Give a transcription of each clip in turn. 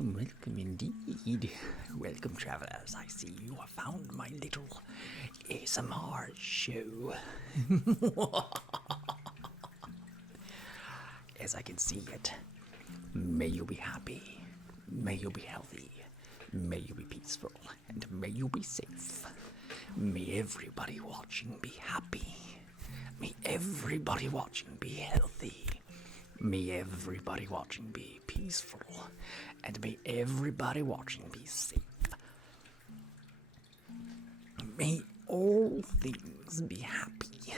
Welcome indeed. Welcome, travelers. I see you have found my little ASMR show. As I can see it, may you be happy, may you be healthy, may you be peaceful, and may you be safe. May everybody watching be happy. May everybody watching be healthy. May everybody watching be peaceful, and may everybody watching be safe. May all things be happy.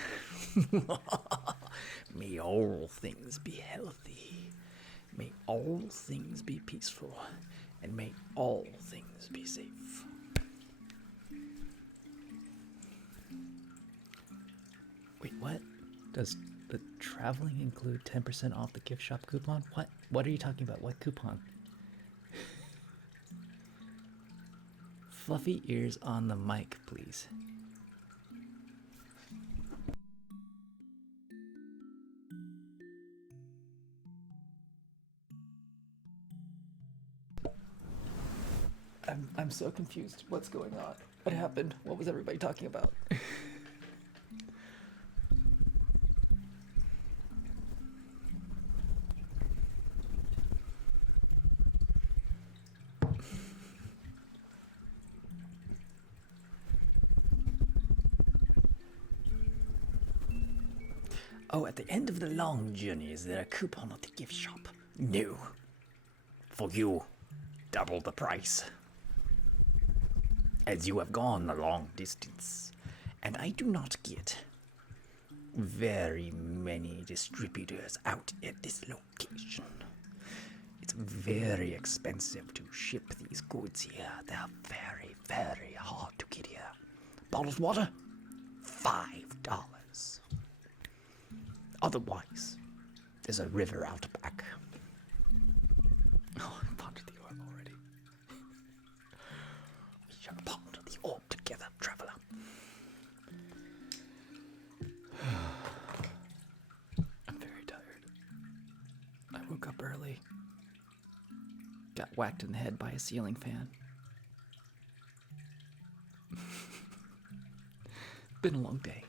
May all things be healthy. May all things be peaceful, and may all things be safe. Wait, what? Does The traveling include 10% off the gift shop coupon? What? What are you talking about? What coupon? Fluffy ears on the mic, please. I'm so confused. What's going on? What happened? What was everybody talking about? Oh, at the end of the long journey, is there a coupon at the gift shop? No. For you, double the price. As you have gone a long distance, and I do not get very many distributors out at this location. It's very expensive to ship these goods here. They're very, very hard to get here. Bottled water? $5. Otherwise, there's a river out back. Oh, I pondered the orb already. We shall ponder the orb together, traveler. I'm very tired. I woke up early. Got whacked in the head by a ceiling fan. Been a long day.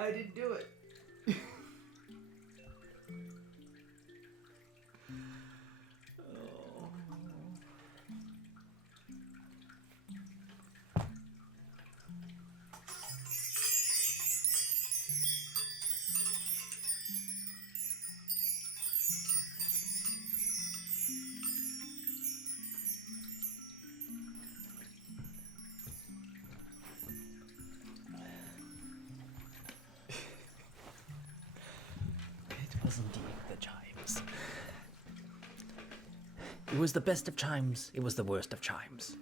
I didn't do it. It was indeed the chimes. It was the best of chimes. It was the worst of chimes.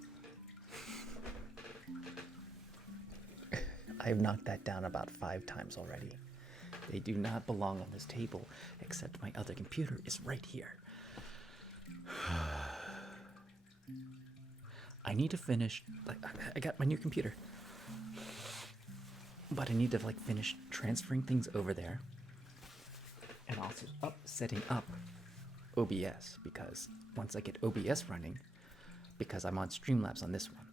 I've knocked that down about 5 times already. They do not belong on this table, except my other computer is right here. I need to finish, like, I got my new computer. But I need to, like, finish transferring things over there. And also setting up OBS, because once I get OBS running, because I'm on Streamlabs on this one,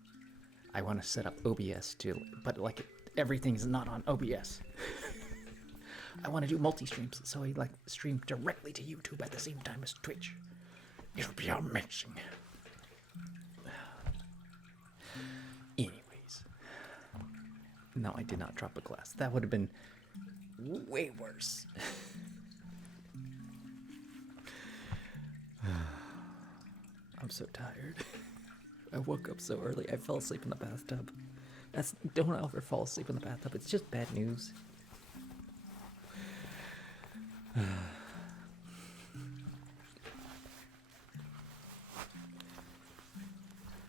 I want to set up OBS too, but like everything's not on OBS. I want to do multi-streams, so I like stream directly to YouTube at the same time as Twitch. It'll be amazing. Anyways, no, I did not drop a glass. That would have been way worse. I'm so tired. I woke up so early. I fell asleep in the bathtub. Don't ever fall asleep in the bathtub. It's just bad news.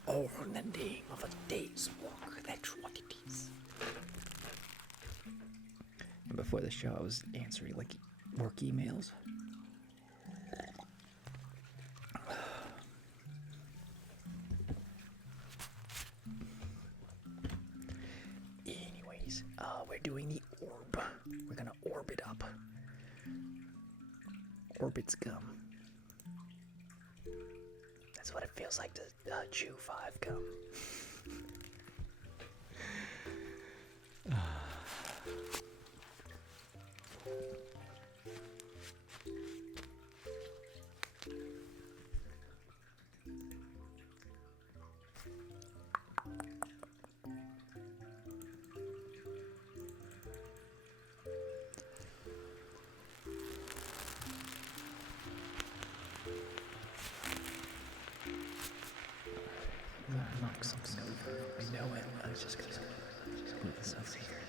All in the name of a day's walk. That's what it is. And before the show, I was answering like work emails. Anyways, we're doing the orb. We're gonna orb it up. Orbits gum. That's what it feels like to chew 5 gum. Knock something over. I know it. I was just gonna move this over here.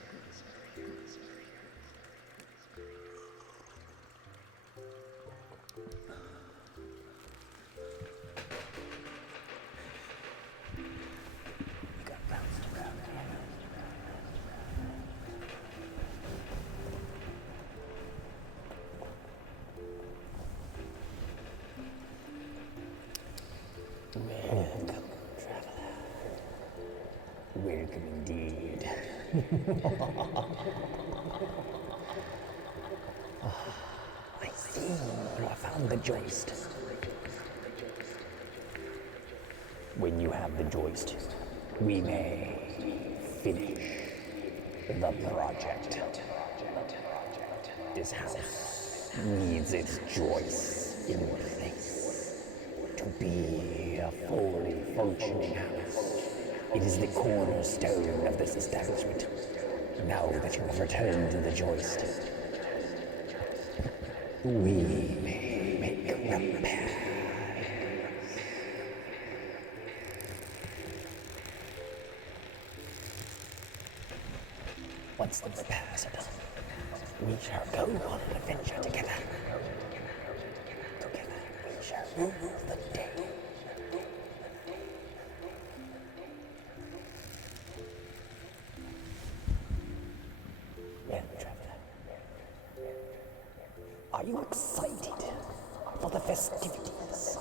I see you have found the joist. When you have the joist, we may finish the project. This house needs its joist in place to be a fully functioning house. It is the cornerstone of this establishment. Now that you have returned to the joist, we may make repairs. Once the repairs are done, we shall go on an adventure together. Together we shall rule the day. Well, traveler, are you excited for the festivities?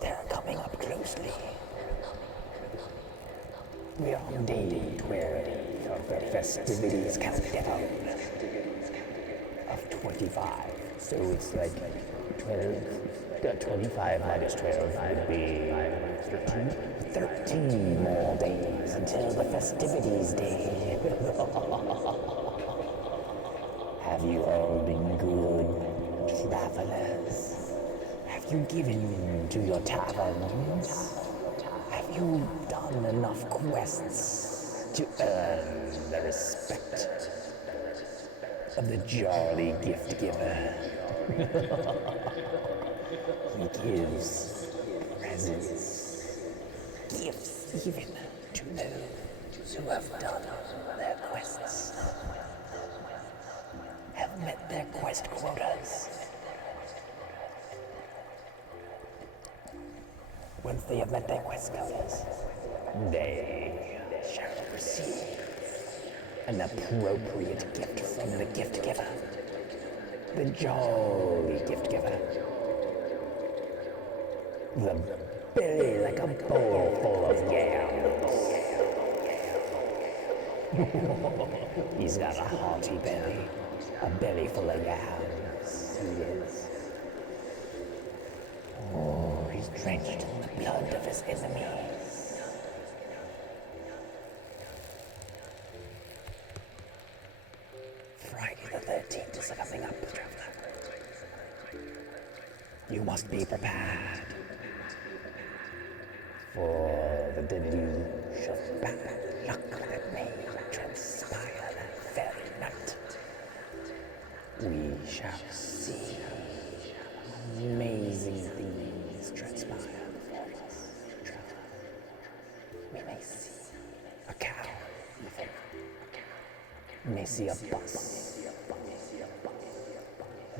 They're coming up closely. We are on day 12 of the festivities countdown of 25. So it's like 25 minus 12 would be 13 more days until the festivities day. Have you all been good travelers? Have you given to your taverns? Have you done enough quests to earn the respect of the jolly gift giver? He gives presents, gifts even to those who have done their quests, have met their quest quotas. Once they have met their quest quotas, they shall receive an appropriate gift from the gift giver, the jolly gift giver. The belly like a bowl full of yams. He's got a hearty belly, a belly full of yams. He is. Oh, he's drenched in the blood of his enemies. Friday the 13th is coming up, traveler. You must be prepared for the deluge of bad luck that may transpire that very night. We shall see amazing things transpire before us, traveler. We may see a cow, even. We may see a bus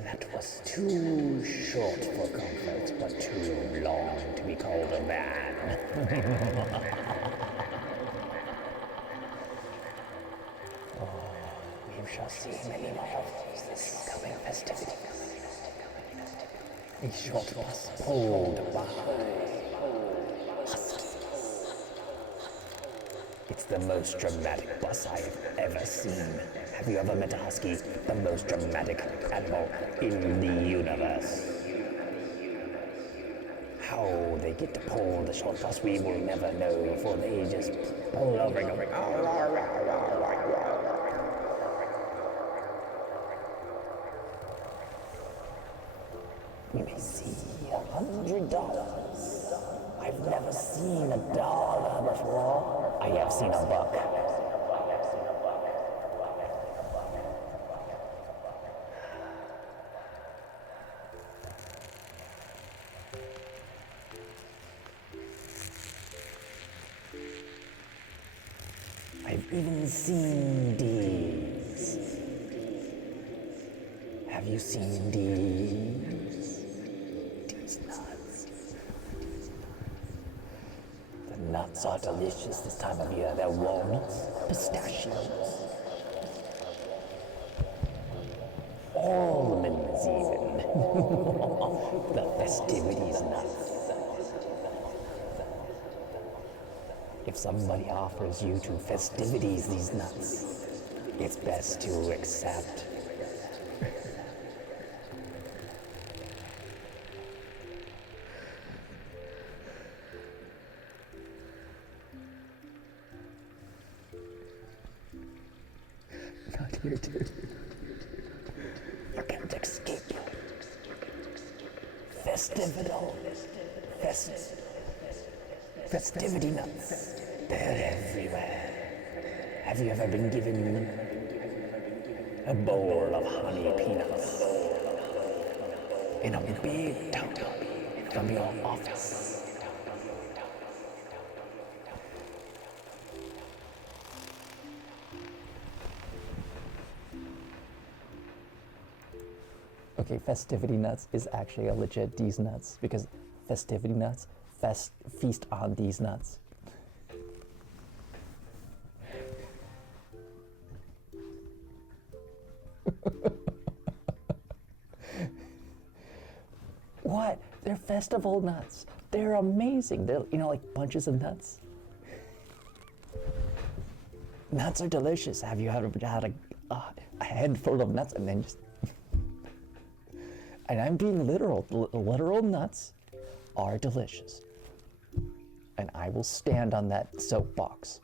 that was too short for comfort, but too long to be called a van. We shall see many more of this coming festivity. A short bus pulled by huskies. It's the most dramatic bus I have ever seen. Have you ever met a husky? The most dramatic animal in the universe. How they get to pull the short bus, we will never know, for they just pull over and go, we may see $100. I've never seen $1 before. I have seen a buck. I've even seen D's. Have you seen D's? D's nuts. The nuts are delicious this time of year. They're walnuts, pistachios, almonds even. The festivities nuts. If somebody offers you to festivities these nuts, it's best to accept. Not here, dude. You can't escape. Festivity nuts. They're everywhere. Have you ever been given a bowl of honey peanuts in a big tub from your office? Okay, festivity nuts is actually a legit these nuts because festivity nuts feast on these nuts. What? They're festival nuts. They're amazing. They're, like bunches of nuts. Nuts are delicious. Have you ever had a handful of nuts and then just... And I'm being literal. Literal nuts are delicious. And I will stand on that soapbox.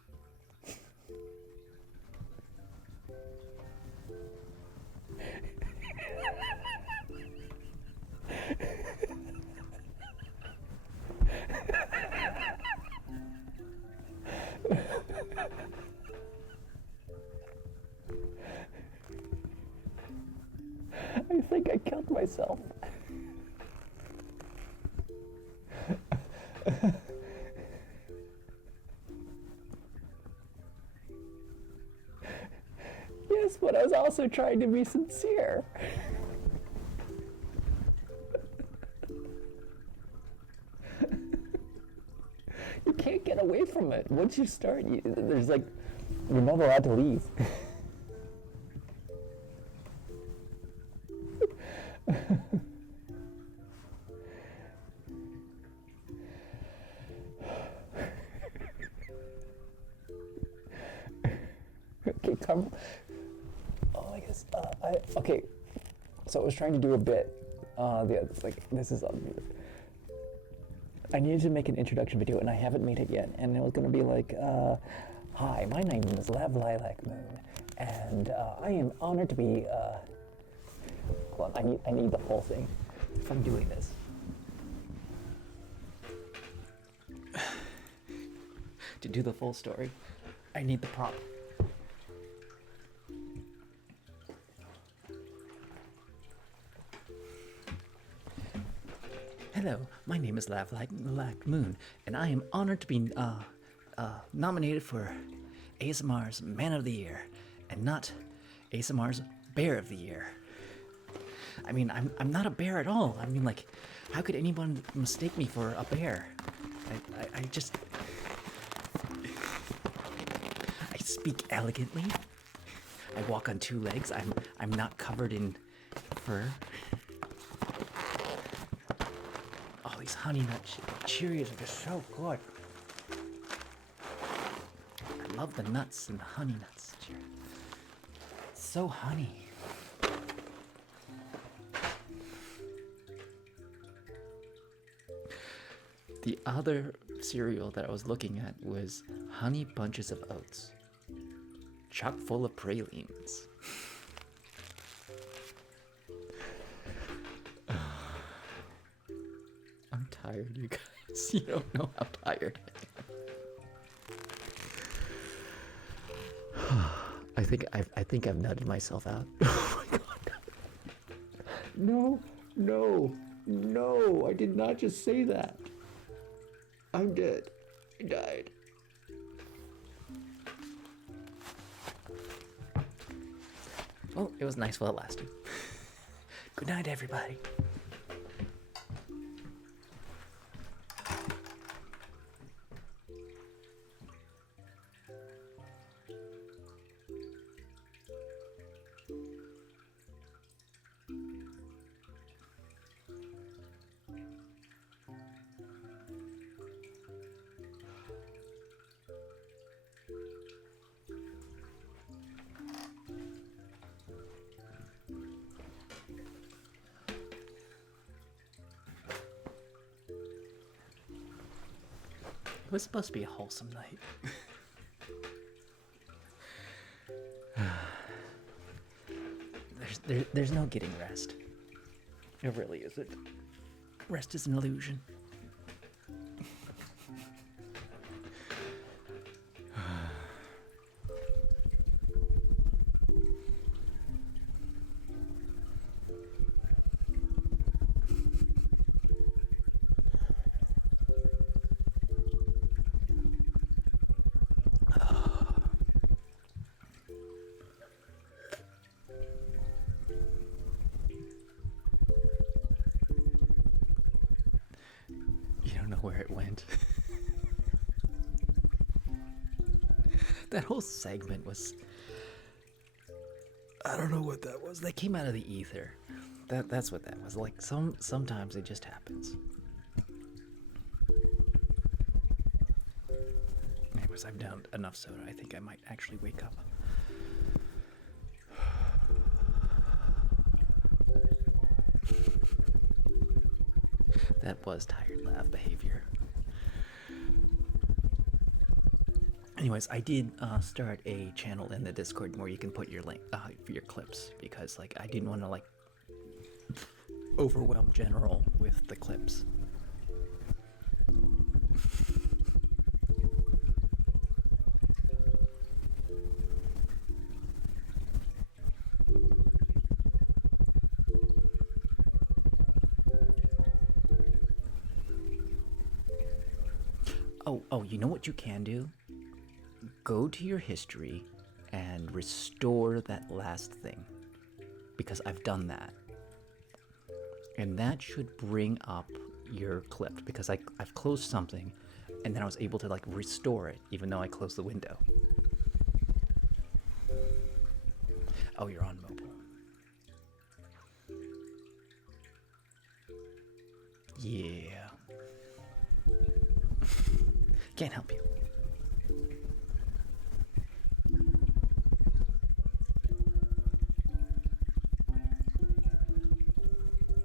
I think I killed myself. Yes, but I was also trying to be sincere. You can't get away from it. Once you start, there's like, you're never allowed to leave. Okay, come. Oh, I guess. Okay. So I was trying to do a bit. This is. I needed to make an introduction video, and I haven't made it yet. And it was gonna be like, "Hi, my name is Lav Lilac Moon, and I am honored to be." Hold on, I need the whole thing if I'm doing this. To do the full story, I need the prop. Hello, my name is Lav Lilac Moon, and I am honored to be nominated for ASMR's Man of the Year, and not ASMR's Bear of the Year. I mean, I'm not a bear at all. I mean, like, how could anyone mistake me for a bear? I speak elegantly. I walk on two legs. I'm not covered in fur. Oh, these honey nut Cheerios are just so good. I love the nuts and the honey nuts. It's so honey. The other cereal that I was looking at was Honey Bunches of Oats, chock full of pralines. I'm tired, you guys. You don't know how tired I am. I think I've nutted myself out. Oh my god. No, I did not just say that. I'm dead. I died. Well, it was nice while it lasted. Good night, everybody. It was supposed to be a wholesome night. There's no getting rest. It really isn't. Rest is an illusion. Where it went. That whole segment was, I don't know what that was. That came out of the ether. That's what that was. Like sometimes it just happens. Anyways, I've downed enough soda. I think I might actually wake up. That was tired laugh behavior. Anyways, I did start a channel in the Discord where you can put your link for your clips, because like I didn't want to like overwhelm General with the clips. Oh, you know what you can do? Go to your history and restore that last thing, because I've done that. And that should bring up your clip, because I've closed something and then I was able to like restore it even though I closed the window. Oh, you're on mobile. Yeah. Can't help you.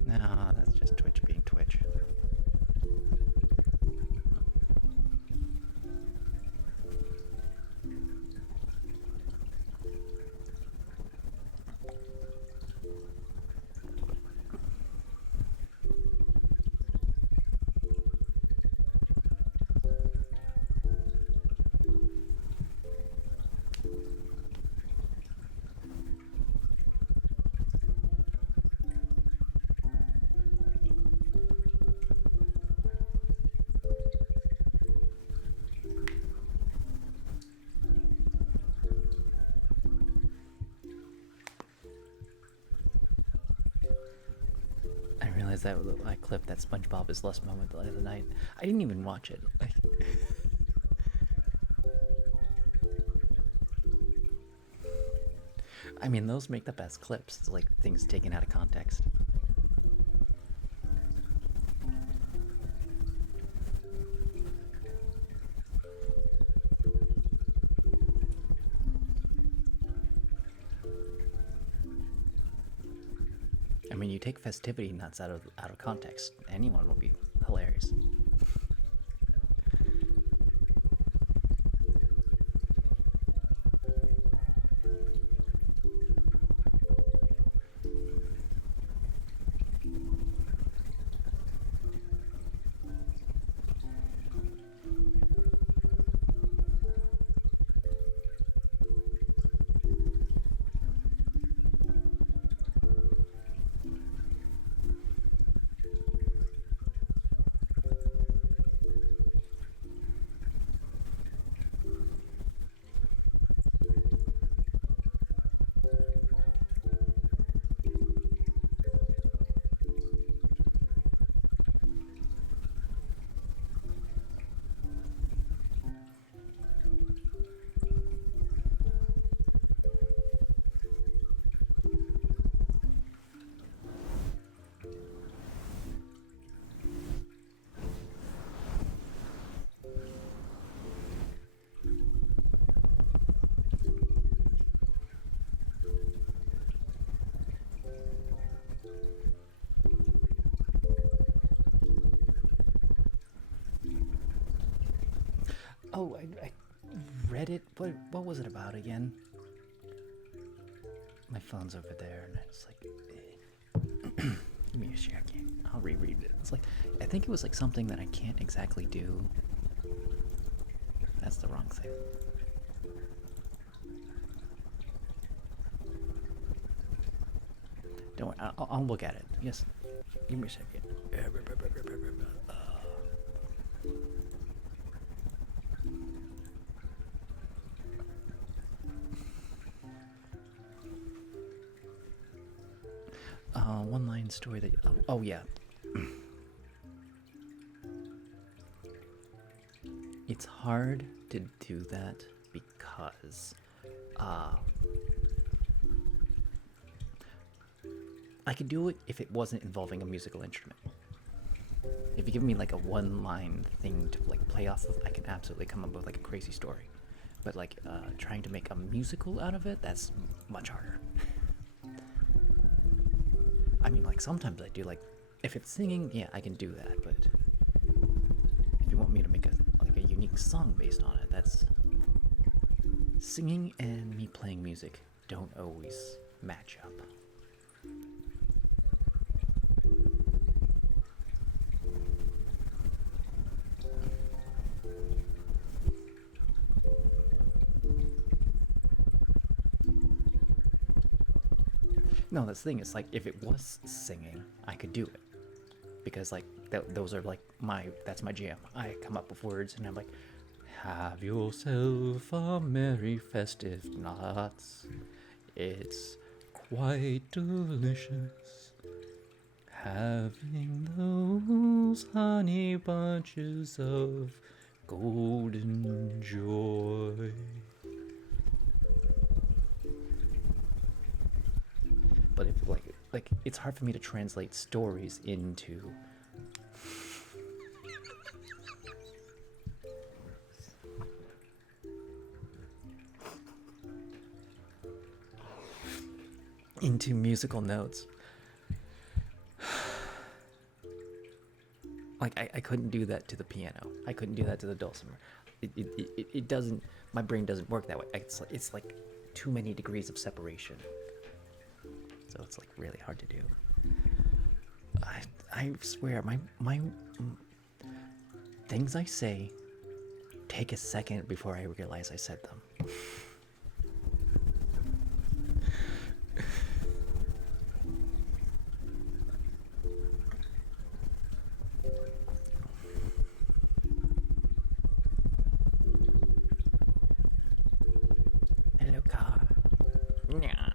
No, that's just Twitch being Twitch. That I clipped that SpongeBob is Less moment the other night. I didn't even watch it. I mean, those make the best clips. It's like things taken out of context. I mean, you take festivity nuts out of context, anyone will be hilarious. Oh, I read it. What was it about again? My phone's over there, and it's like, give me a second. I'll reread it. It's like, I think it was like something that I can't exactly do. That's the wrong thing. Don't worry, I'll look at it. Yes, give me a second. One line story that. Oh yeah. It's hard to do that because I could do it if it wasn't involving a musical instrument. If you give me like a one-line thing to like play off of, I can absolutely come up with like a crazy story. But like trying to make a musical out of it, that's much harder. I mean, like sometimes I do like, if it's singing, yeah, I can do that. But if you want me to make a unique song based on it, that's singing and me playing music don't always match up. No, that's the thing. It's like if it was singing, I could do it because like those are like that's my jam. I come up with words and I'm like, have yourself a merry festive night. It's quite delicious having those honey bunches of golden joy. But if like it's hard for me to translate stories into musical notes. Like I couldn't do that to the piano. I couldn't do that to the dulcimer. It doesn't. My brain doesn't work that way. It's like too many degrees of separation. So it's like really hard to do. I swear my things I say take a second before I realize I said them. Hello, car. Yeah.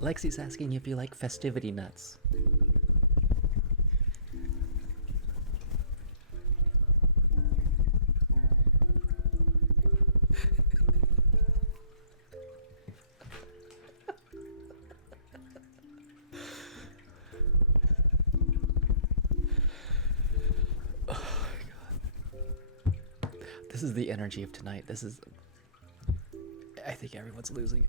Lexi's asking if you like festivity nuts. This is the energy of tonight. This is. I think everyone's losing it.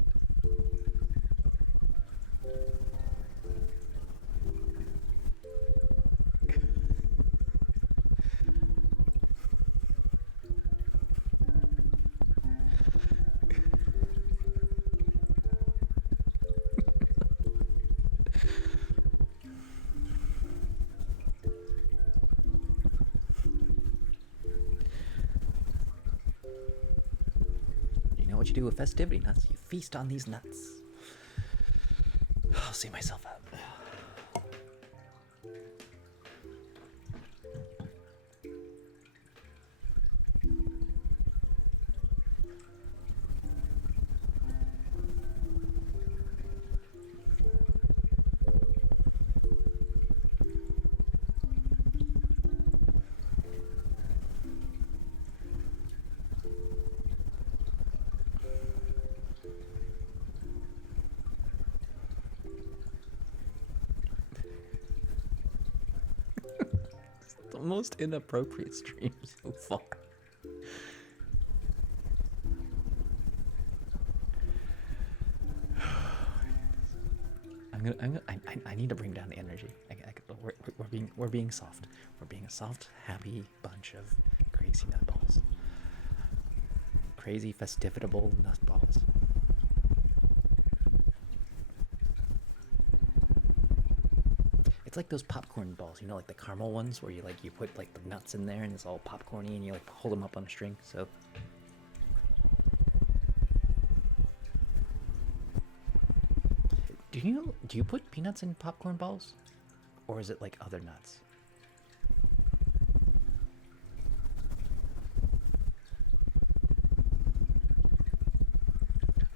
What you do with festivity nuts, you feast on these nuts. I'll see myself out. The most inappropriate stream so far. I need to bring down the energy. We're being soft. We're being a soft, happy bunch of crazy nutballs. Crazy, festivitable nutballs. It's like those popcorn balls, you know, like the caramel ones where you put like the nuts in there and it's all popcorny and you like hold them up on a string. So do you put peanuts in popcorn balls, or is it like other nuts?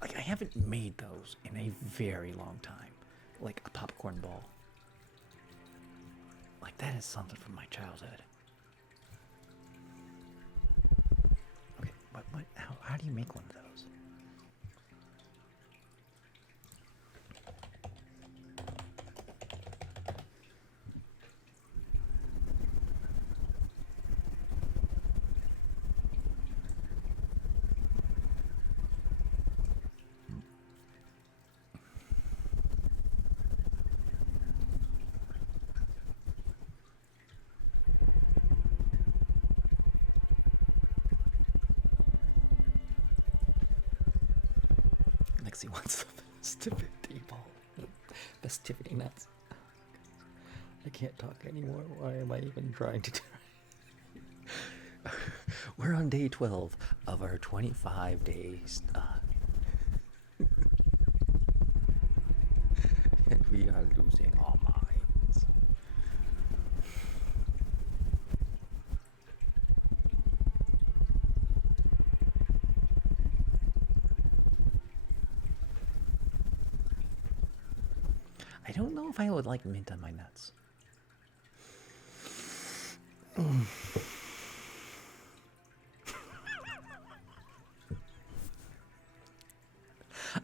Like I haven't made those in a very long time, like a popcorn ball. Like that is something from my childhood. Okay, what? How do you make one of those? Lexi wants the festivity ball. Festivity nuts. I can't talk anymore. Why am I even trying to do it? We're on day 12 of our 25 days. And we are losing our minds. I don't know if I would like mint on my nuts.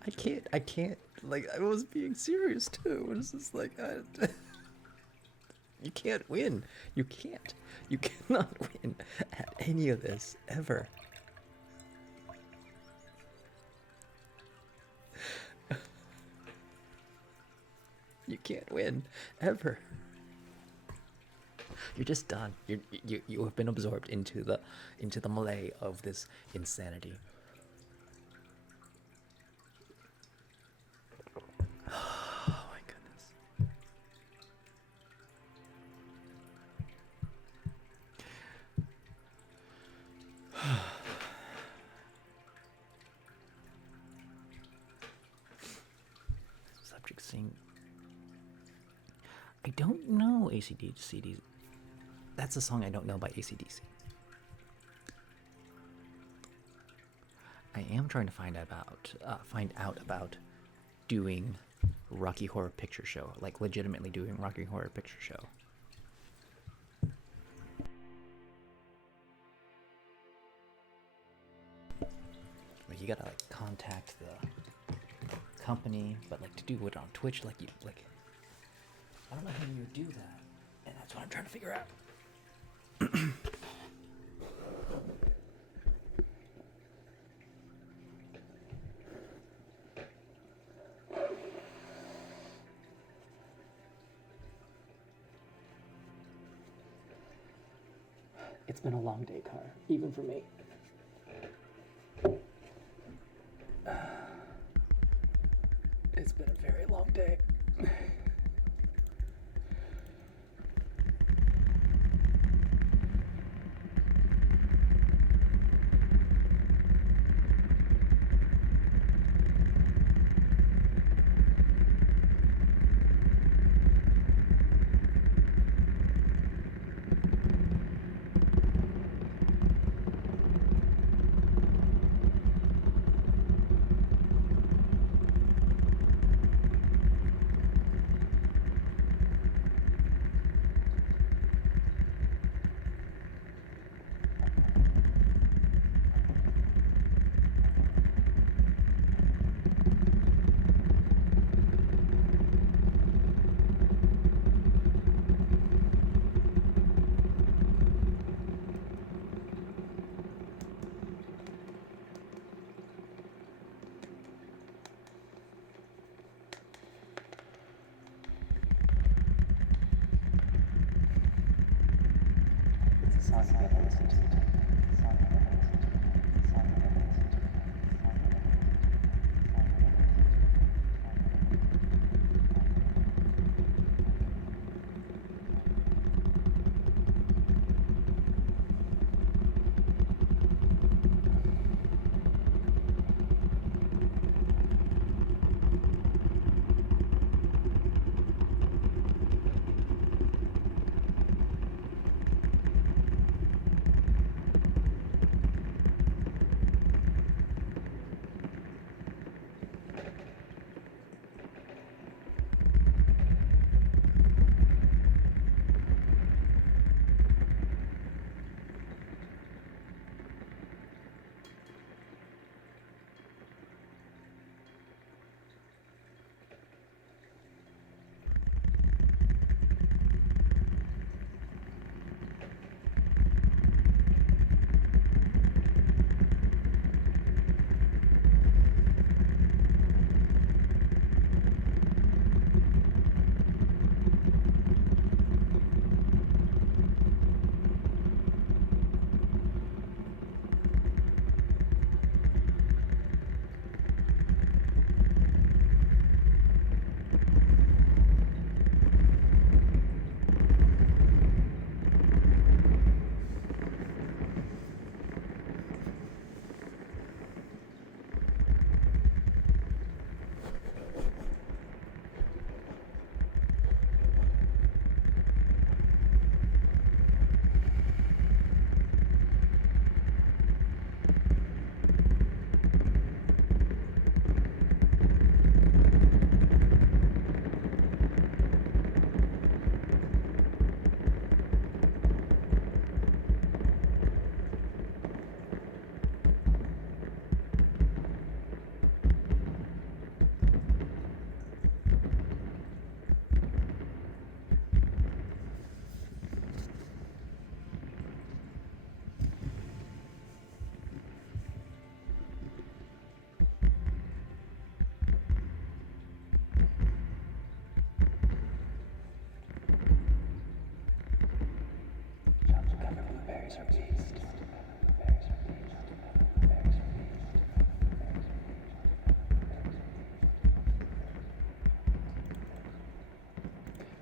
I can't, like, I was being serious too. It's just like, you can't win. You cannot win at any of this, ever. You can't win, ever. You're just done. You have been absorbed into the melee of this insanity. Oh my goodness. Subject sing. I don't know AC/DC. That's a song I don't know by AC/DC. I am trying to find out about doing Rocky Horror Picture Show, like legitimately doing Rocky Horror Picture Show. Like you gotta like contact the company, but like to do it on Twitch, like I don't know how you would do that, and that's what I'm trying to figure out. It's been a long day, Car, even for me. It's been a very long day.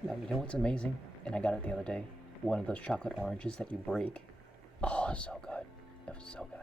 Now, you know what's amazing? And I got it the other day. One of those chocolate oranges that you break. Oh, so good. It was so good.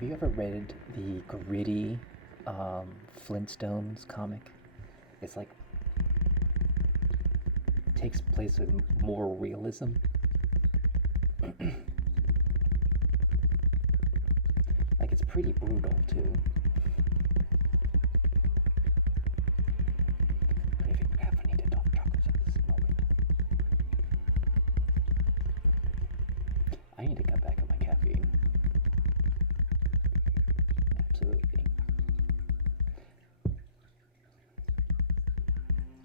Have you ever read the gritty Flintstones comic? It's like takes place with more realism. Like it's pretty brutal too. Craving caffeinated dark chocolates at this moment. I need to cut back on my caffeine. Absolutely.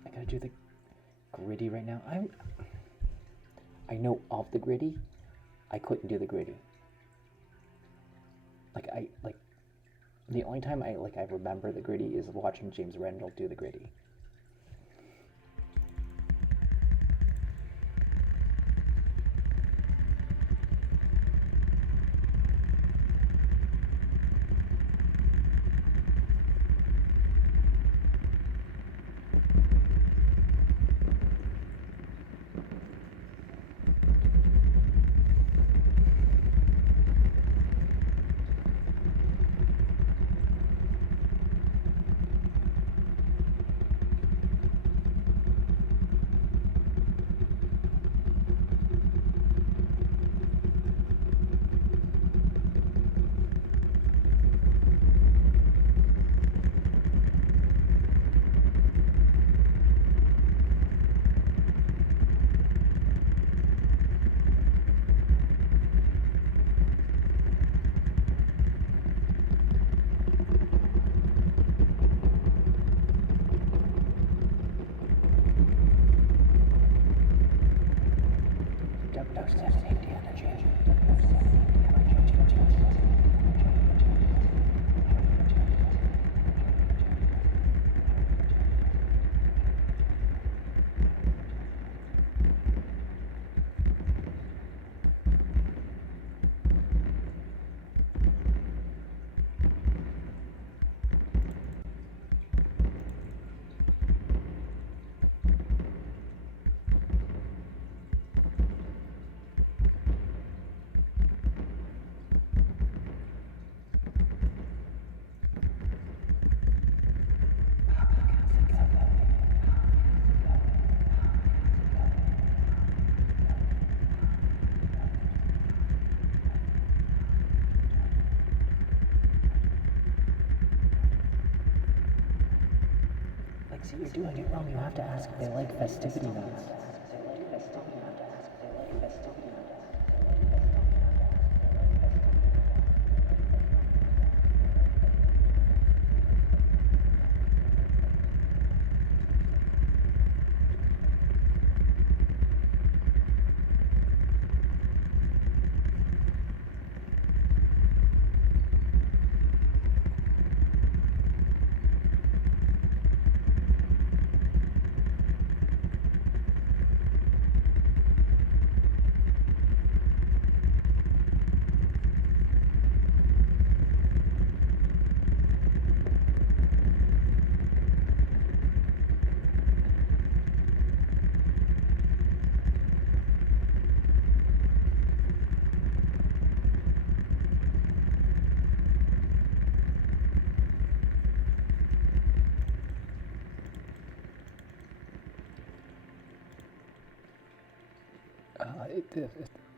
I gotta do the gritty right now. I know of the gritty. I couldn't do the gritty. Like the only time I remember the gritty is watching James Randall do the gritty. See, you're doing it wrong. You have to ask if they like festivity nuts.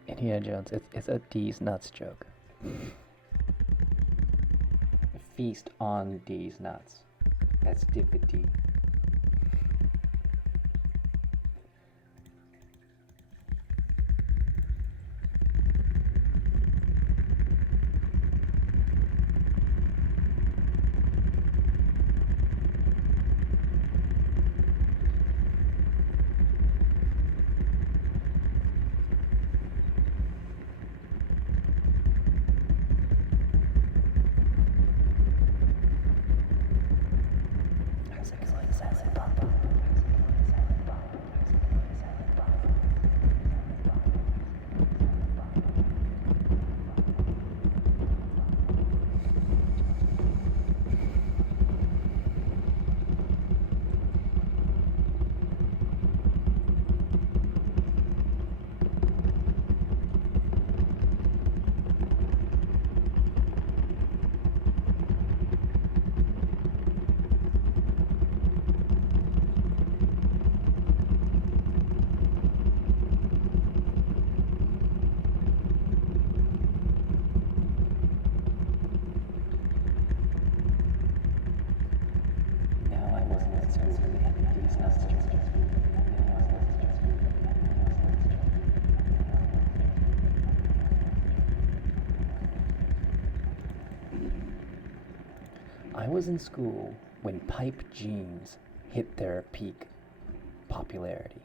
Indiana Jones, it's a D's nuts joke. Feast on D's nuts. Festivity. I was in school when pipe jeans hit their peak popularity.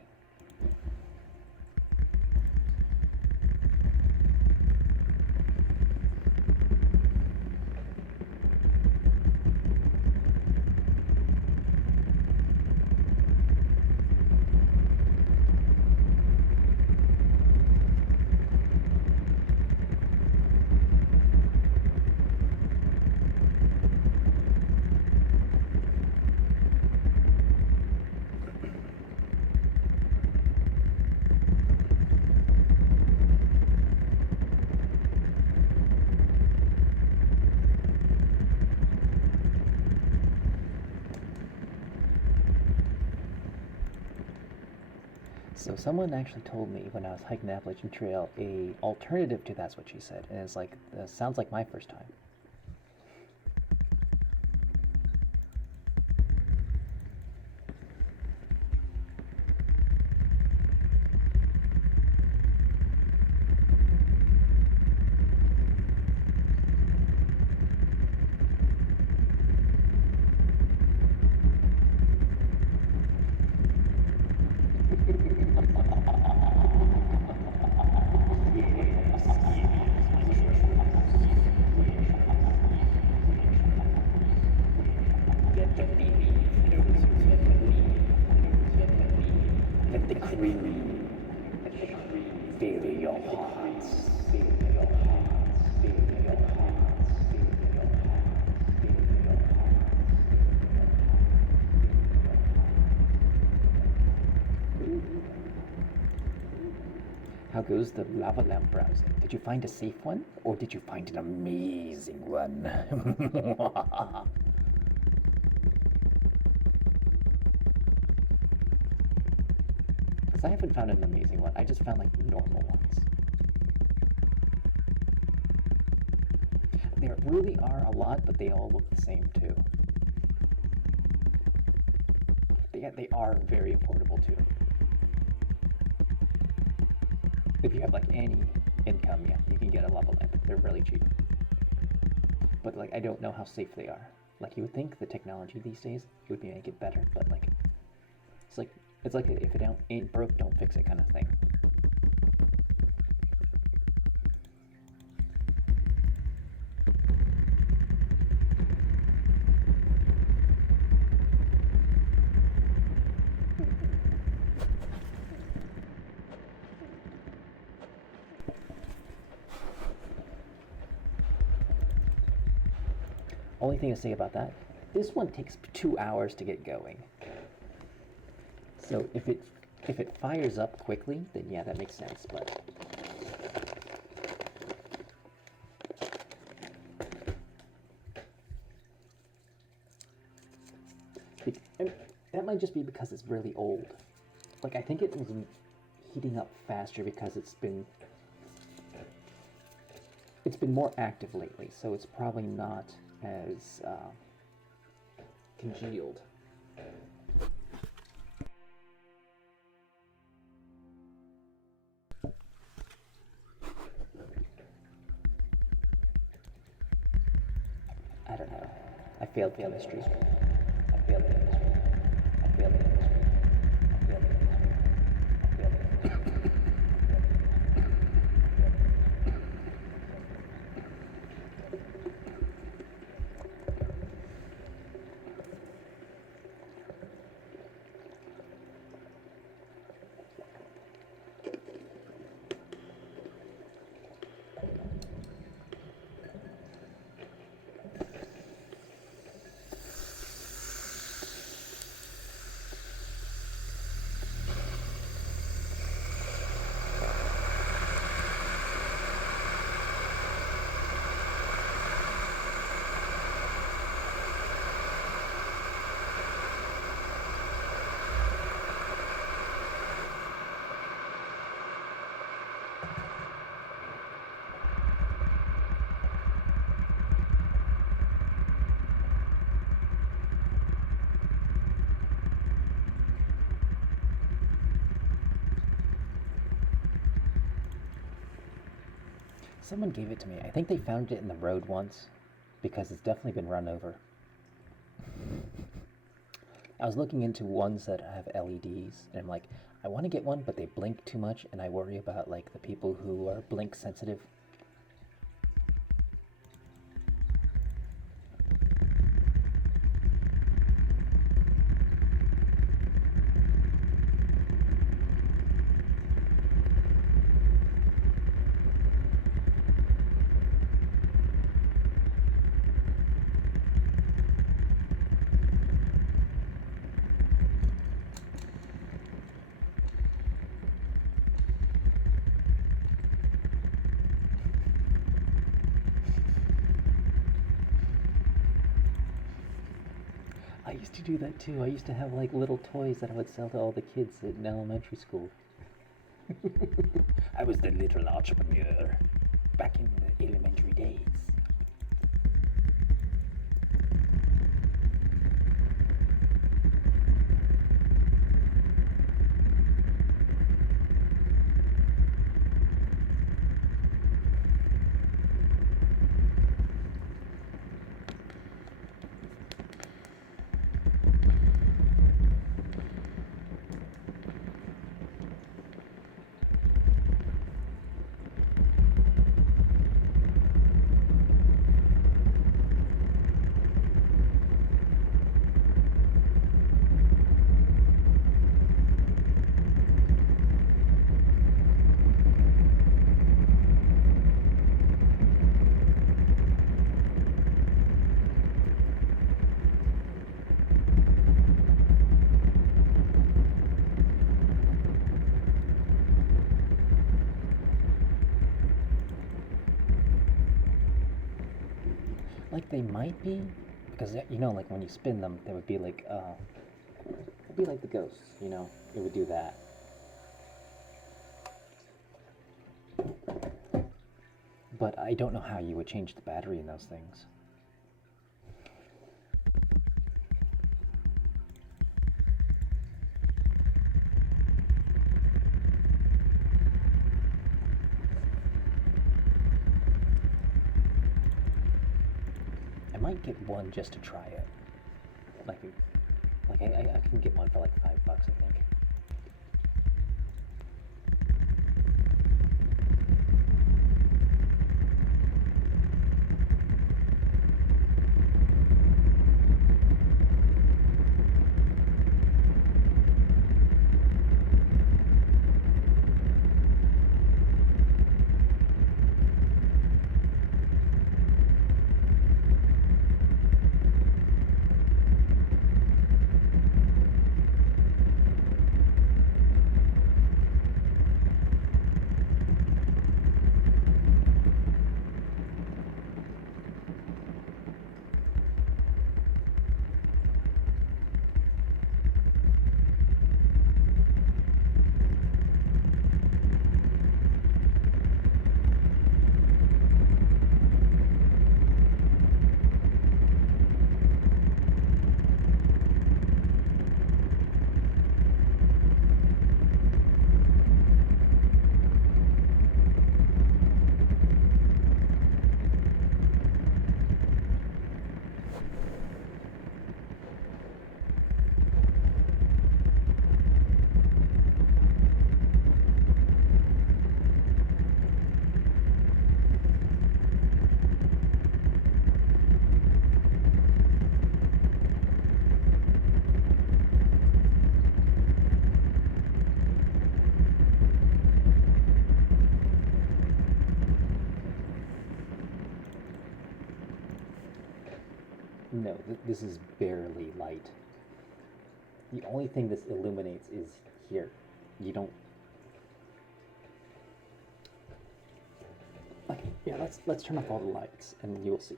So someone actually told me when I was hiking the Appalachian Trail a alternative to that's what she said, and it's like sounds like my first time. Let the cream fill your hearts. Fill your hearts. Fill your hearts. Fill your hearts. Fill your hearts. How goes the lava lamp browsing? Did you find a safe one, or did you find an amazing one? I haven't found an amazing one. I just found like normal ones. There really are a lot, but they all look the same too. They are very affordable too. If you have like any income, yeah, you can get a lava lamp. They're really cheap. But like I don't know how safe they are. Like you would think the technology these days would make it better, but like it's like if it ain't broke, don't fix it kind of thing. Only thing to say about that, this one takes 2 hours to get going. So if it fires up quickly, then yeah, that makes sense. But that might just be because it's really old. Like I think it was heating up faster because it's been more active lately, so it's probably not as congealed. I don't know. I failed chemistry. I failed chemistry. I failed chemistry. I failed chemistry. I failed chemistry. Someone gave it to me. I think they found it in the road once because it's definitely been run over. I was looking into ones that have LEDs, and I'm like, I want to get one, but they blink too much, and I worry about like the people who are blink sensitive. I used to do that too. I used to have like little toys that I would sell to all the kids in elementary school. I was the little entrepreneur back in the elementary days. Like they might be, because you know, like when you spin them, they would be like, it'd be like the ghosts, you know, it would do that. But I don't know how you would change the battery in those things. I might get one just to try it. Like I can get one for like $5, I think. No, this is barely light. The only thing this illuminates is here. You don't. Okay, yeah. Let's turn off all the lights, and you'll see.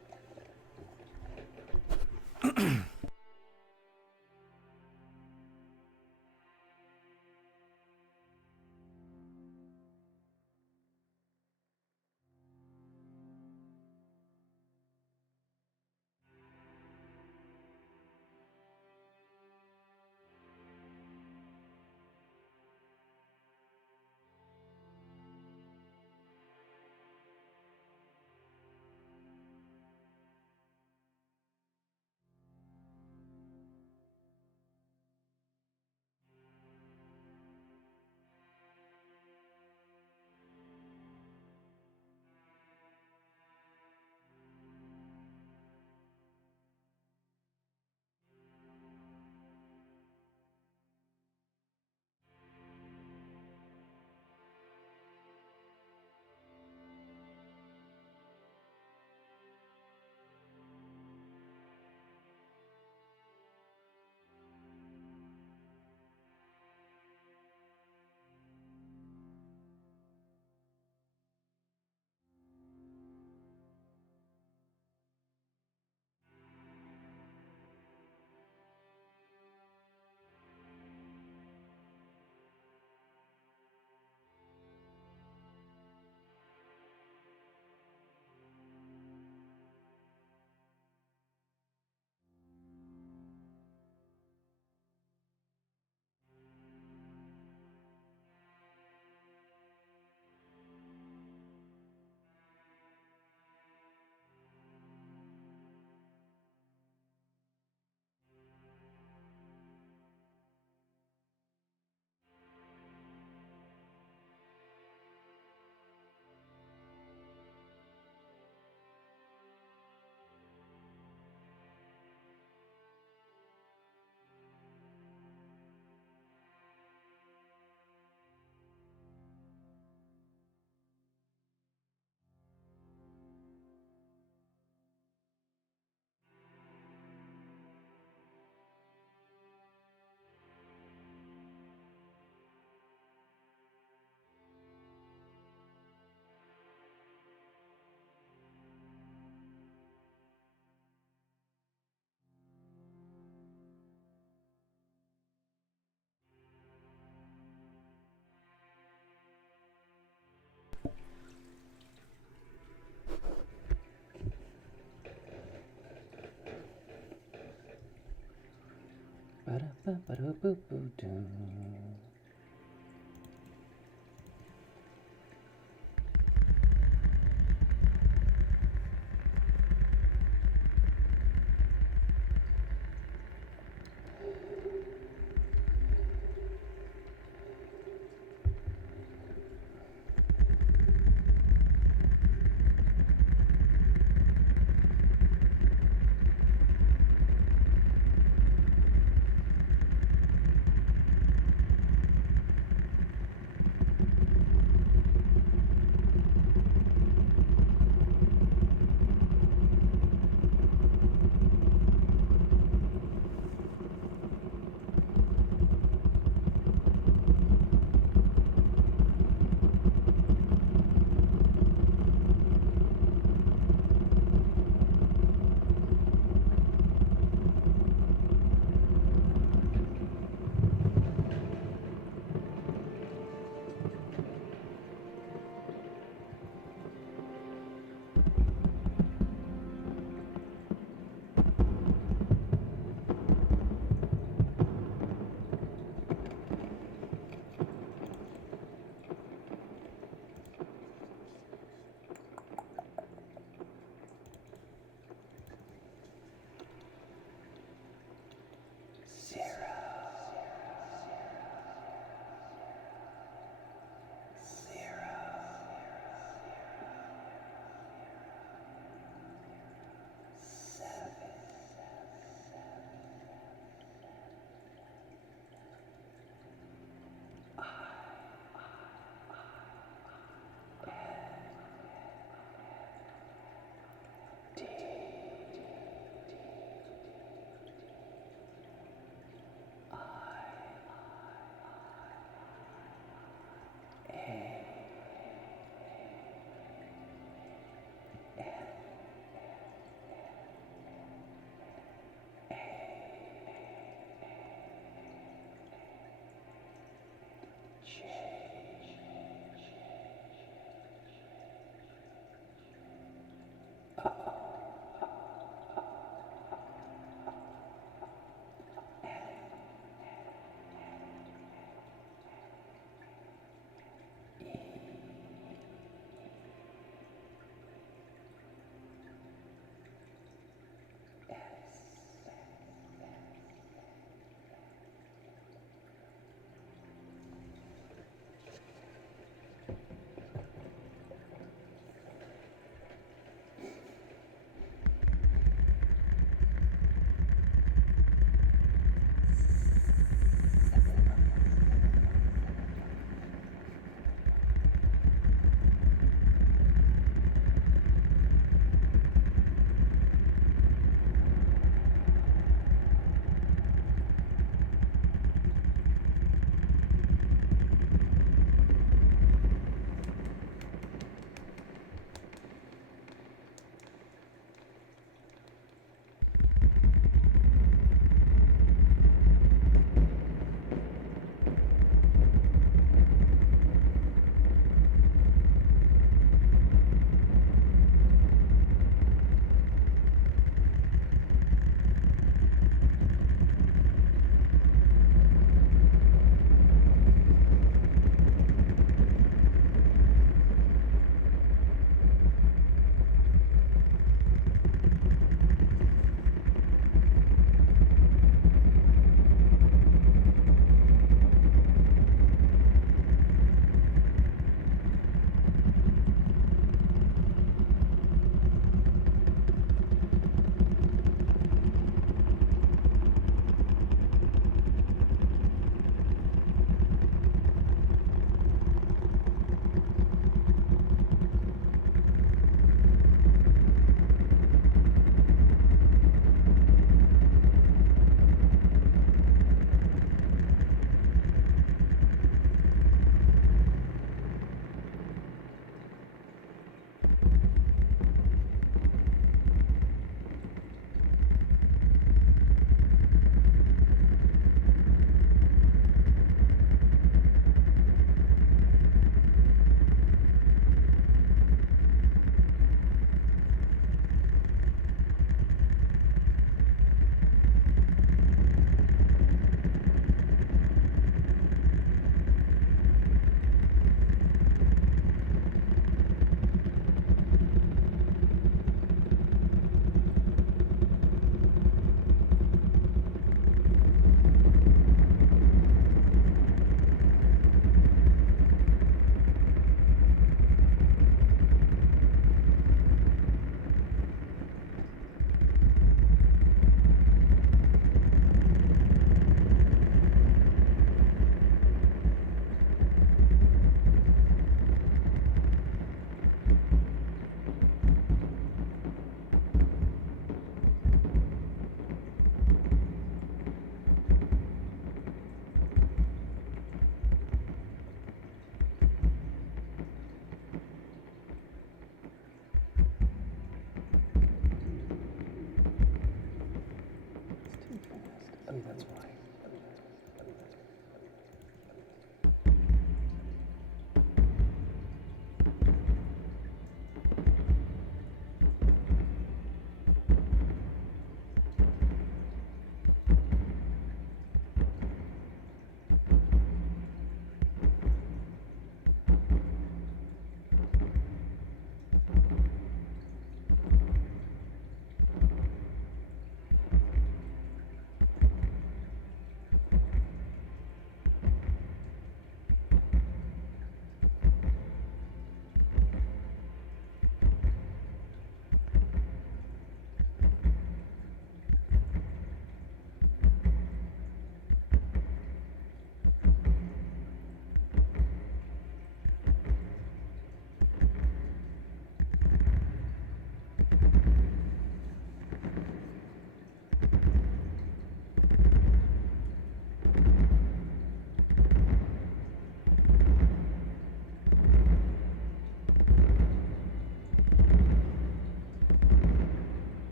Ba-ba-da-boo-boo-doo.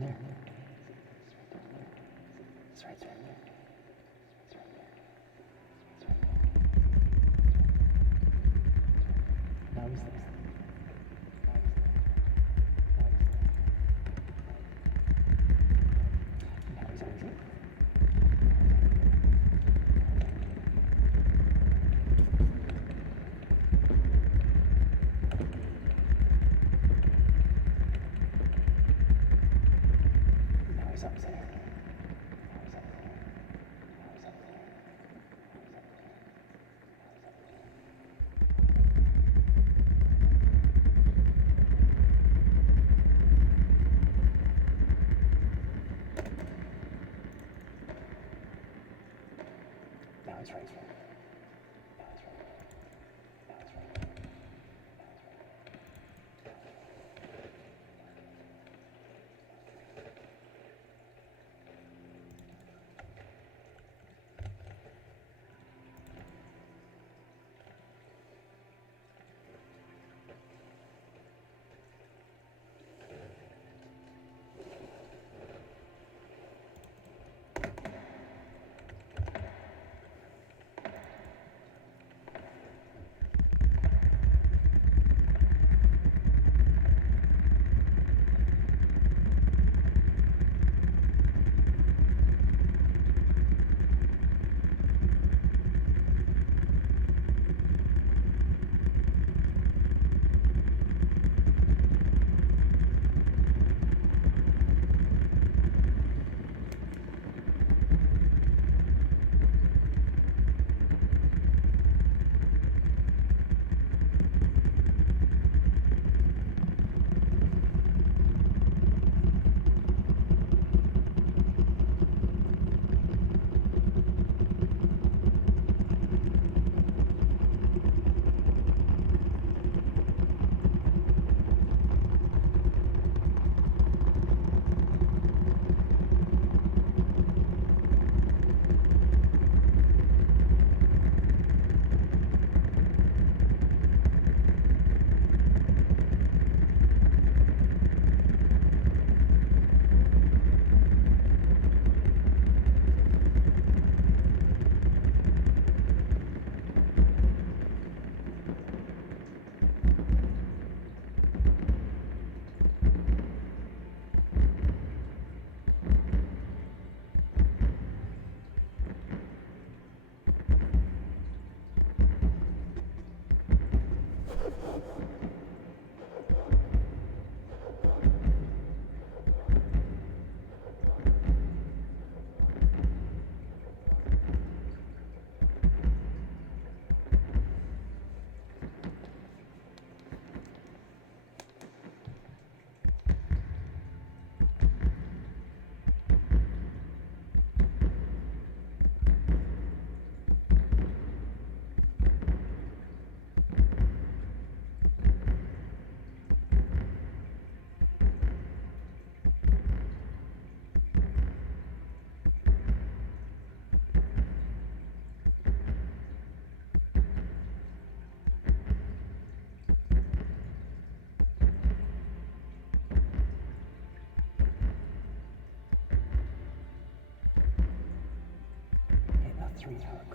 down there. It's right there. Now he's there. Now he's over here. Now he's up there. Now he's right.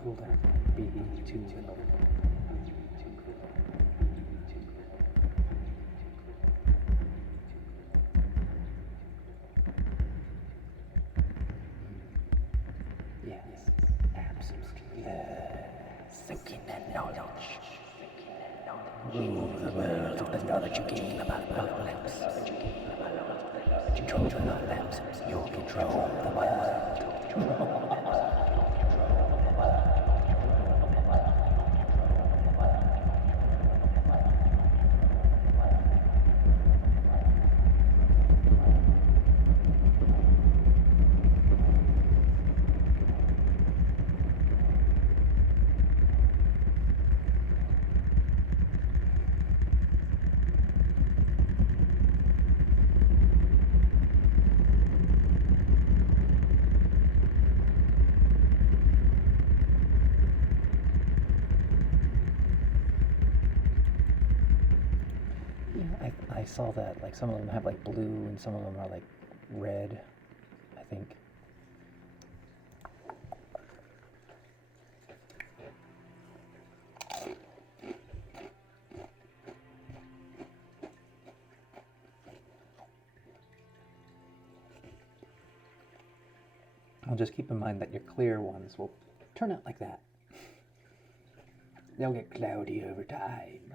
cooler, BB too low. Yes, absolutely. Soaking that knowledge. Rule the world with the knowledge you gain about apocalypse. Control the apocalypse, you'll control the world. I saw that, like, some of them have, like, blue, and some of them are, like, red, I think. I'll just keep in mind that your clear ones will turn out like that. They'll get cloudy over time.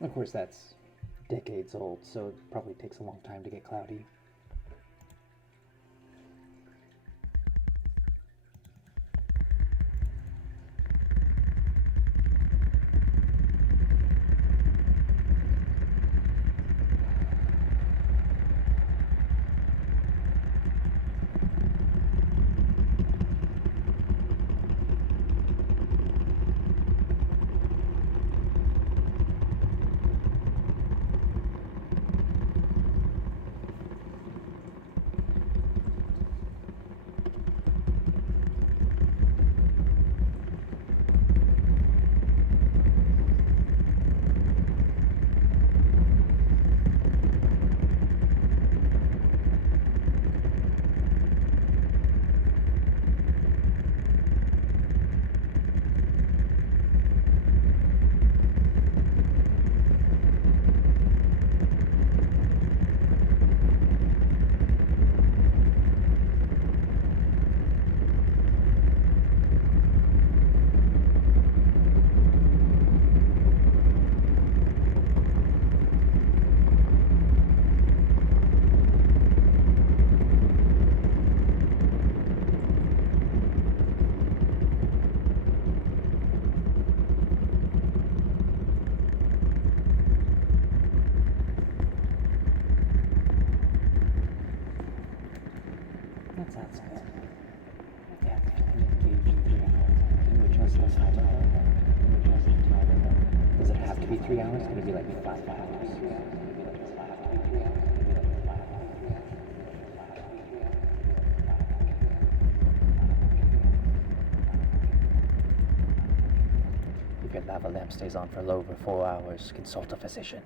Of course, that's decades old, so it probably takes a long time to get cloudy. Does it have to be 3 hours? Could it be like 5 hours? If your lava lamp stays on for over 4 hours, consult a physician.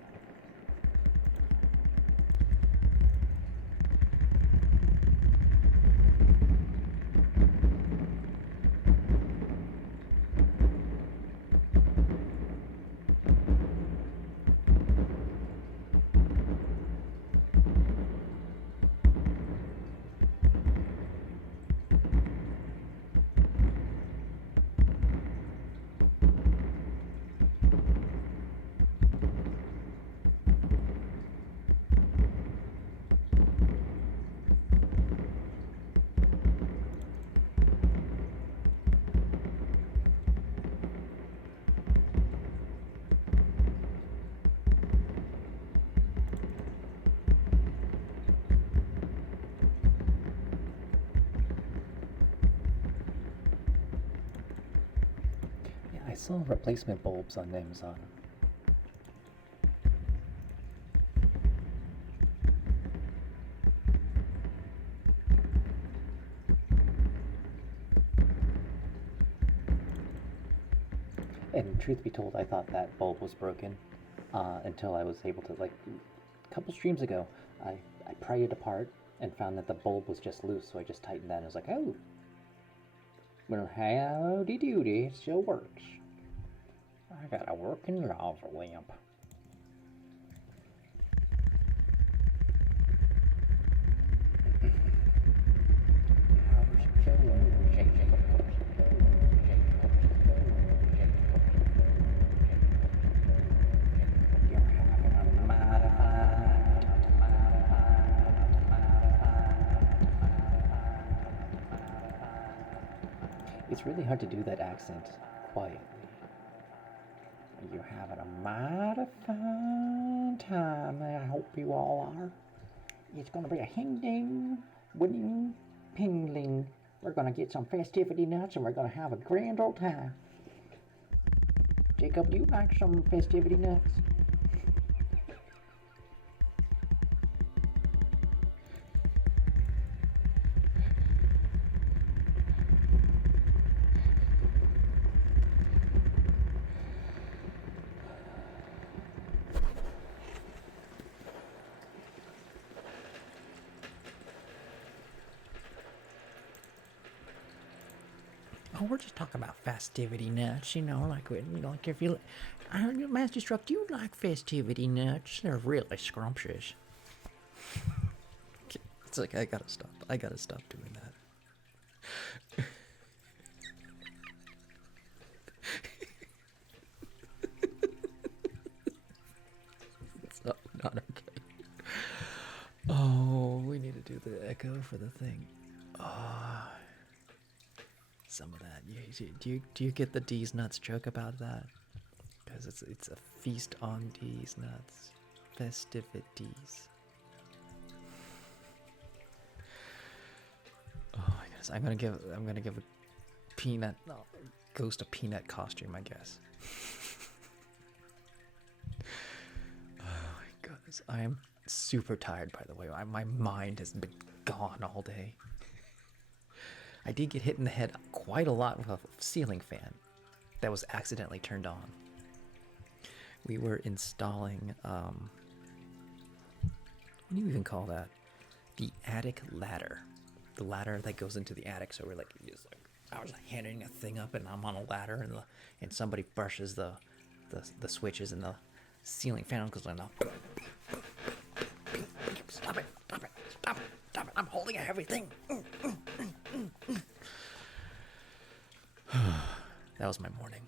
I saw replacement bulbs on Amazon. And truth be told, I thought that bulb was broken until I was able to, like, a couple streams ago, I pried it apart and found that the bulb was just loose, so I just tightened that and I was like, oh, well, howdy doody, it still works. I got a working lava lamp. It's really hard to do that accent quietly. You're having a mighty fine time, I hope you all are. It's gonna be a hing-ding, winning, pingling. We're gonna get some festivity nuts and we're gonna have a grand old time. Jacob, do you like some festivity nuts? Oh, we're just talking about festivity nuts, you know, like if you, Master Struck, do you like festivity nuts? They're really scrumptious. It's like I gotta stop. I gotta stop doing that. It's not okay. Oh, we need to do the echo for the thing. Oh, some of that. Do you get the D's nuts joke about that? Because it's a feast on D's nuts, festivities. Oh my goodness! I'm gonna give a peanut ghost a peanut costume, I guess. Oh my goodness! I am super tired, by the way. My mind has been gone all day. I did get hit in the head quite a lot with a ceiling fan that was accidentally turned on. We were installing, what do you even call that? The attic ladder. The ladder that goes into the attic. So we're like, I was like handing a thing up, and I'm on a ladder, and somebody brushes the switches, and the ceiling fan goes on. Stop it! Stop it! Stop it! Stop it! I'm holding a heavy thing. That was my morning.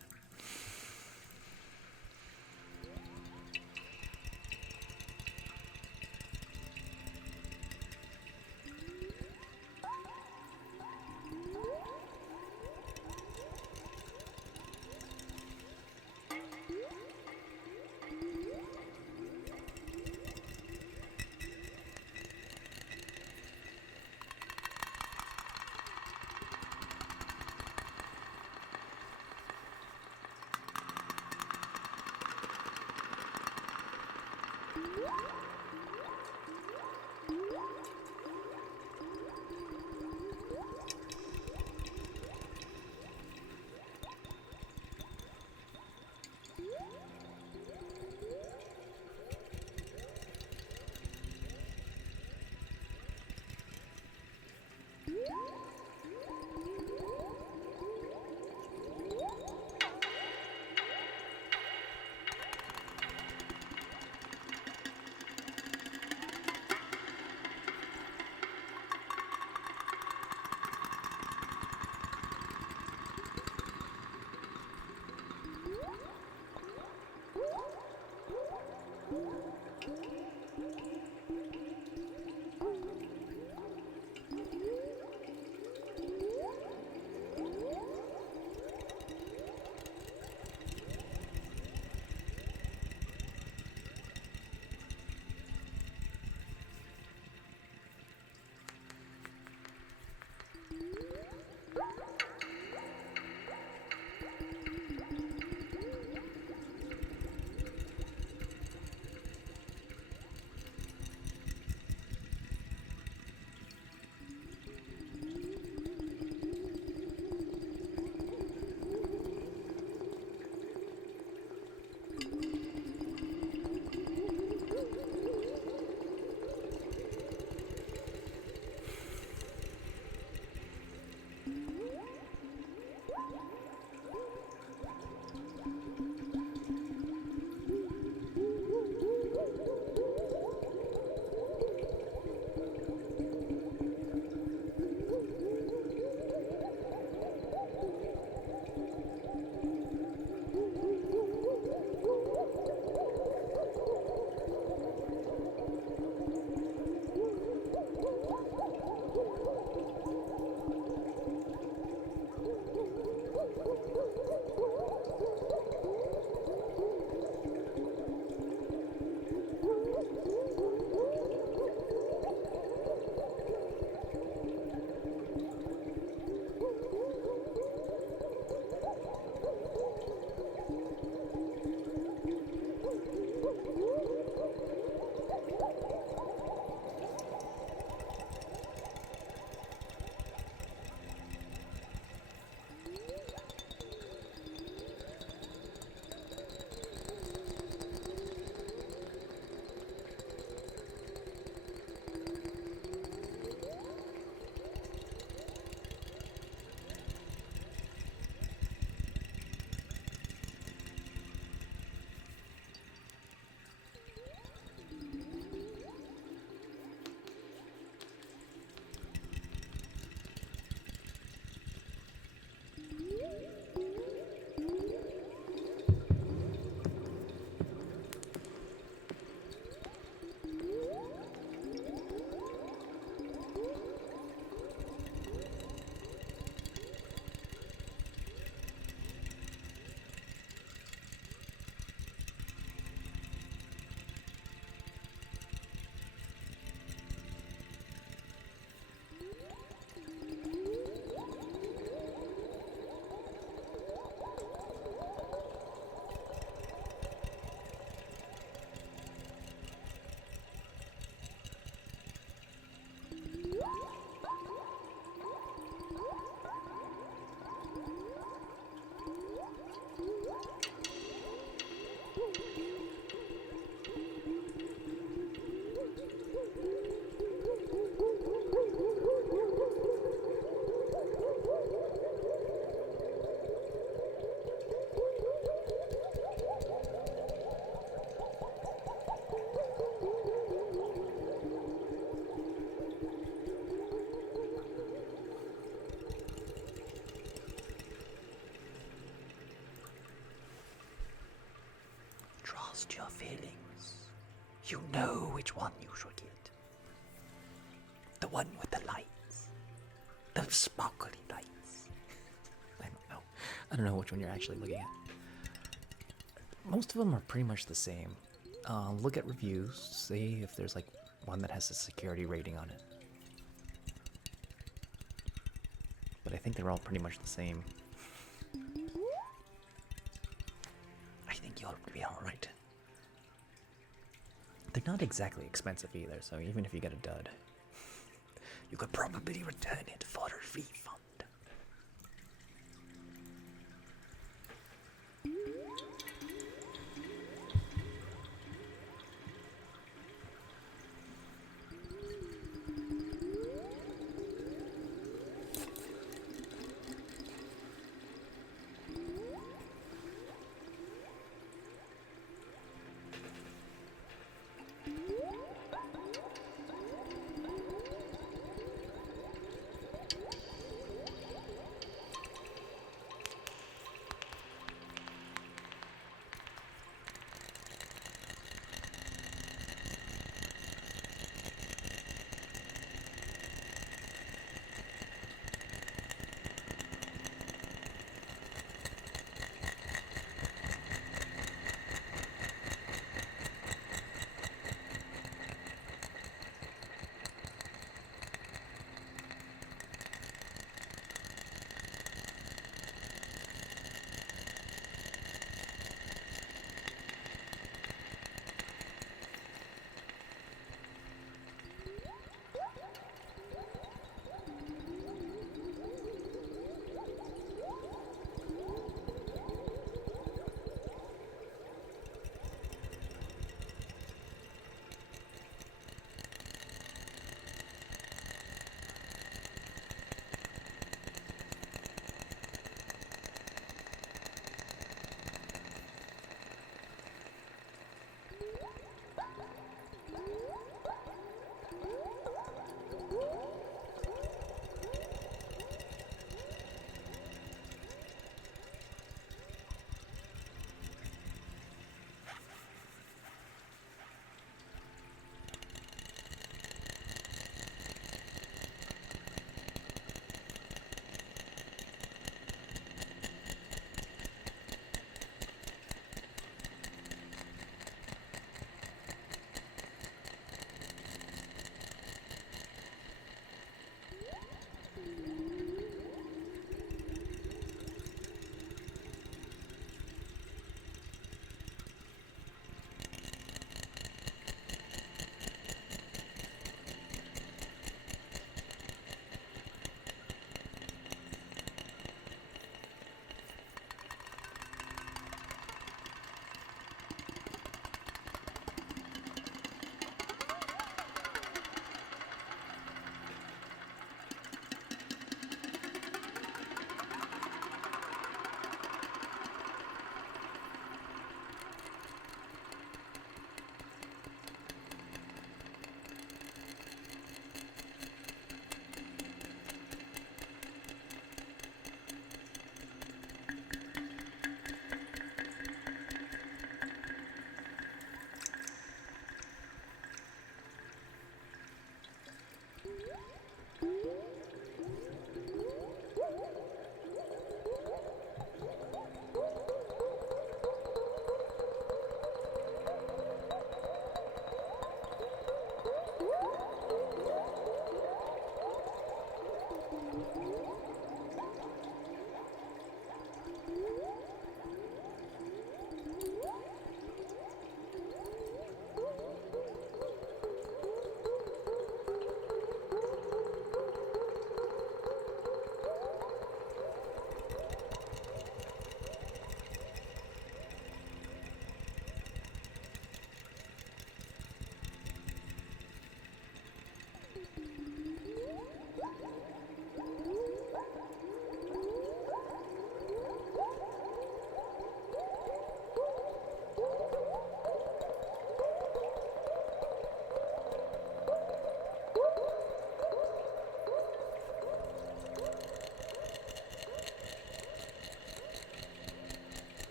trust your feelings. You know which one you should get. The one with the lights. The sparkly lights. I don't know. I don't know which one you're actually looking at. Most of them are pretty much the same. Look at reviews, see if there's like one that has a security rating on it. But I think they're all pretty much the same. I think you'll be alright. They're not exactly expensive either, so even if you get a dud, you could probably return it for a refund.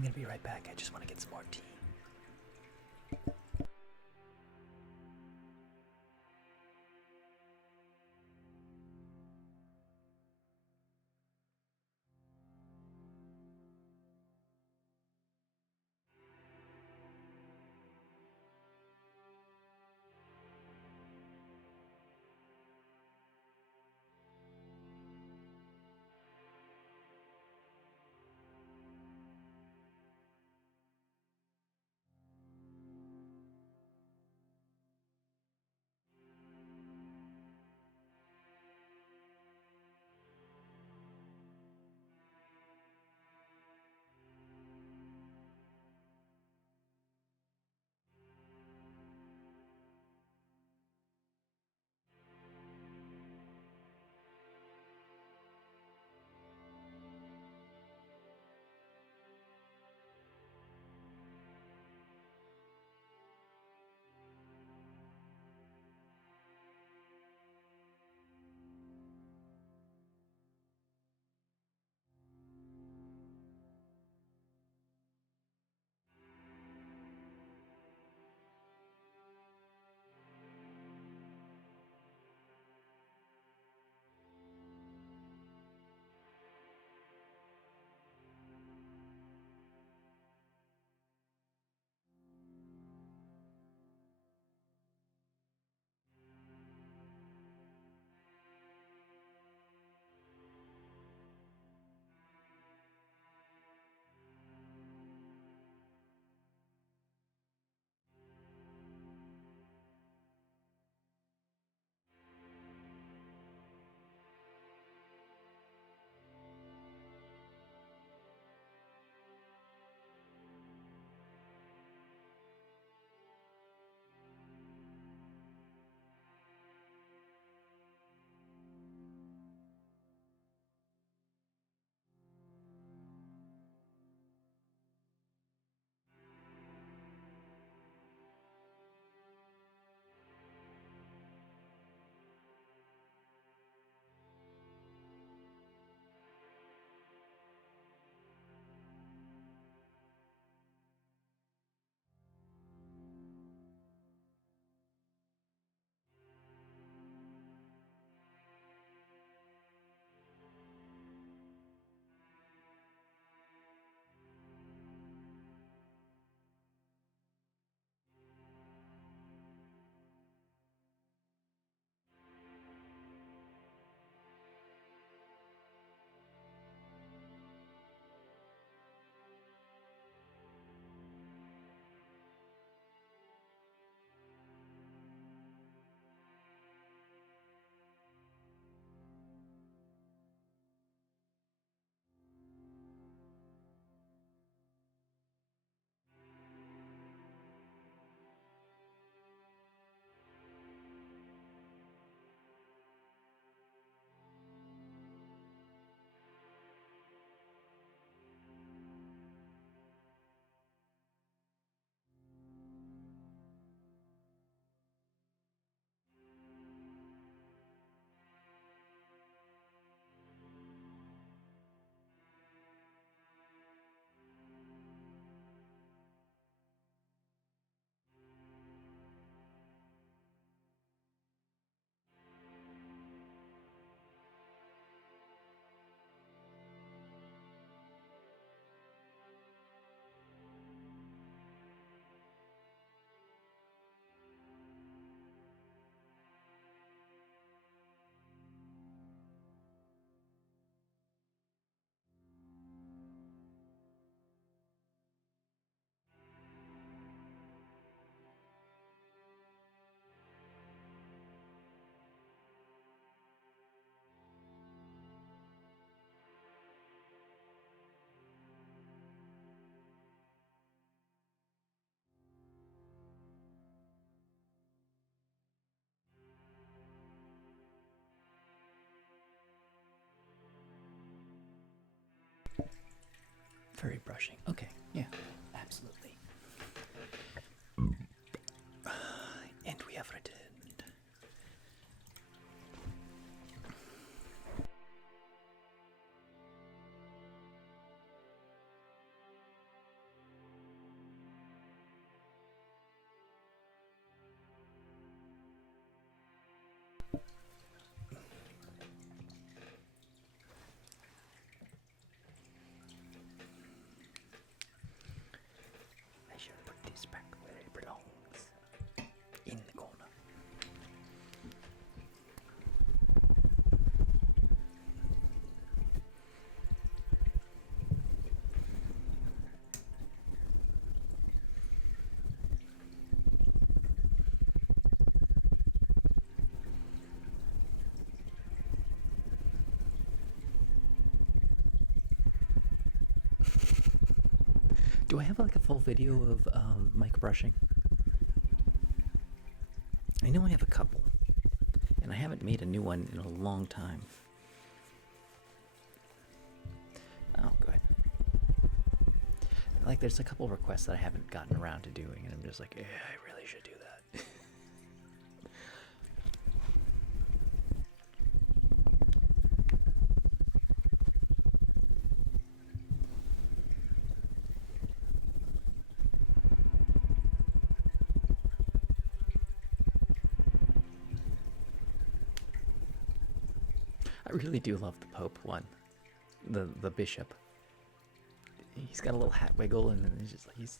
I'm gonna be right back. I just want to get some more tea. Furry brushing. Okay, yeah, absolutely. And we have returned. I should put this back where it belongs. In the corner. Do I have like a full video of mic brushing? I know I have a couple, and I haven't made a new one in a long time. Oh, good. Like, there's a couple requests that I haven't gotten around to doing, and I'm just like, yeah, I really should do that. I really do love the Pope one, the bishop. He's got a little hat wiggle, and then he's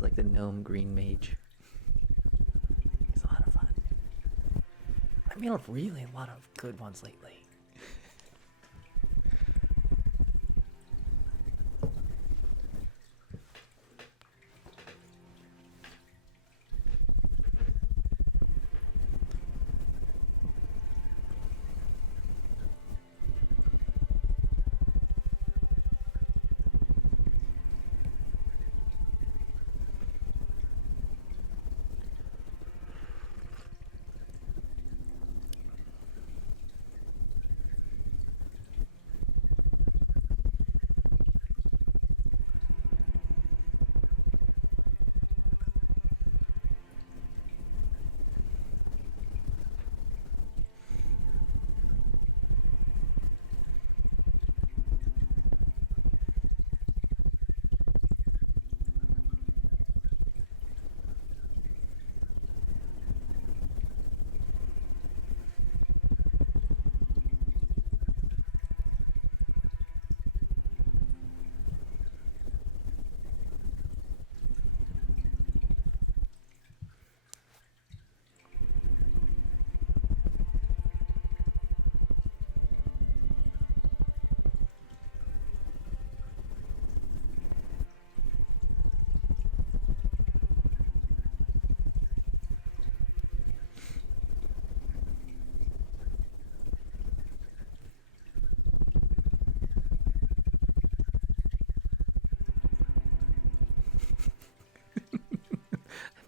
like the gnome green mage. He's a lot of fun. I made a lot of good ones lately.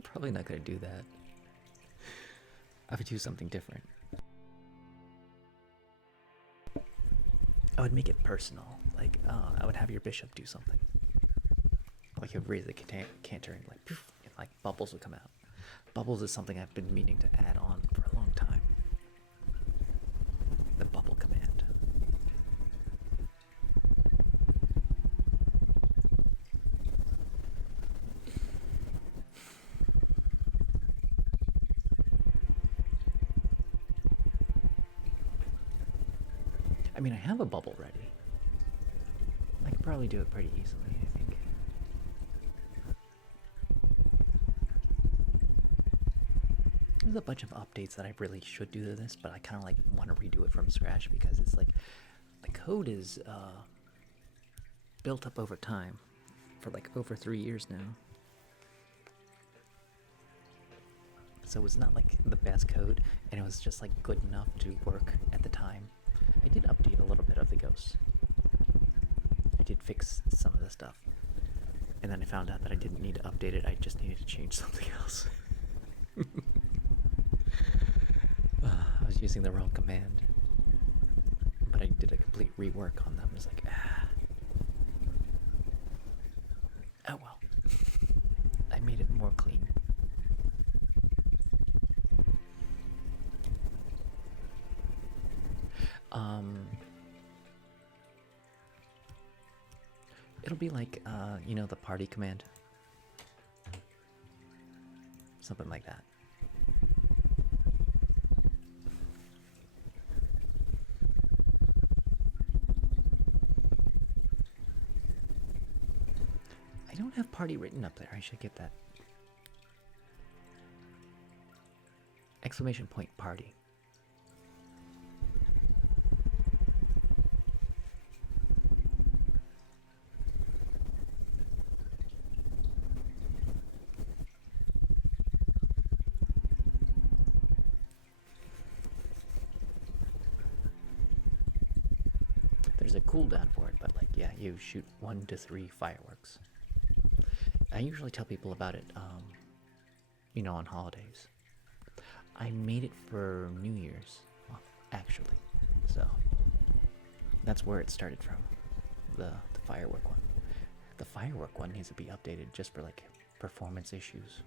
Probably not gonna do that. I would do something different. I would make it personal. Like, I would have your bishop do something. Like, you'd raise the canter and like, poof, and like bubbles would come out. Bubbles is something I've been meaning to add on for a long time. The bubble command. I mean, I have a bubble ready. I could probably do it pretty easily, I think. There's a bunch of updates that I really should do to this, but I kind of like want to redo it from scratch because it's like the code is built up over time for like over 3 years now. So it's not like the best code, and it was just like good enough to work at the time. I did update a little bit of the ghosts. I did fix some of the stuff. And then I found out that I didn't need to update it, I just needed to change something else. I was using the wrong command. But I did a complete rework on them. It's like, oh well. I made it more clean. It'll be like, you know, the party command. Something like that. I don't have party written up there. I should get that. Exclamation point party. There's a cooldown for it, but like, yeah, you shoot 1 to 3 fireworks. I usually tell people about it, you know, on holidays. I made it for New Year's, well, actually, so that's where it started from, the firework one. The firework one needs to be updated just for like performance issues.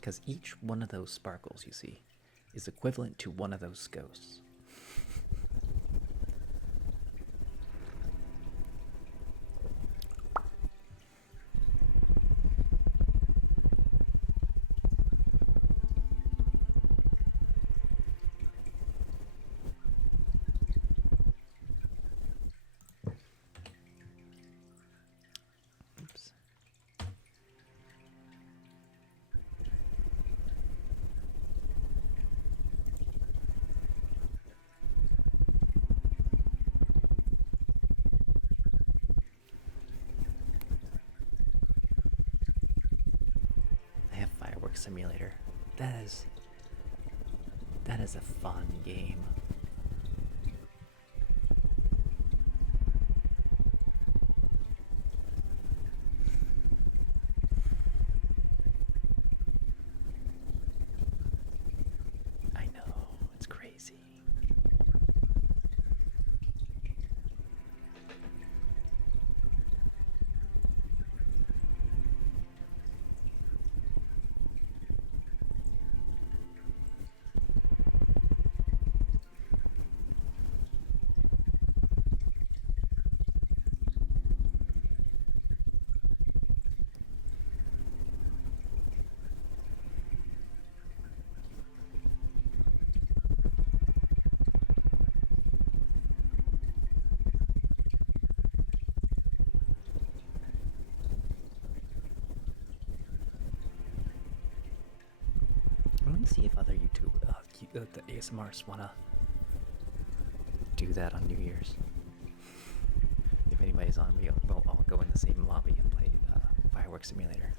Because each one of those sparkles you see is equivalent to one of those ghosts. Oops. I have Fireworks Simulator. That is a fun game. I know, it's crazy. I want to see if other YouTube, the ASMRs want to do that on New Year's. If anybody's on, we'll all go in the same lobby and play Fireworks Simulator.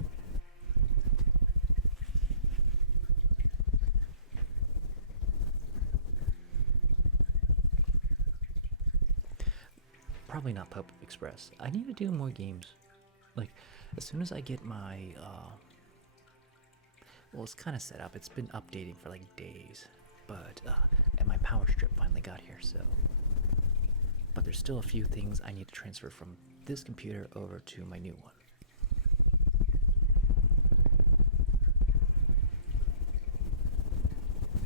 Probably not Pope Express. I need to do more games. Like, as soon as I get my, well, it's kind of set up. It's been updating for like days, but and my power strip finally got here. So, but there's still a few things I need to transfer from this computer over to my new one.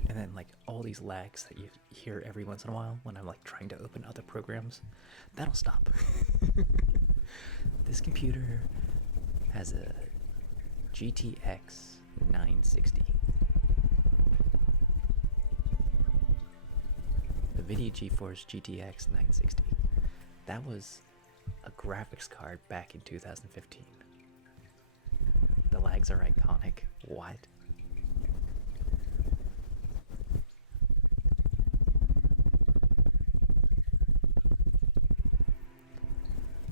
And then like all these lags that you hear every once in a while when I'm like trying to open other programs, that'll stop. This computer has a GTX 960. NVIDIA GeForce GTX 960. That was a graphics card back in 2015. The lags are iconic. What?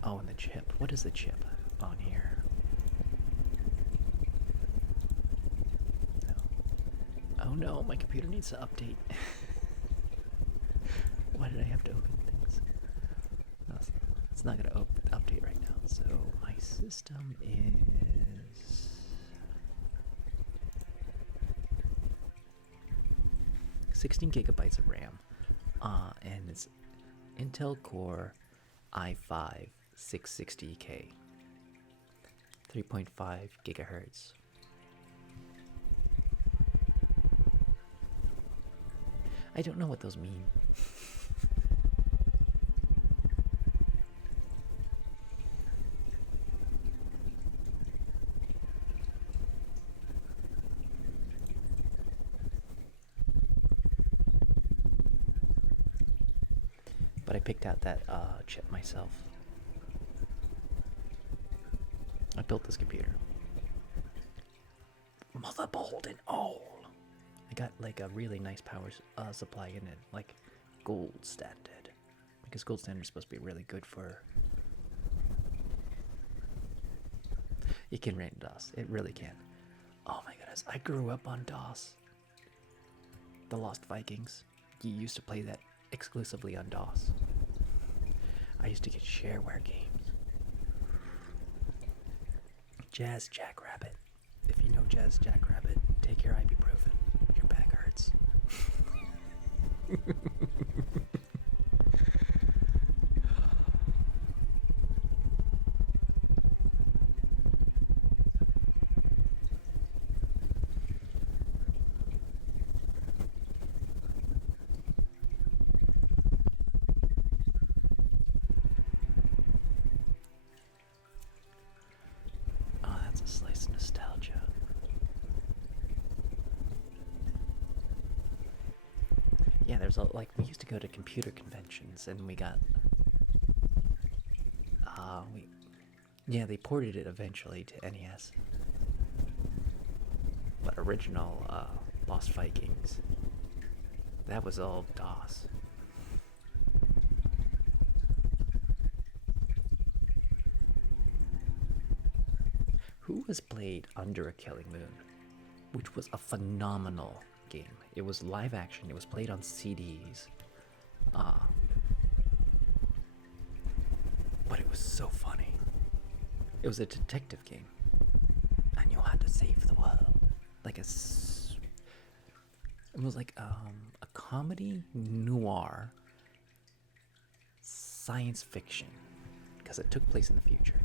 Oh, and the chip. What is the chip on here? Oh no, my computer needs to update. Why did I have to open things? No, it's not going to update right now. So my system is 16 gigabytes of RAM, and it's Intel Core i5 660K, 3.5 gigahertz. I don't know what those mean. But I picked out that chip myself. I built this computer. Motherboard and all. I got like a really nice power supply in it, like gold standard. Because gold standard is supposed to be really good for... It can run DOS. It really can. Oh my goodness, I grew up on DOS. The Lost Vikings. You used to play that exclusively on DOS. I used to get shareware games. Jazz Jackrabbit. If you know Jazz Jackrabbit, take your ibuprofen. Your back hurts. Slice of nostalgia. Yeah, there's like we used to go to computer conventions and we got yeah, they ported it eventually to NES. But original Lost Vikings, that was all DOS. Who has played Under a Killing Moon, which was a phenomenal game? It was live action. It was played on CDs. But it was so funny. It was a detective game, and you had to save the world. It was like a comedy noir science fiction, because it took place in the future.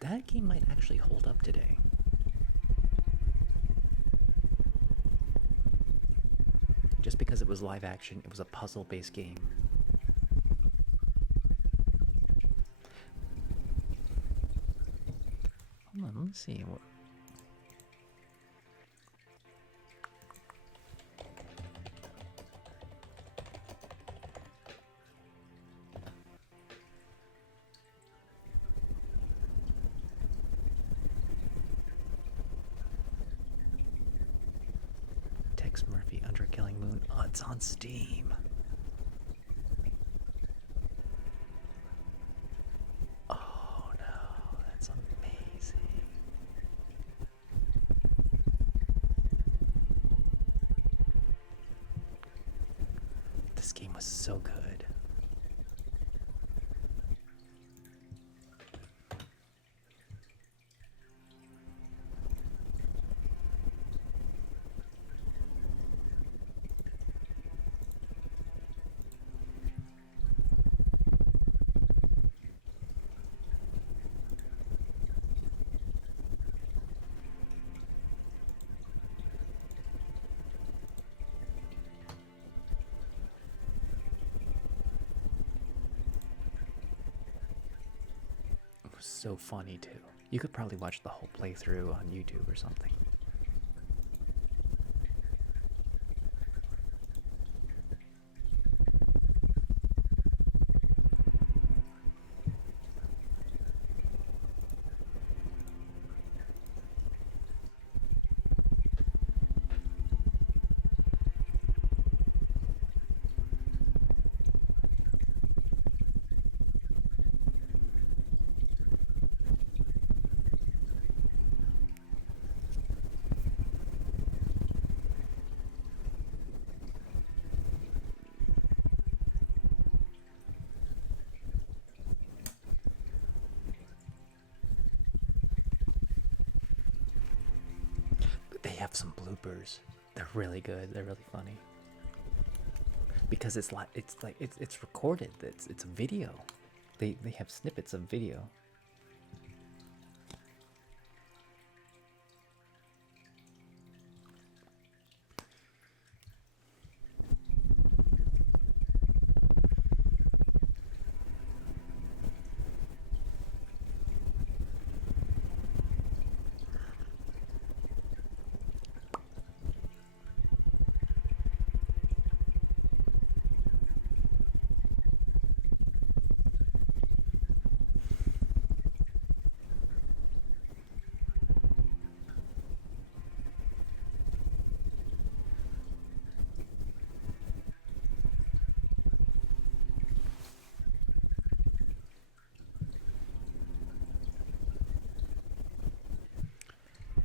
That game might actually hold up today. Just because it was live action, it was a puzzle-based game. Hold on, let me see. Tex Murphy, Under a Killing Moon. Oh, it's on Steam. Oh no, that's amazing. This game was so good. So funny too. You could probably watch the whole playthrough on YouTube or something. They have some bloopers. They're really good. They're really funny. Because it's recorded. It's a video. They have snippets of video.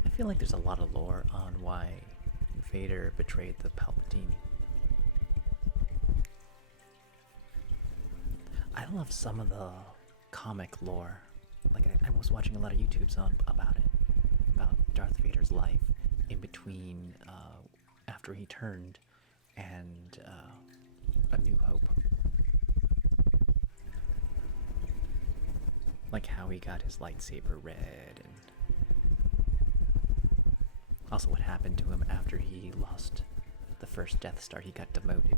I feel like there's a lot of lore on why Vader betrayed the Palpatine. I love some of the comic lore. Like I was watching a lot of YouTubes about it, about Darth Vader's life in between after he turned and A New Hope. Like how he got his lightsaber red, and also what happened to him after he lost the first Death Star. He got demoted.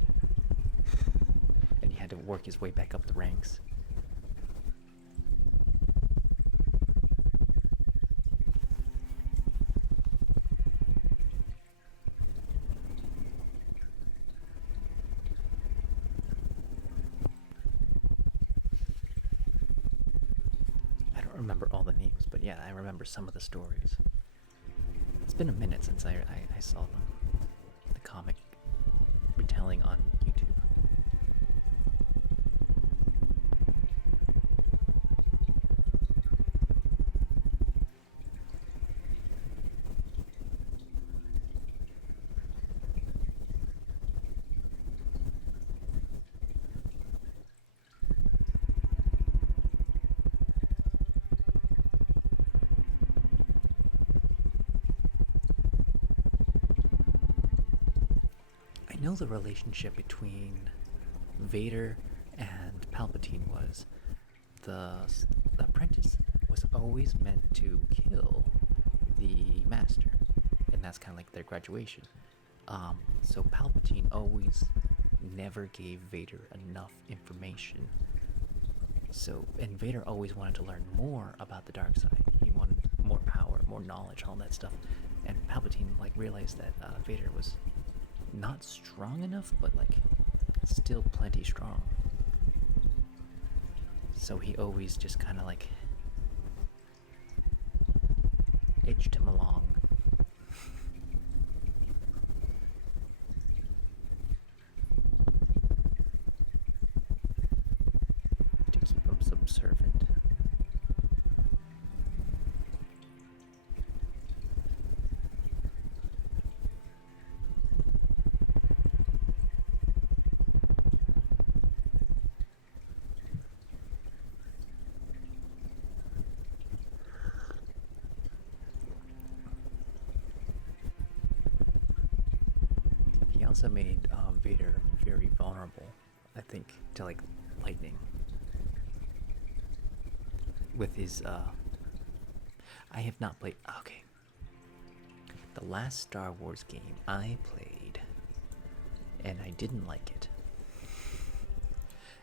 And he had to work his way back up the ranks. I don't remember all the names, but yeah, I remember some of the stories. It's been a minute since I saw them. The comic retelling on YouTube. I know the relationship between Vader and Palpatine was the apprentice was always meant to kill the master, and that's kind of like their graduation. So Palpatine always never gave Vader enough information. And Vader always wanted to learn more about the dark side. He wanted more power, more knowledge, all that stuff. And Palpatine realized that Vader was not strong enough, but still plenty strong. So he always just kind of edged him along. To keep him subservient. Also made Vader very vulnerable, I think, to lightning. With his I have not played. Okay. The last Star Wars game I played, and I didn't like it.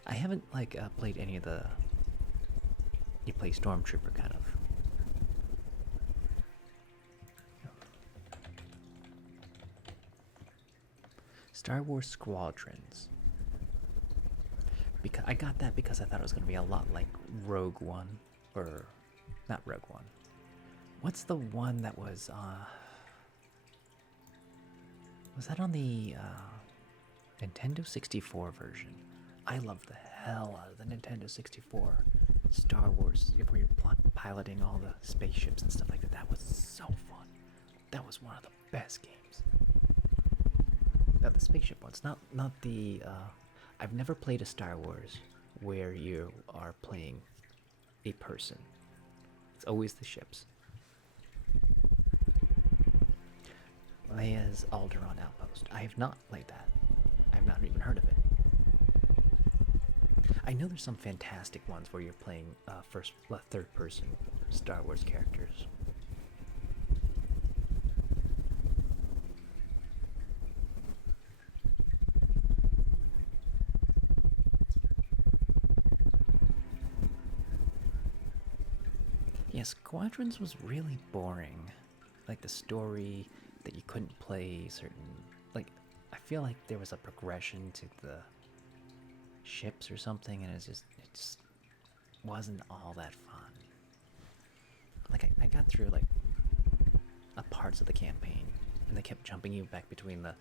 I haven't played any of the. You play Stormtrooper kind of. Star Wars Squadrons. Because I got that because I thought it was going to be a lot like Rogue One, or not Rogue One. What's the one that was that on the Nintendo 64 version? I love the hell out of the Nintendo 64 Star Wars, where you're piloting all the spaceships and stuff like that. That was so fun. That was one of the best games. The spaceship ones, not the. I've never played a Star Wars where you are playing a person. It's always the ships. Leia's Alderaan Outpost. I have not played that. I've not even heard of it. I know there's some fantastic ones where you're playing third person Star Wars characters. Yeah, Squadrons was really boring. Like the story that you couldn't play certain, like, I feel like there was a progression to the ships or something, and it just wasn't all that fun. Like I got through like parts of the campaign, and they kept jumping you back between the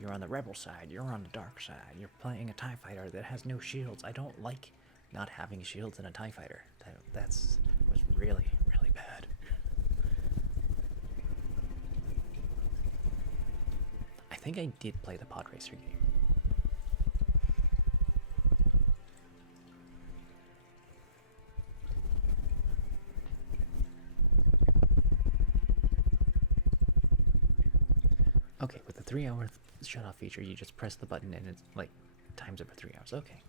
you're on the rebel side, you're on the dark side, you're playing a TIE fighter that has no shields. I don't like not having shields in a TIE fighter. That's was really, really bad. I think I did play the Pod Racer game. Okay, with the 3-hour shut-off feature, you just press the button and it's like times over 3 hours. Okay.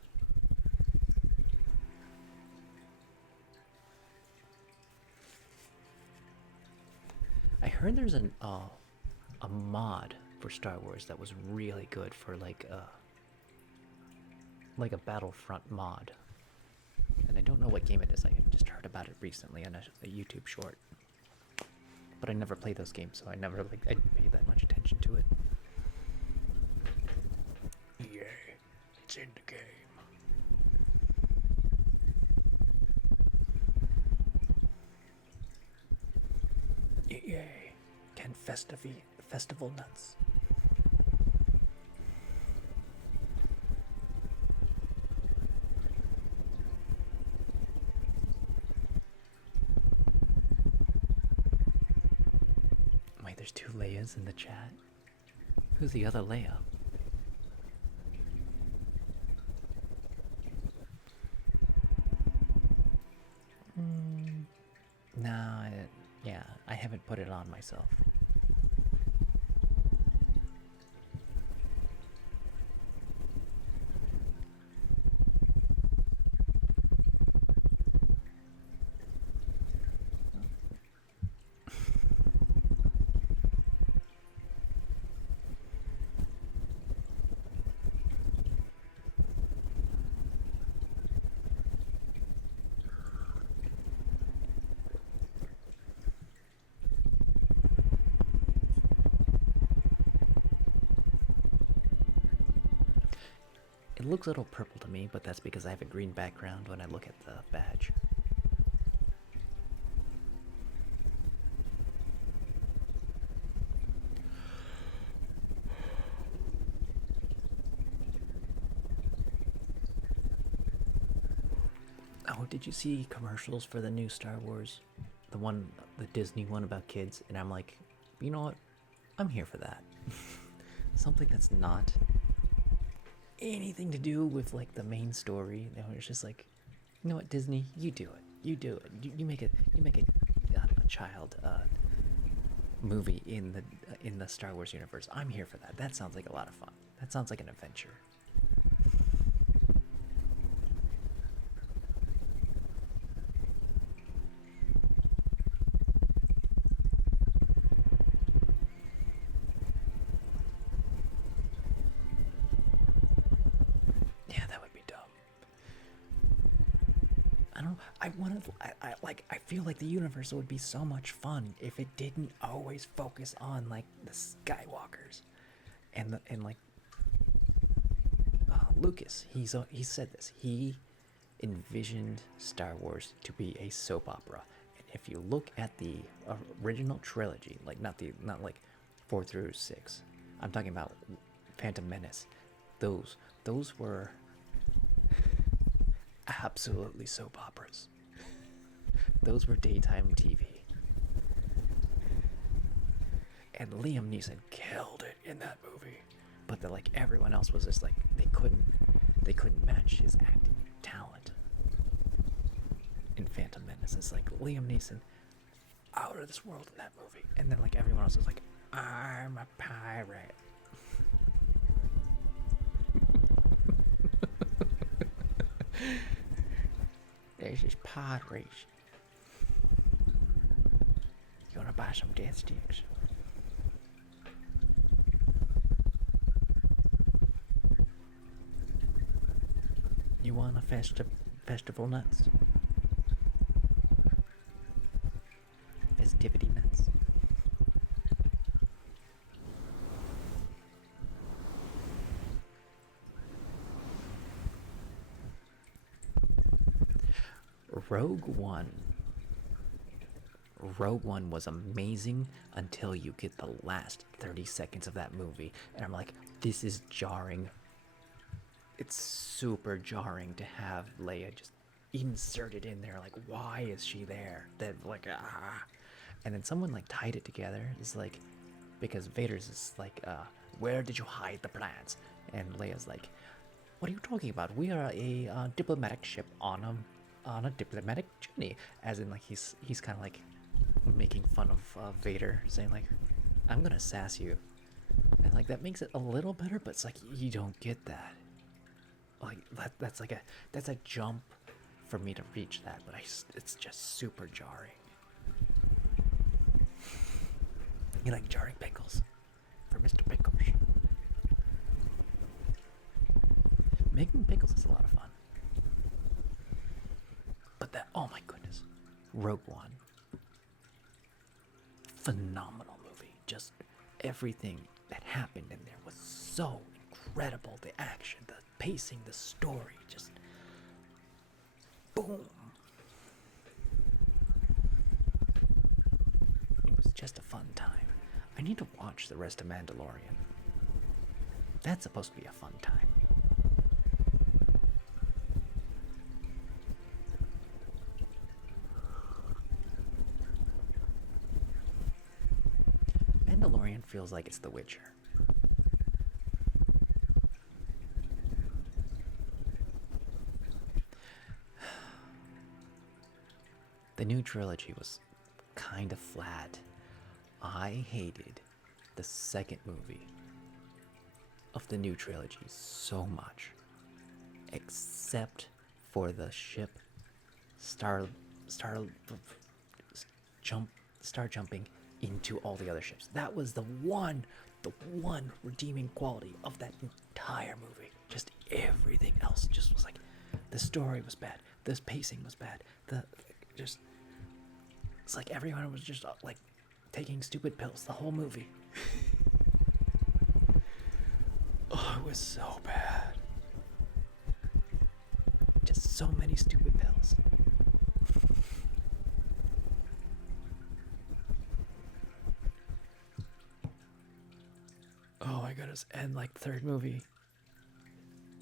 I heard there's a mod for Star Wars that was really good for like a Battlefront mod, and I don't know what game it is. I just heard about it recently on a YouTube short, but I never played those games, so I didn't pay that much attention to it. Yeah, it's in the game. Yay, Ken Festival nuts. Wait, there's 2 Leias in the chat. Who's the other Leia? No, I haven't put it on myself. It looks a little purple to me, but that's because I have a green background when I look at the badge. Oh, did you see commercials for the new Star Wars? The Disney one about kids? And I'm like, you know what? I'm here for that. Something that's not anything to do with like the main story. It's just like, you know what, Disney, you do it. You make a child movie in the Star Wars universe. I'm here for that. That sounds like a lot of fun. That sounds like an adventure. I feel like the universe would be so much fun if it didn't always focus on like the Skywalkers, and Lucas. He said this. He envisioned Star Wars to be a soap opera, and if you look at the original trilogy, like not like 4 through 6, I'm talking about Phantom Menace. Those were absolutely soap operas. Those were daytime TV. And Liam Neeson killed it in that movie. But everyone else was just like they couldn't match his acting talent in Phantom Menace. It's like Liam Neeson out of this world in that movie. And then everyone else was like, I'm a pirate. There's this pod race. You wanna buy some death sticks? You want a festival nuts? Festivity nuts? Rogue One. Rogue One was amazing until you get the last 30 seconds of that movie. And I'm like, this is jarring. It's super jarring to have Leia just inserted in there. Like, why is she there? That, like, ah. And then someone, like, tied it together. It's like, because Vader's is like, where did you hide the plans? And Leia's like, what are you talking about? We are a diplomatic ship on a diplomatic journey. As in, like, he's kind of like making fun of Vader, saying like, I'm gonna sass you. And like that makes it a little better, but it's like you don't get that. Like that's a jump for me to reach that, but it's just super jarring. You like jarring pickles for Mr. Pickles. Making pickles is a lot of fun. But that, oh my goodness, Rogue One, phenomenal movie. Just everything that happened in there was so incredible. The action, the pacing, the story, just boom. It was just a fun time. I need to watch the rest of Mandalorian. That's supposed to be a fun time. Mandalorian feels like it's The Witcher. The new trilogy was kind of flat. I hated the second movie of the new trilogy so much, except for the ship star jumping into all the other ships. That was the one redeeming quality of that entire movie. Just everything else just was like, the story was bad, the pacing was bad, it's like everyone was just like taking stupid pills the whole movie. Oh, it was so bad. Just so many stupid pills. Oh my goodness. And like third movie,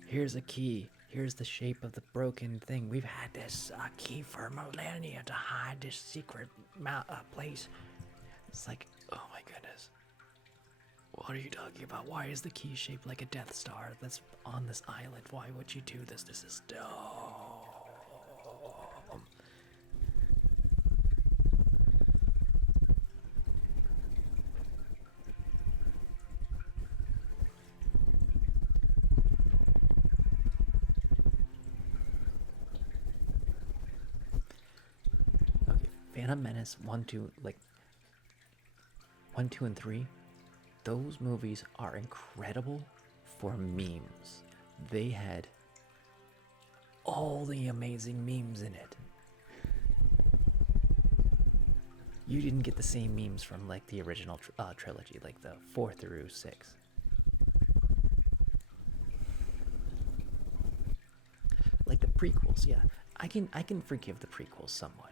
here's a key. Here's the shape of the broken thing. We've had this key for millennia to hide this secret place. It's like, oh my goodness. What are you talking about? Why is the key shaped like a Death Star that's on this island? Why would you do this? This is dumb. Okay, Phantom Menace 1, 2, 2, and 3. Those movies are incredible for memes. They had all the amazing memes in it. You didn't get the same memes from like the original trilogy, like the 4 through 6. Like the prequels, yeah. I can forgive the prequels somewhat.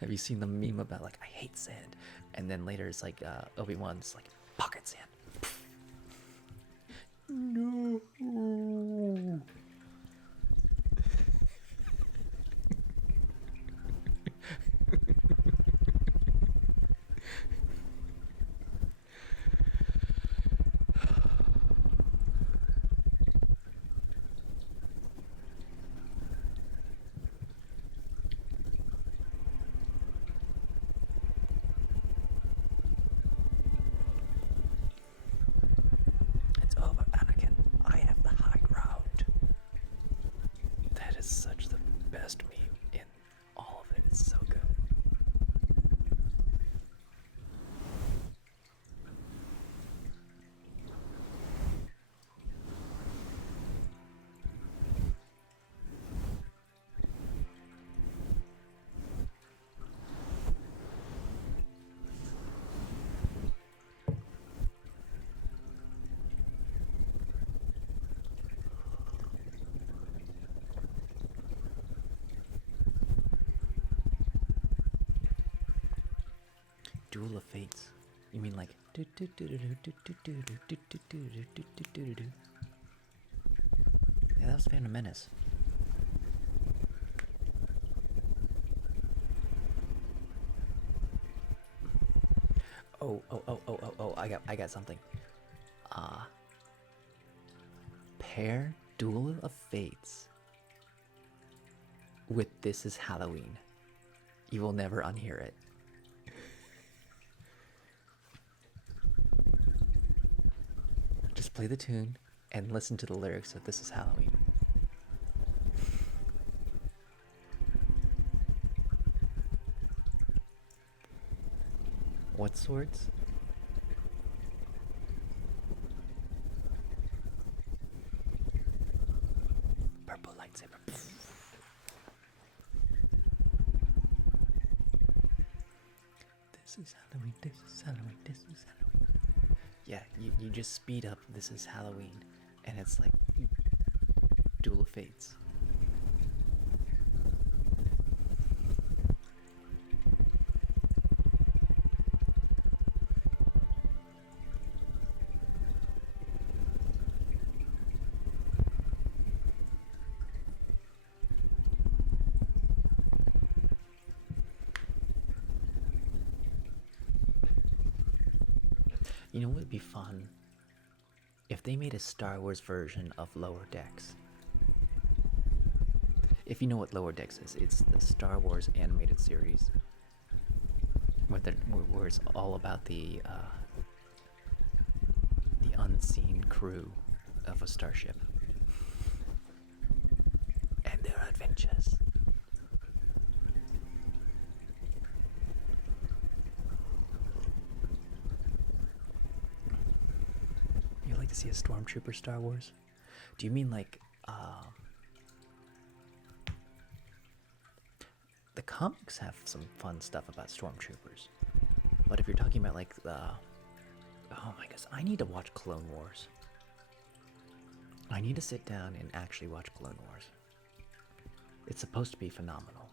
Have you seen the meme about like I hate sand, and then later it's like Obi-Wan's like pocket sand. No. Duel of Fates. You mean like yeah, that was Phantom Menace. Oh, I got something. Pair Duel of Fates with This Is Halloween. You will never unhear it. Just play the tune and listen to the lyrics of This Is Halloween. What swords? Purple lightsaber. This is Halloween, this is Halloween, this is Halloween. Yeah, you just speed up This Is Halloween, and it's like Duel of Fates. You know what would be fun? If they made a Star Wars version of Lower Decks. If you know what Lower Decks is, it's the Star Wars animated series where it's all about the unseen crew of a starship and their adventures. You like to see a Stormtrooper Star Wars? Do you mean like the comics have some fun stuff about Stormtroopers, but if you're talking about like oh my gosh, I need to watch Clone Wars. I need to sit down and actually watch Clone Wars. It's supposed to be phenomenal.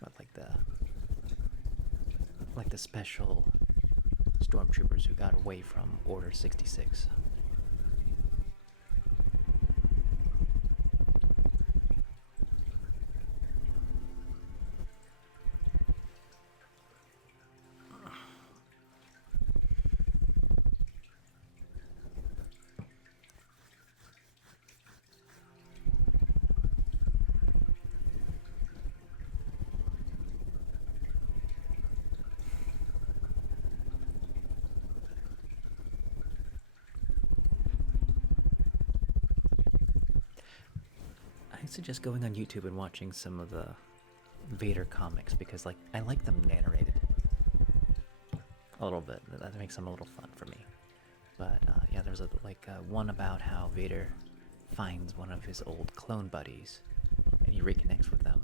But like the special Stormtroopers who got away from Order 66. I suggest going on YouTube and watching some of the Vader comics because like I like them narrated a little bit. That makes them a little fun for me. But yeah, there's one about how Vader finds one of his old clone buddies and he reconnects with them,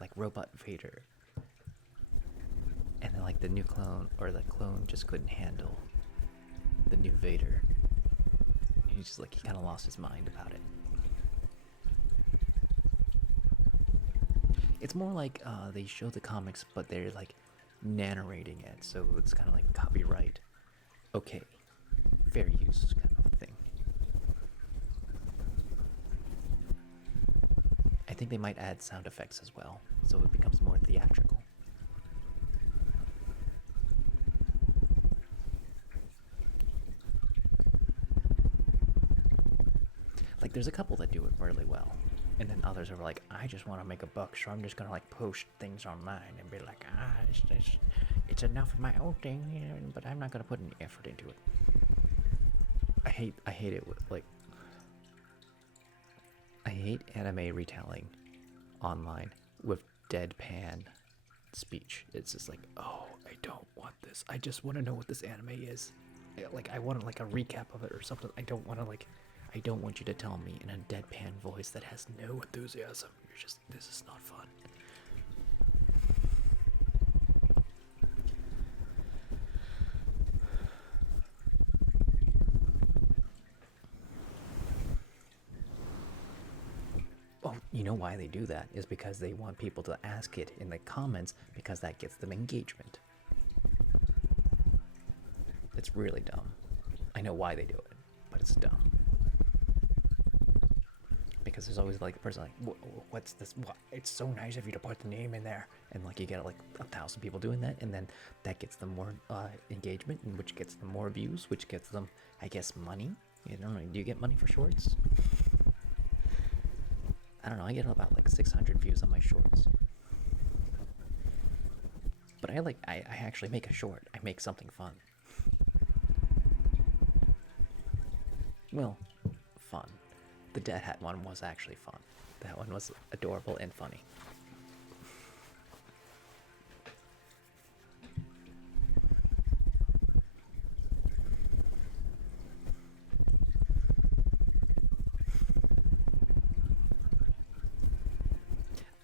like Robot Vader. And then like the new clone or the clone just couldn't handle the new Vader. He's just like he kind of lost his mind about it. It's more like they show the comics, but they're like narrating it, so it's kind of like copyright. Okay, fair use kind of thing. I think they might add sound effects as well, so it becomes more theatrical. Like there's a couple that do it really well. And then others are like, I just want to make a buck, so I'm just gonna like post things online and be like, it's enough of my own thing, but I'm not gonna put any effort into it. I hate it with like, I hate anime retelling online with deadpan speech. It's just like, oh, I don't want this. I just want to know what this anime is. Like I want like a recap of it or something. I don't want you to tell me in a deadpan voice that has no enthusiasm. This is not fun. Oh, you know why they do that is because they want people to ask it in the comments because that gets them engagement. It's really dumb. I know why they do it, but it's dumb. Because there's always like a person like, what's this? What? It's so nice of you to put the name in there. And like you get like 1,000 people doing that, and then that gets them more engagement, and which gets them more views, which gets them, I guess, money. You don't know, do you get money for shorts? I don't know, I get about like 600 views on my shorts. But I actually make a short. I make something fun. Well, fun. The Dead Hat one was actually fun. That one was adorable and funny.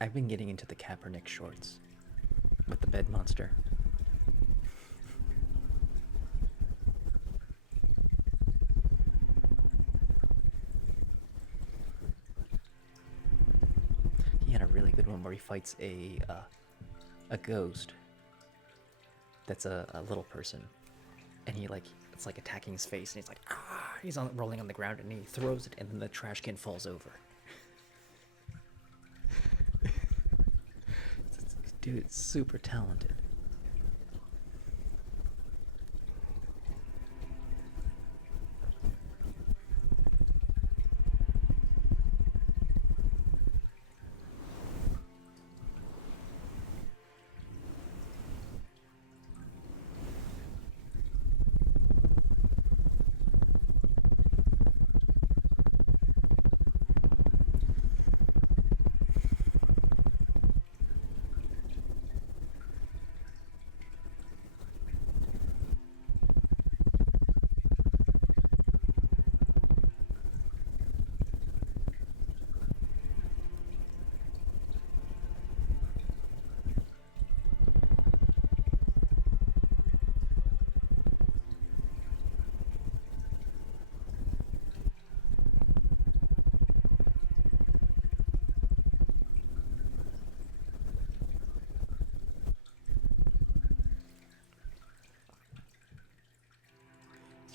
I've been getting into the Kaepernick shorts with the bed monster. He had a really good one where he fights a ghost that's a little person, and he like it's like attacking his face, and he's like he's rolling on the ground, and he throws it, and then the trash can falls over. Dude, it's super talented.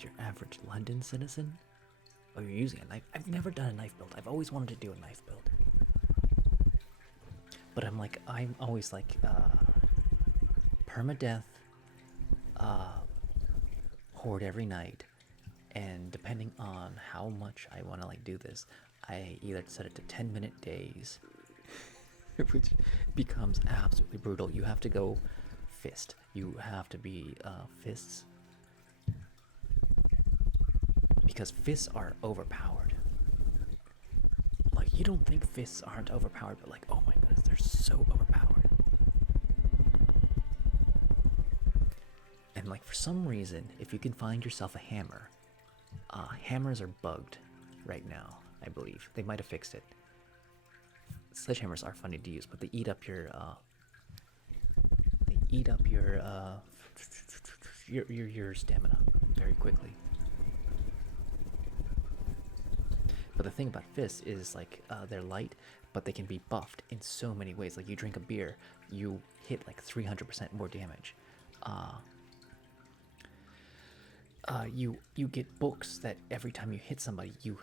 Your average London citizen? Oh, you're using a knife? I've never done a knife build. I've always wanted to do a knife build. But I'm always like, permadeath, horde every night, and depending on how much I want to like do this, I either set it to 10-minute days, which becomes absolutely brutal. You have to go fist. You have to be fists. Because fists are overpowered. Like, you don't think fists aren't overpowered, but like, oh my goodness, they're so overpowered. And like, for some reason, if you can find yourself a hammer, hammers are bugged right now, I believe. They might have fixed it. Sledgehammers are funny to use, but they eat up your your stamina very quickly. But the thing about fists is like they're light, but they can be buffed in so many ways. Like you drink a beer, you hit like 300% more damage. You get books that every time you hit somebody, you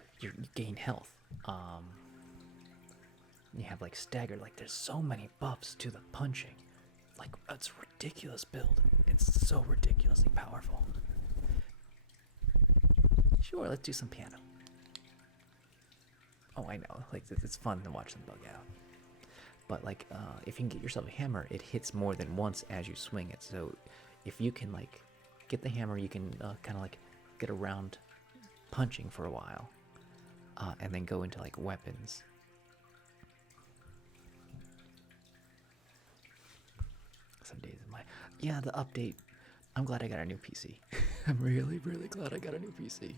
gain health. You have like stagger. Like there's so many buffs to the punching. Like it's a ridiculous build. It's so ridiculously powerful. Sure, let's do some piano. Oh, I know. Like it's fun to watch them bug out. But like, if you can get yourself a hammer, it hits more than once as you swing it. So, if you can like get the hammer, you can kind of like get around punching for a while, and then go into like weapons. Some days in my the update. I'm glad I got a new PC. I'm really glad I got a new PC.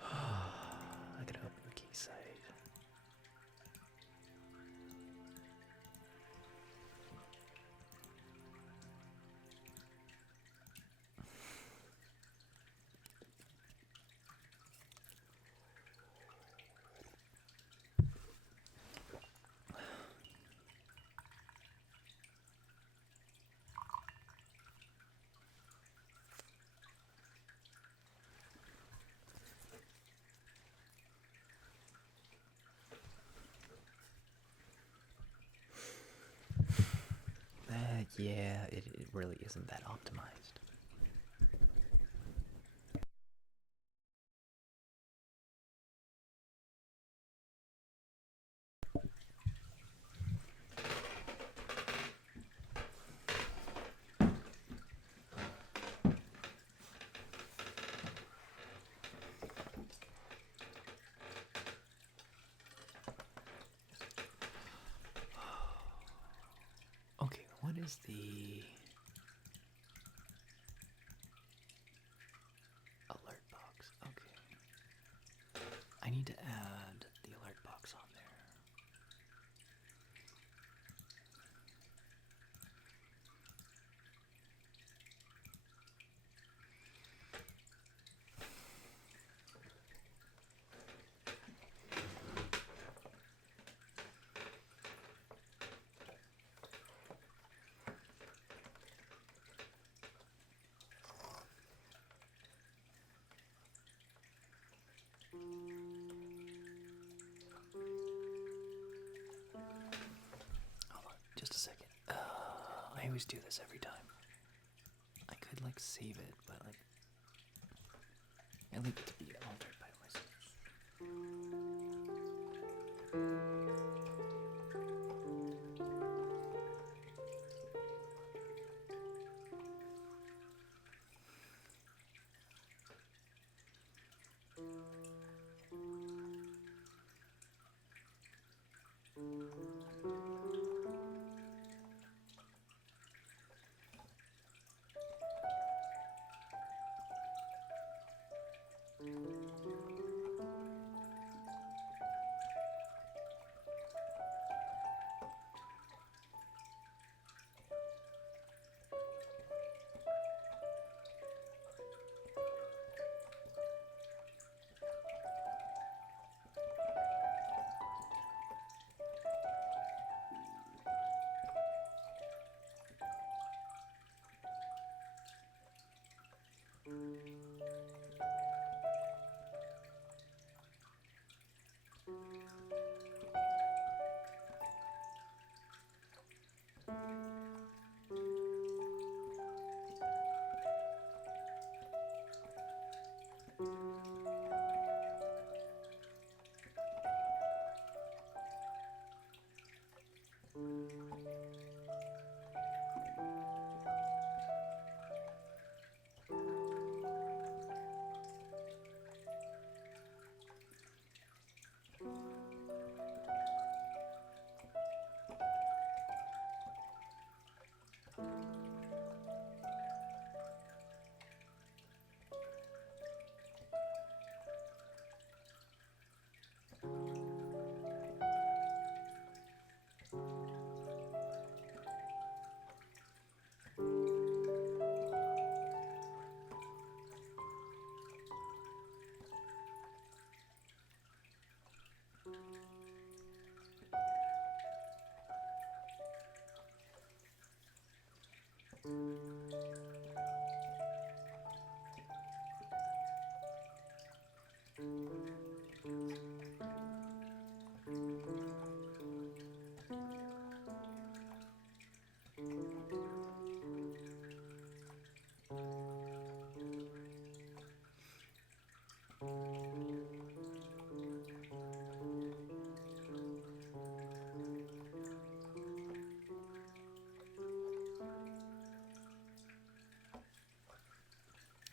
I gotta open the Keysite. really isn't that optimized. Okay, what is the alert box? Okay. I need to add the alert box on there. Hold on, just a second. I always do this every time. I could like save it, but like I leave it to be altered by myself.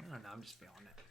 I don't know, I'm just feeling it.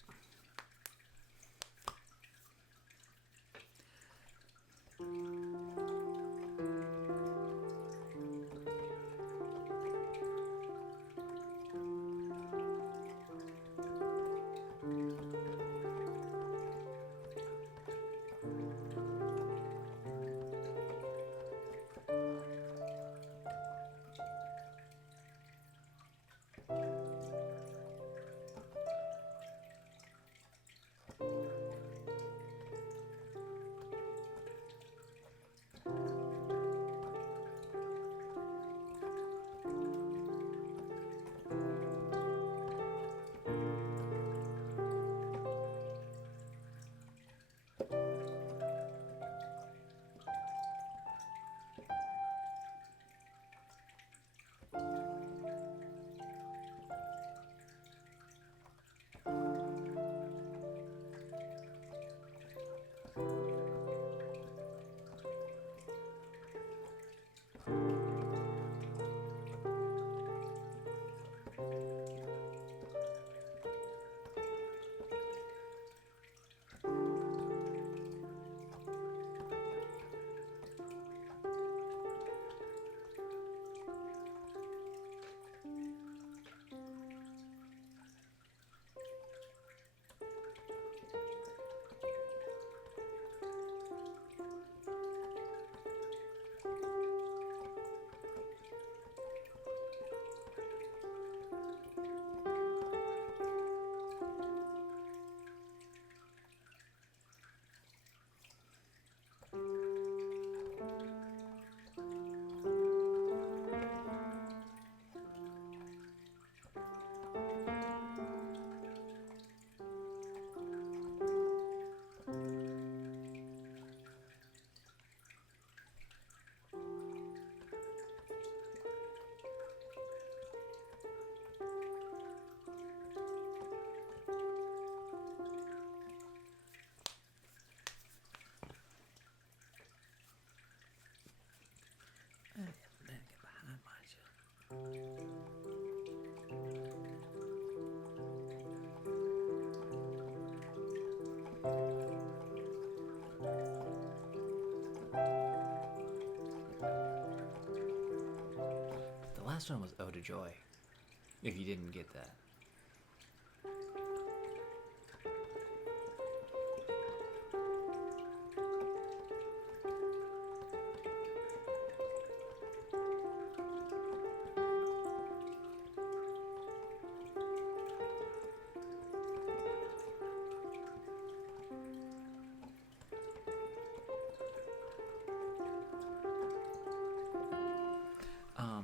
last one was Ode to Joy. If you didn't get that.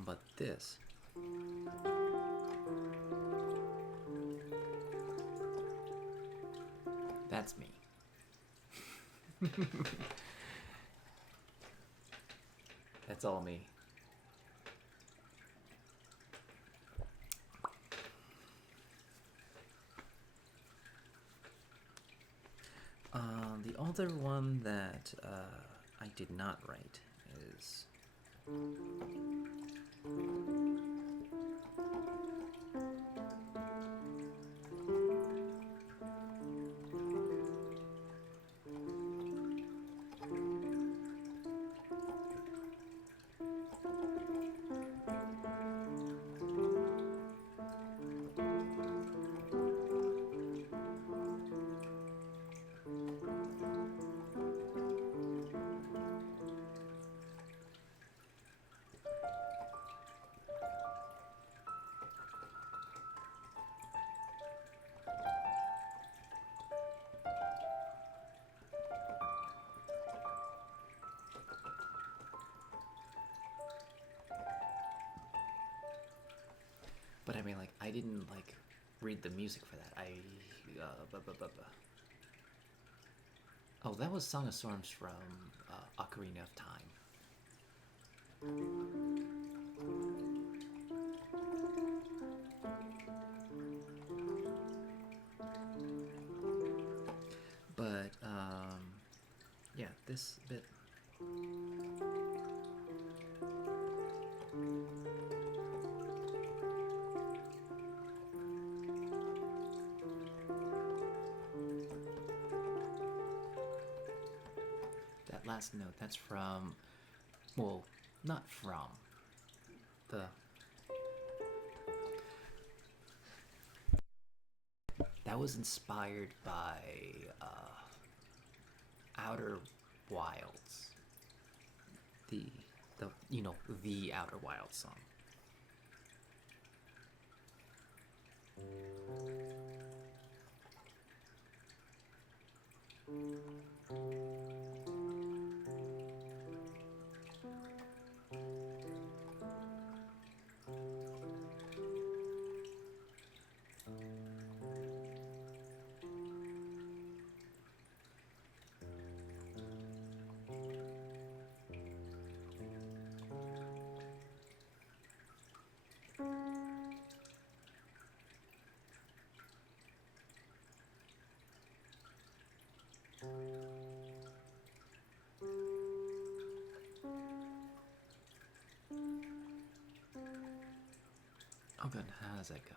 But this. That's me. That's all me. The other one that I did not write is But I mean, like, I didn't, like, read the music for that. Oh, that was Song of Storms from Ocarina of Time. But, yeah, this bit... That last note, that's from... Well, not from. The... That was inspired by Outer Wilds. The the Outer Wilds song. Oh good, how does that go?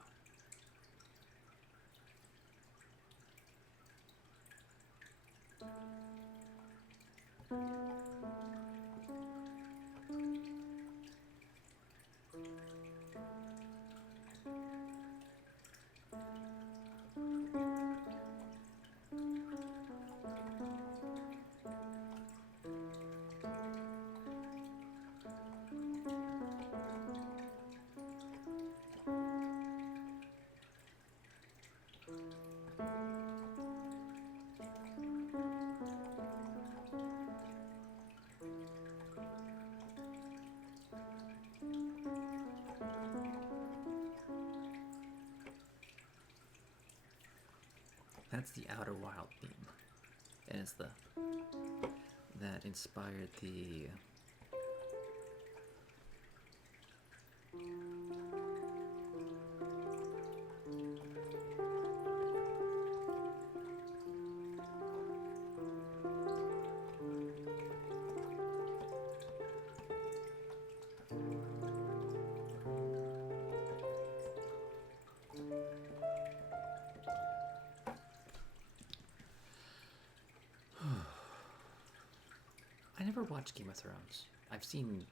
That's the Outer Wild theme. And it's that inspired the I never watched Game of Thrones. I've seen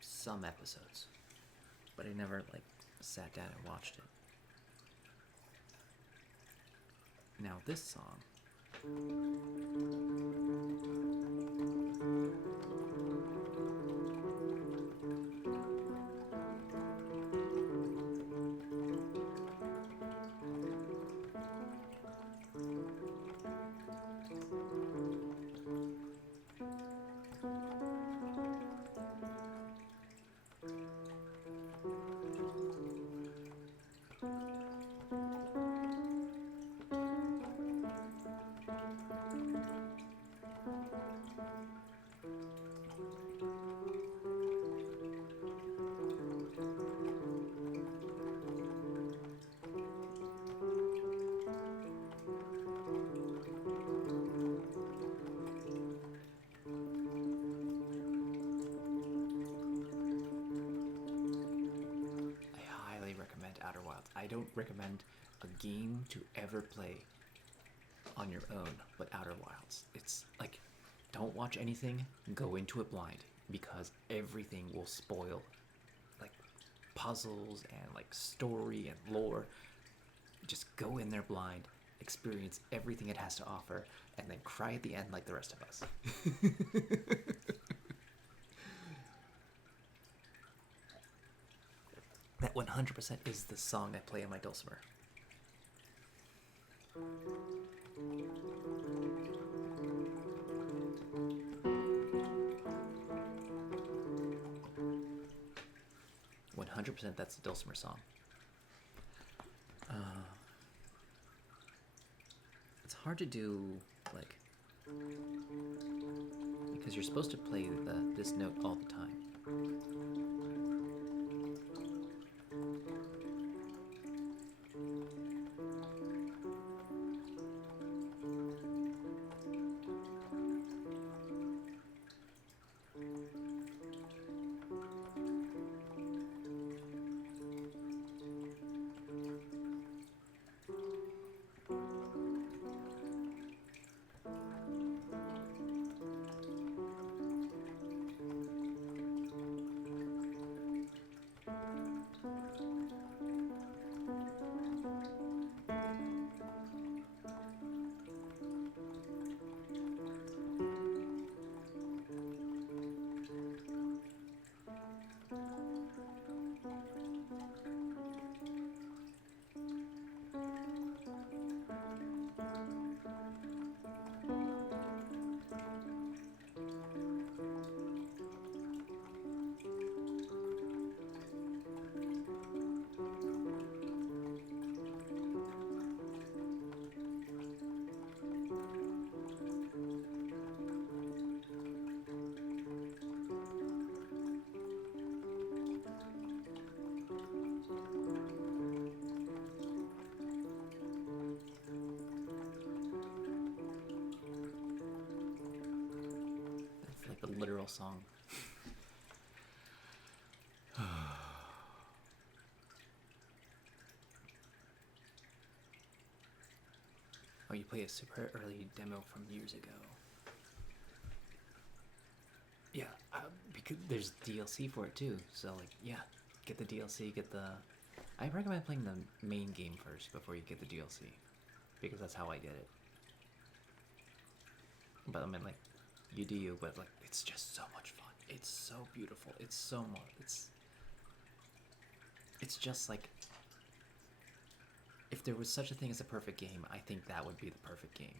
some episodes, but I never like sat down and watched it. Now this song. I highly recommend Outer Wilds. I don't recommend a game to ever play on your own, but Outer Wilds. It's like, don't watch anything, go into it blind, because everything will spoil, like puzzles and like story and lore. Just go in there blind, experience everything it has to offer, and then cry at the end like the rest of us. That 100% is the song I play on my dulcimer. That's the dulcimer song. It's hard to do, like, because you're supposed to play this note all the time. The literal song. Oh, you play a super early demo from years ago. Yeah, because there's DLC for it too. So like, yeah, get the DLC. I recommend playing the main game first before you get the DLC, because that's how I did it. But I mean, like, you do you, but like, it's just so much fun. It's so beautiful. It's so much. It's just like, if there was such a thing as a perfect game, I think that would be the perfect game.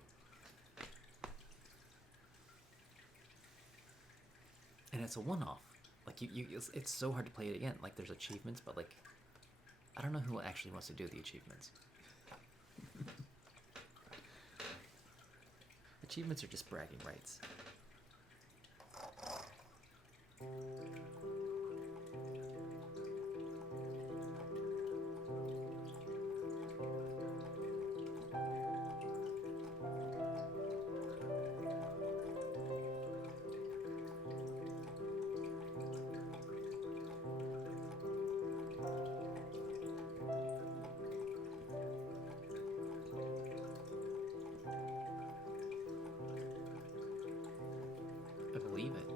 And it's a one-off. Like it's so hard to play it again. Like there's achievements, but like, I don't know who actually wants to do the achievements. Achievements are just bragging rights. I believe it.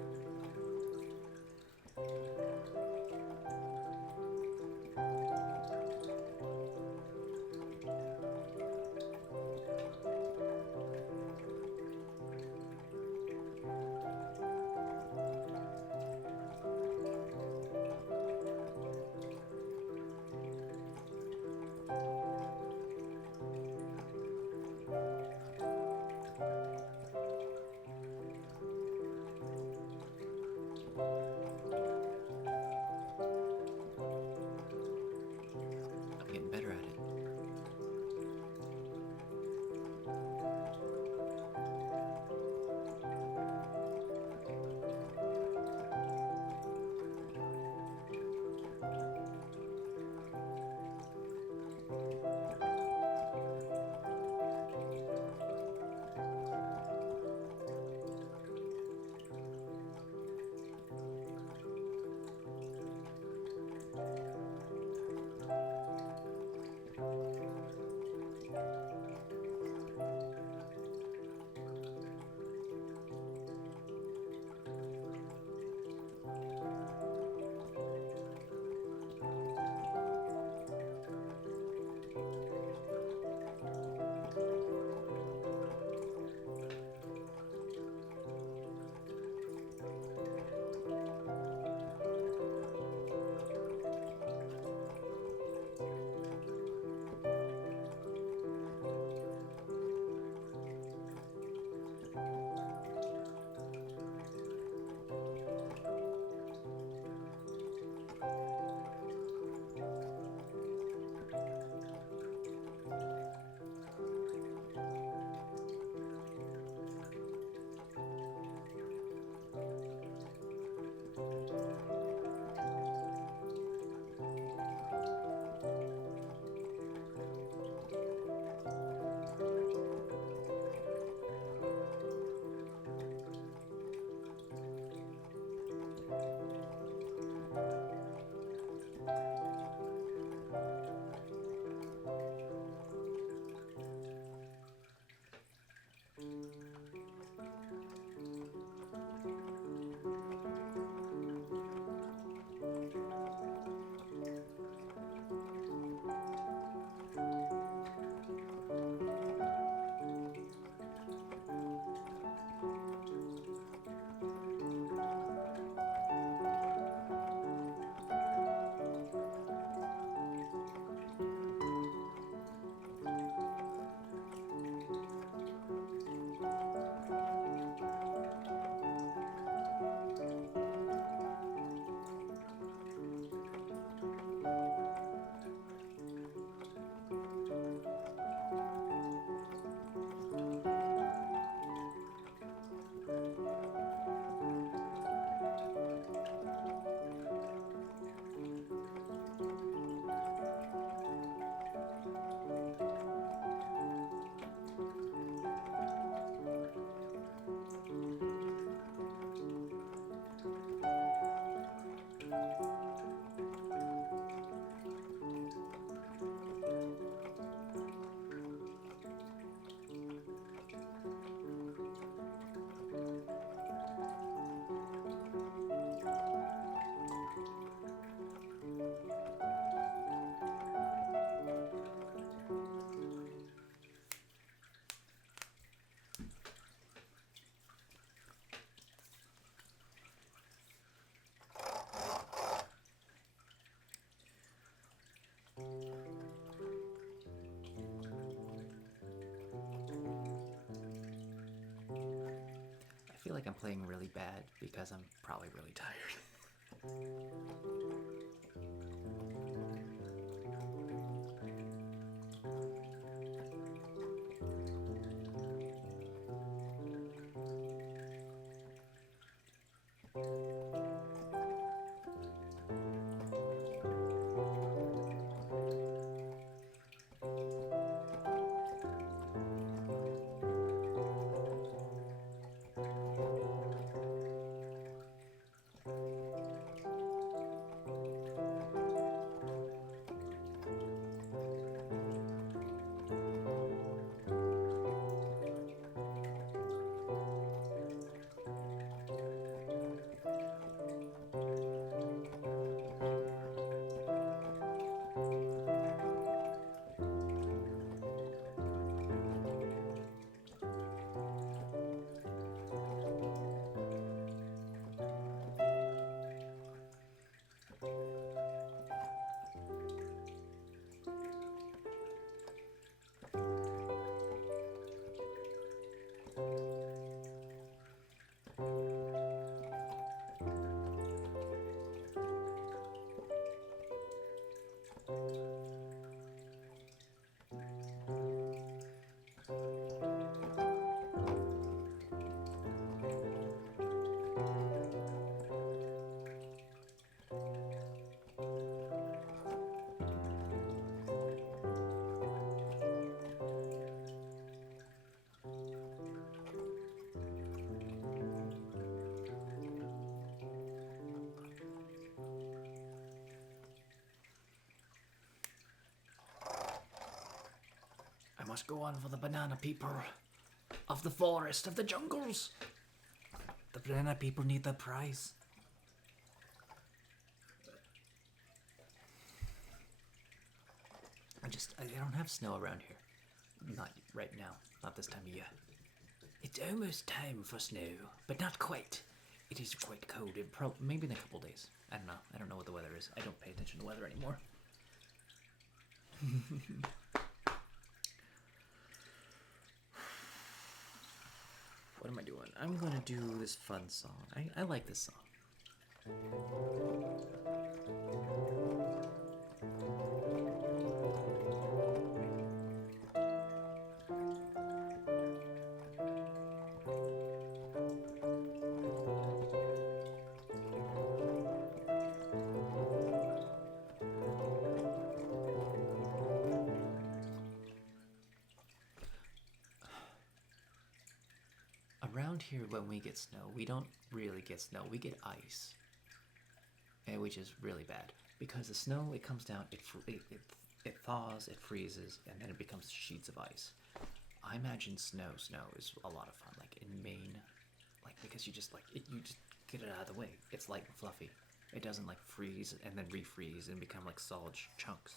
feel like I'm playing really bad because I'm probably really tired. I must go on for the banana people of the forest, of the jungles. The banana people need their prize. I don't have snow around here. Not right now. Not this time of year. It's almost time for snow, but not quite. It is quite cold. Maybe in a couple days. I don't know. I don't know what the weather is. I don't pay attention to weather anymore. What am I doing? I'm gonna do this fun song. I like this song. Around here, when we get snow, we don't really get snow. We get ice, which is really bad because the snow, it comes down, it thaws, it freezes, and then it becomes sheets of ice. I imagine snow is a lot of fun, like in Maine, like because you just get it out of the way. It's light and fluffy. It doesn't like freeze and then refreeze and become like solid chunks.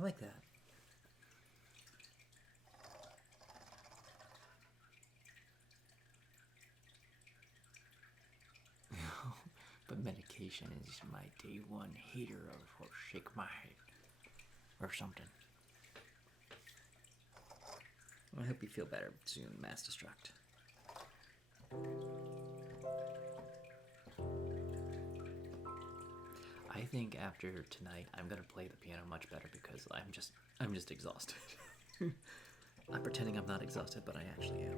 I like that. But medication is my day one hater of or shake my head or something. I hope you feel better soon, Mass Destruct. I think after tonight I'm gonna play the piano much better because I'm just exhausted. I'm pretending I'm not exhausted, but I actually am.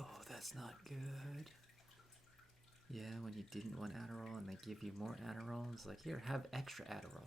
Oh, that's not good. Yeah, when you didn't want Adderall and they give you more Adderall, it's like, here, have extra Adderall.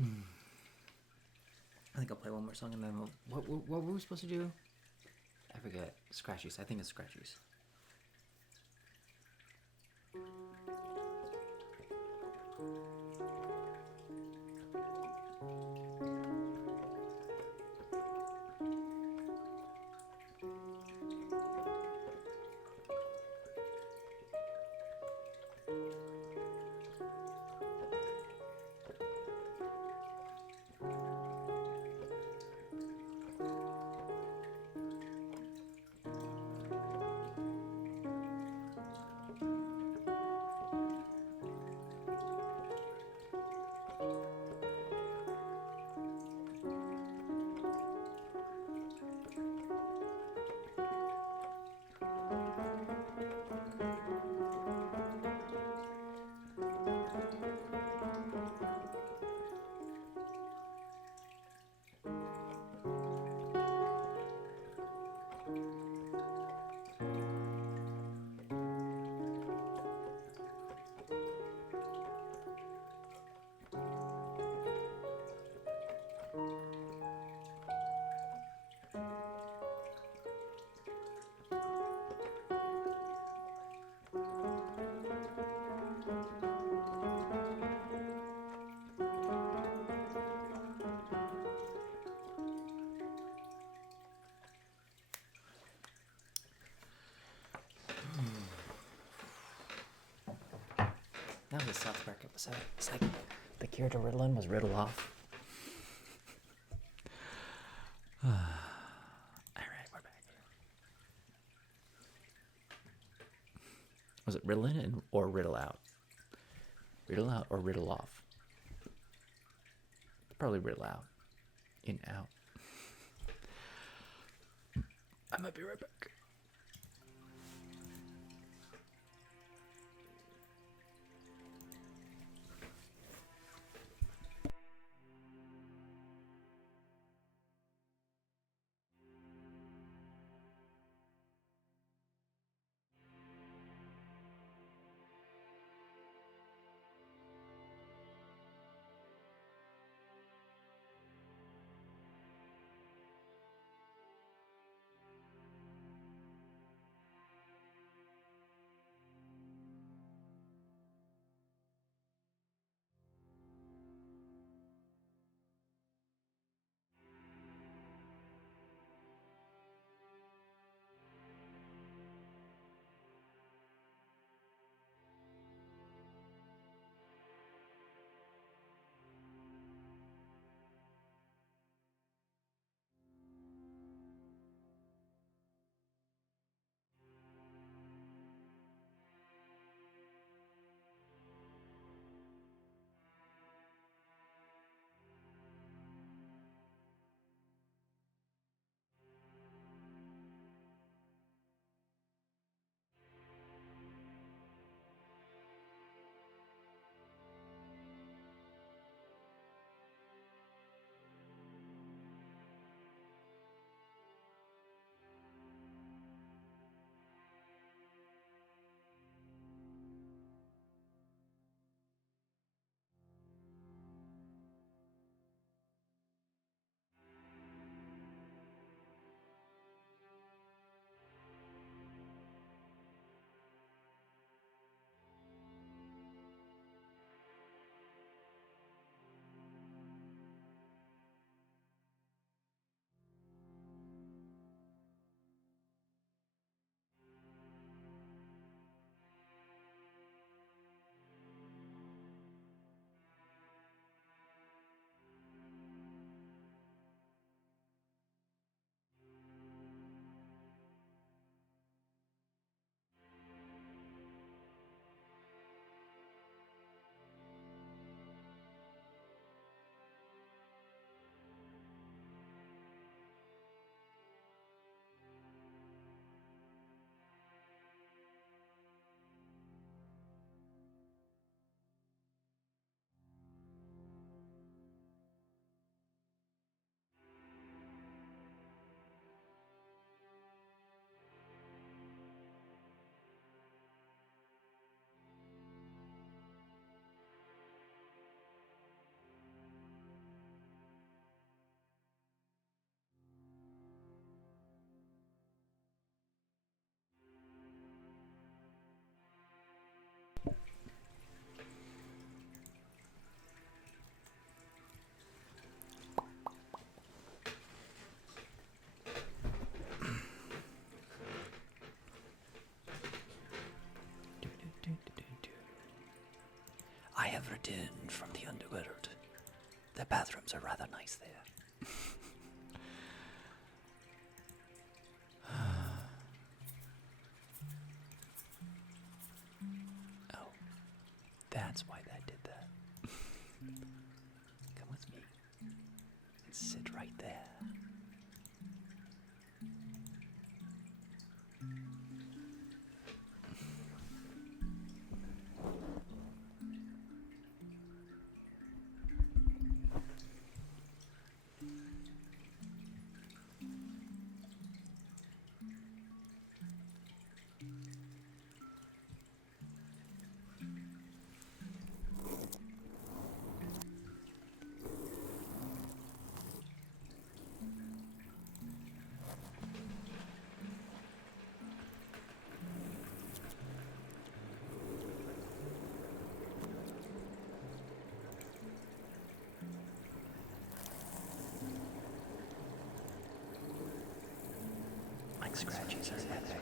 I think I'll play one more song and then what were we supposed to do? I forget. Scratchies. I think it's Scratchies. That was a South Park episode. It's like the cure to Ritalin was Riddle off. All right, we're back. Was it Riddle in or Riddle out? Riddle out or Riddle off? Probably Riddle out. In, out. I might be right back. have returned from the underworld. Their bathrooms are rather nice there. Oh, that's why that did that. Come with me. And sit right there. Like scratchies are epic.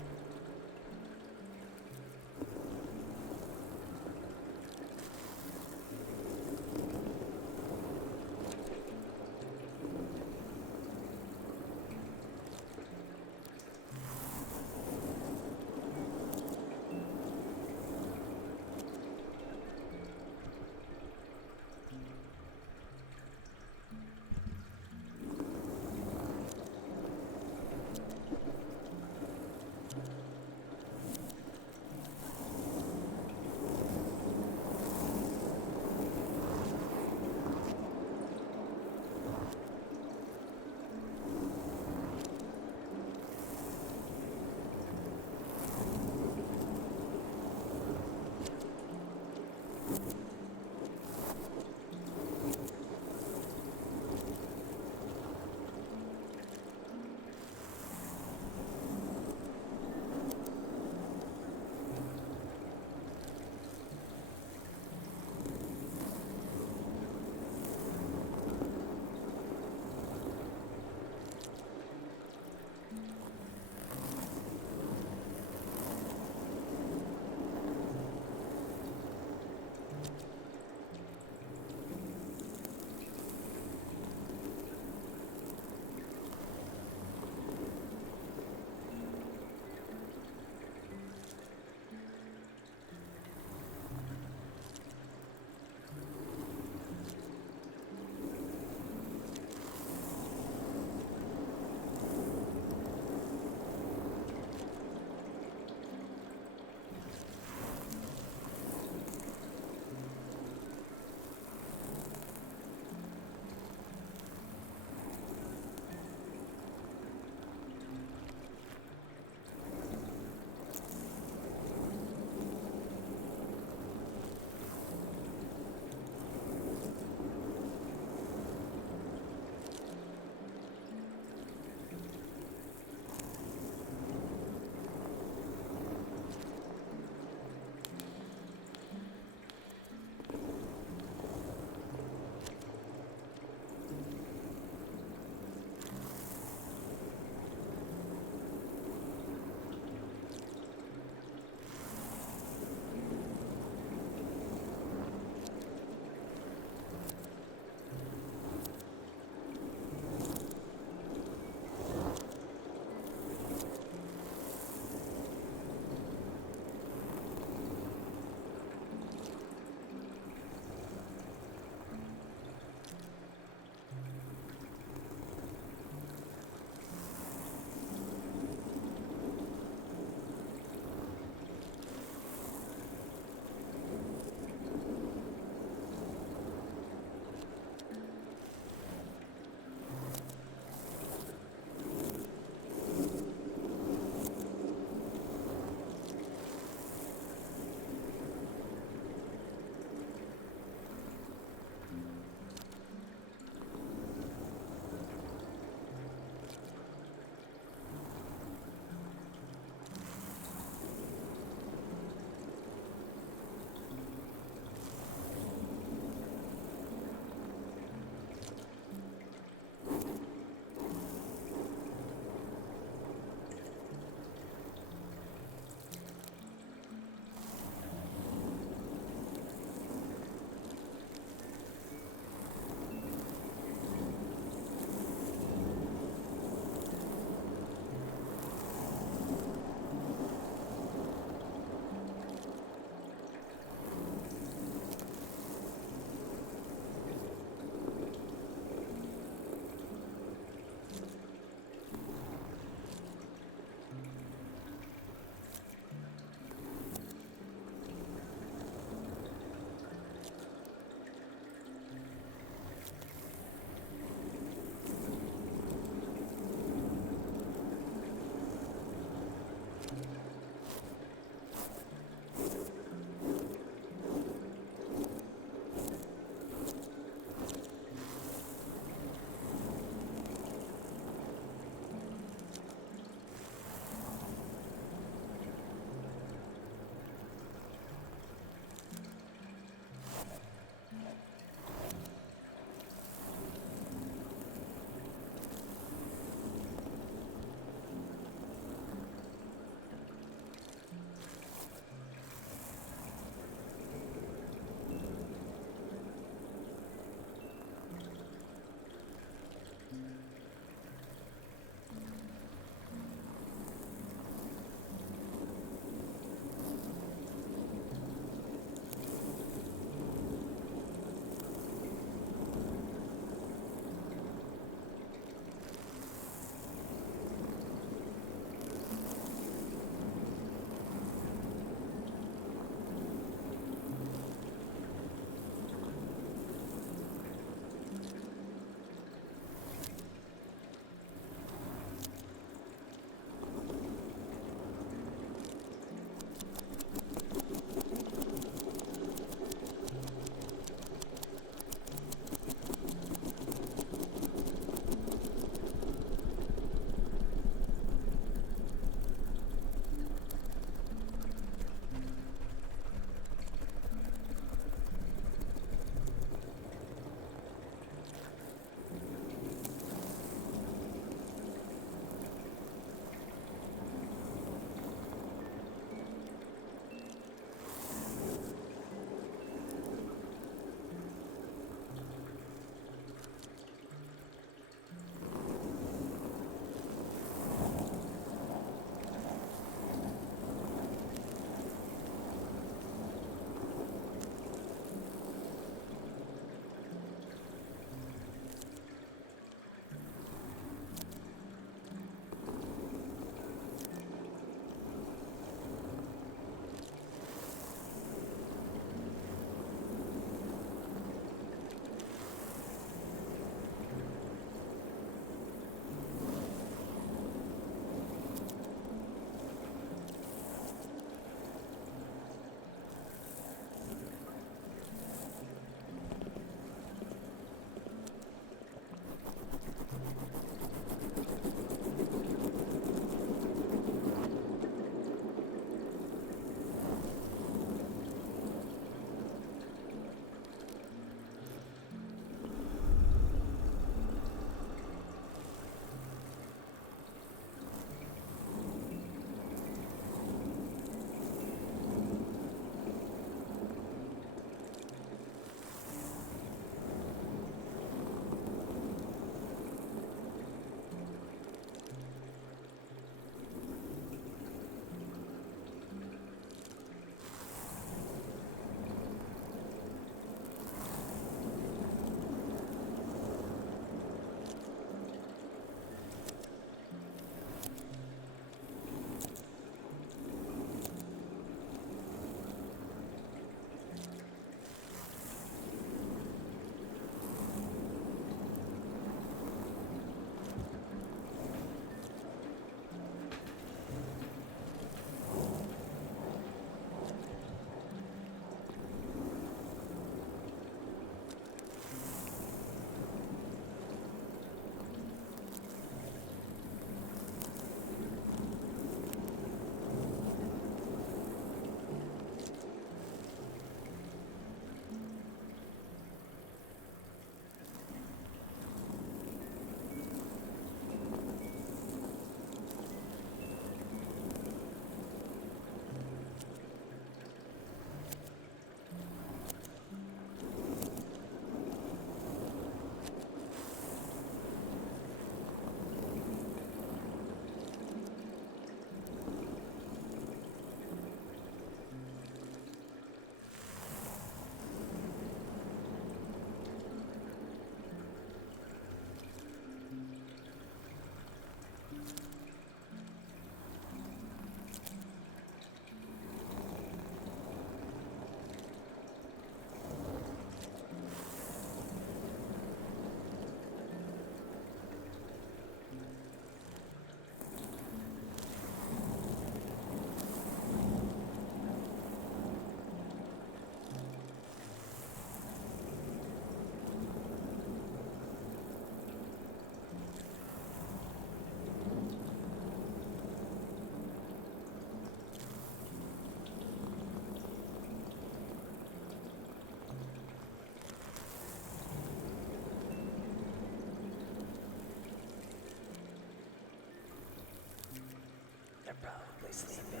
probably sleeping.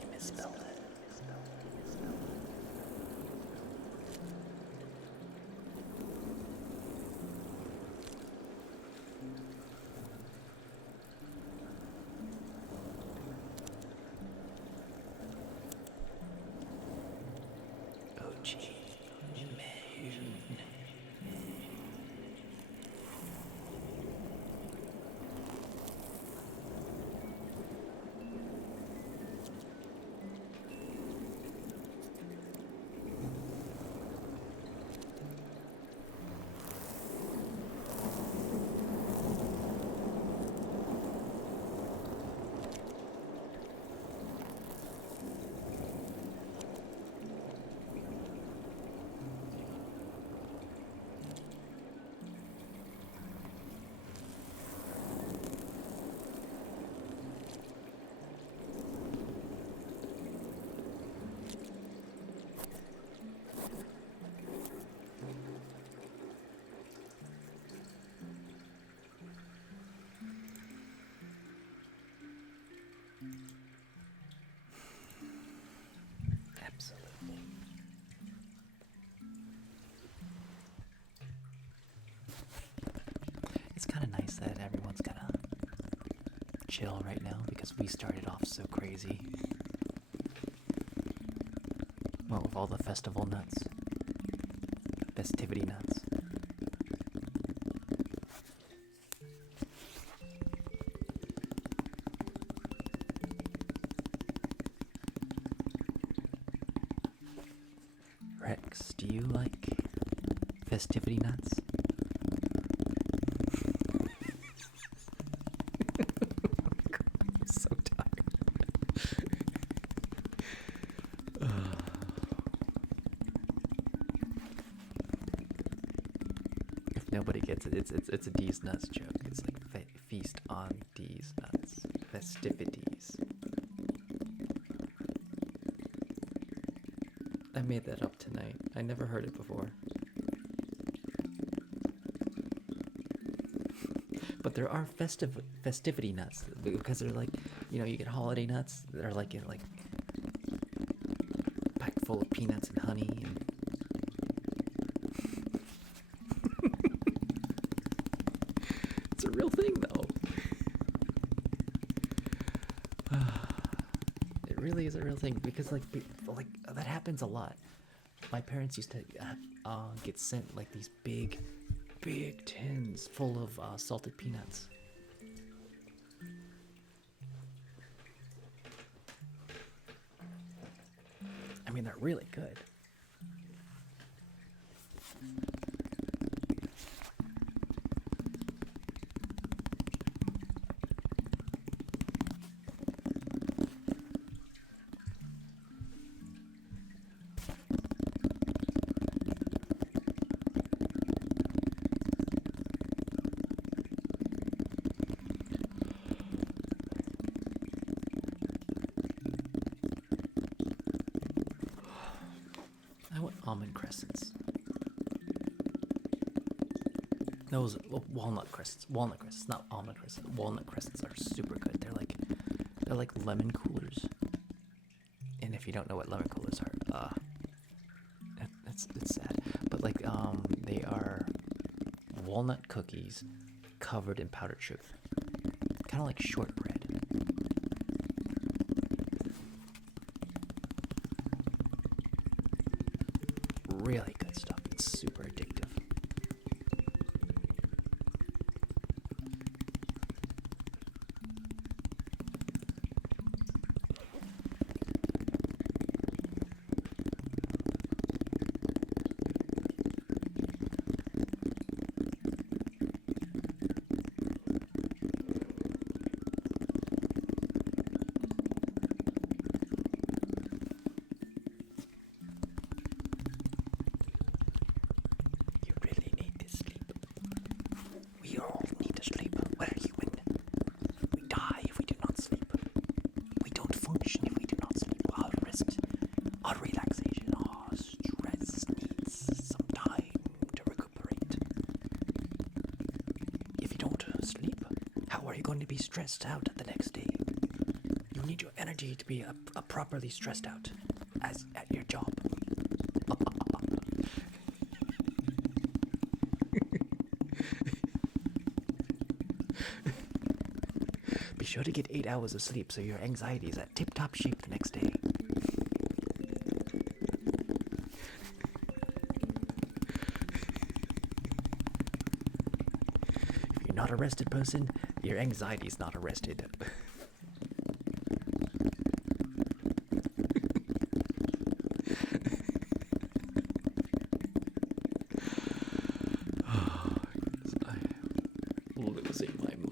You misspelled it. Oh, gee. Absolutely. It's kind of nice that everyone's kind of chill right now because we started off so crazy. Well, with all the festival nuts, festivity nuts. Rex, do you like festivity nuts? I'm so tired. If nobody gets it, it's a D's nuts joke. It's like feast on D's nuts. Festivities. I made that up tonight. I never heard it before. But there are festivity nuts because they're like, you get holiday nuts. They're like packed full of peanuts and honey. And it's a real thing, though. It really is a real thing because like that happens a lot. My parents used to get sent like these big tins full of salted peanuts. I mean, they're really good. I want almond crescents. Those walnut crescents, not almond crescents. Walnut crescents are super good. They're like lemon coolers. And if you don't know what lemon coolers are, it's sad. But like they are walnut cookies covered in powdered sugar, kind of like shortbread. Really good stuff. It's super addictive. you're going to be stressed out the next day. You need your energy to be properly stressed out as at your job. Be sure to get 8 hours of sleep so your anxiety is at tip-top shape the next day. If you're not a rested person, your anxiety is not arrested. I'm losing my mind.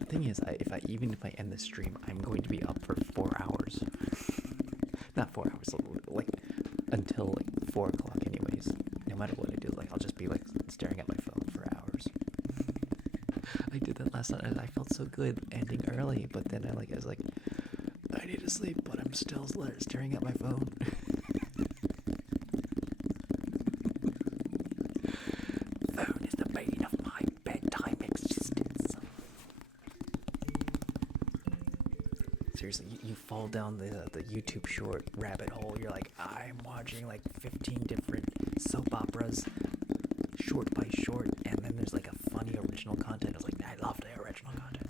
The thing is, even if I end the stream, I'm going to be up for 4 hours. Not 4 hours, like until like 4 o'clock, anyways. No matter what I do, like I'll just be like staring at my phone for hours. I did that last night, and I felt so good ending early, but then I was like, I need to sleep, but I'm still staring at my phone. Phone is the bane of my bedtime existence. Seriously, you fall down the YouTube short rabbit hole. You're like, I'm watching like 15 different soap operas, short by short, and then there's like a funny original content. It's like, I love the original content.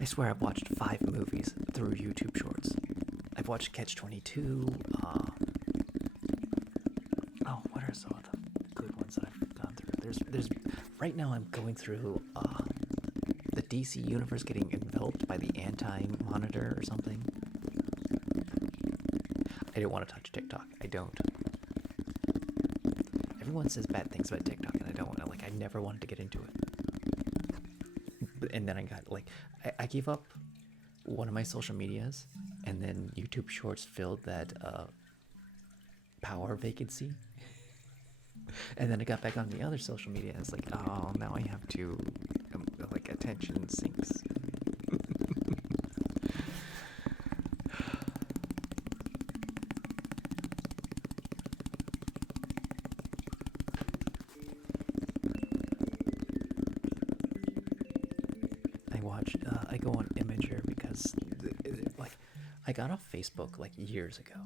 I swear I've watched 5 movies through YouTube shorts. I've watched Catch-22. What are some of the good ones that I've gone through? There's right now I'm going through the DC universe getting enveloped by the anti-monitor or something. I don't want to touch TikTok. I don't. Everyone says bad things about TikTok, and I don't want to. I never wanted to get into it. And then I got I gave up one of my social medias, and then YouTube Shorts filled that power vacancy. And then I got back on the other social media, and it's like, oh, now I have to attention sinks. I go on Imager because I got off Facebook years ago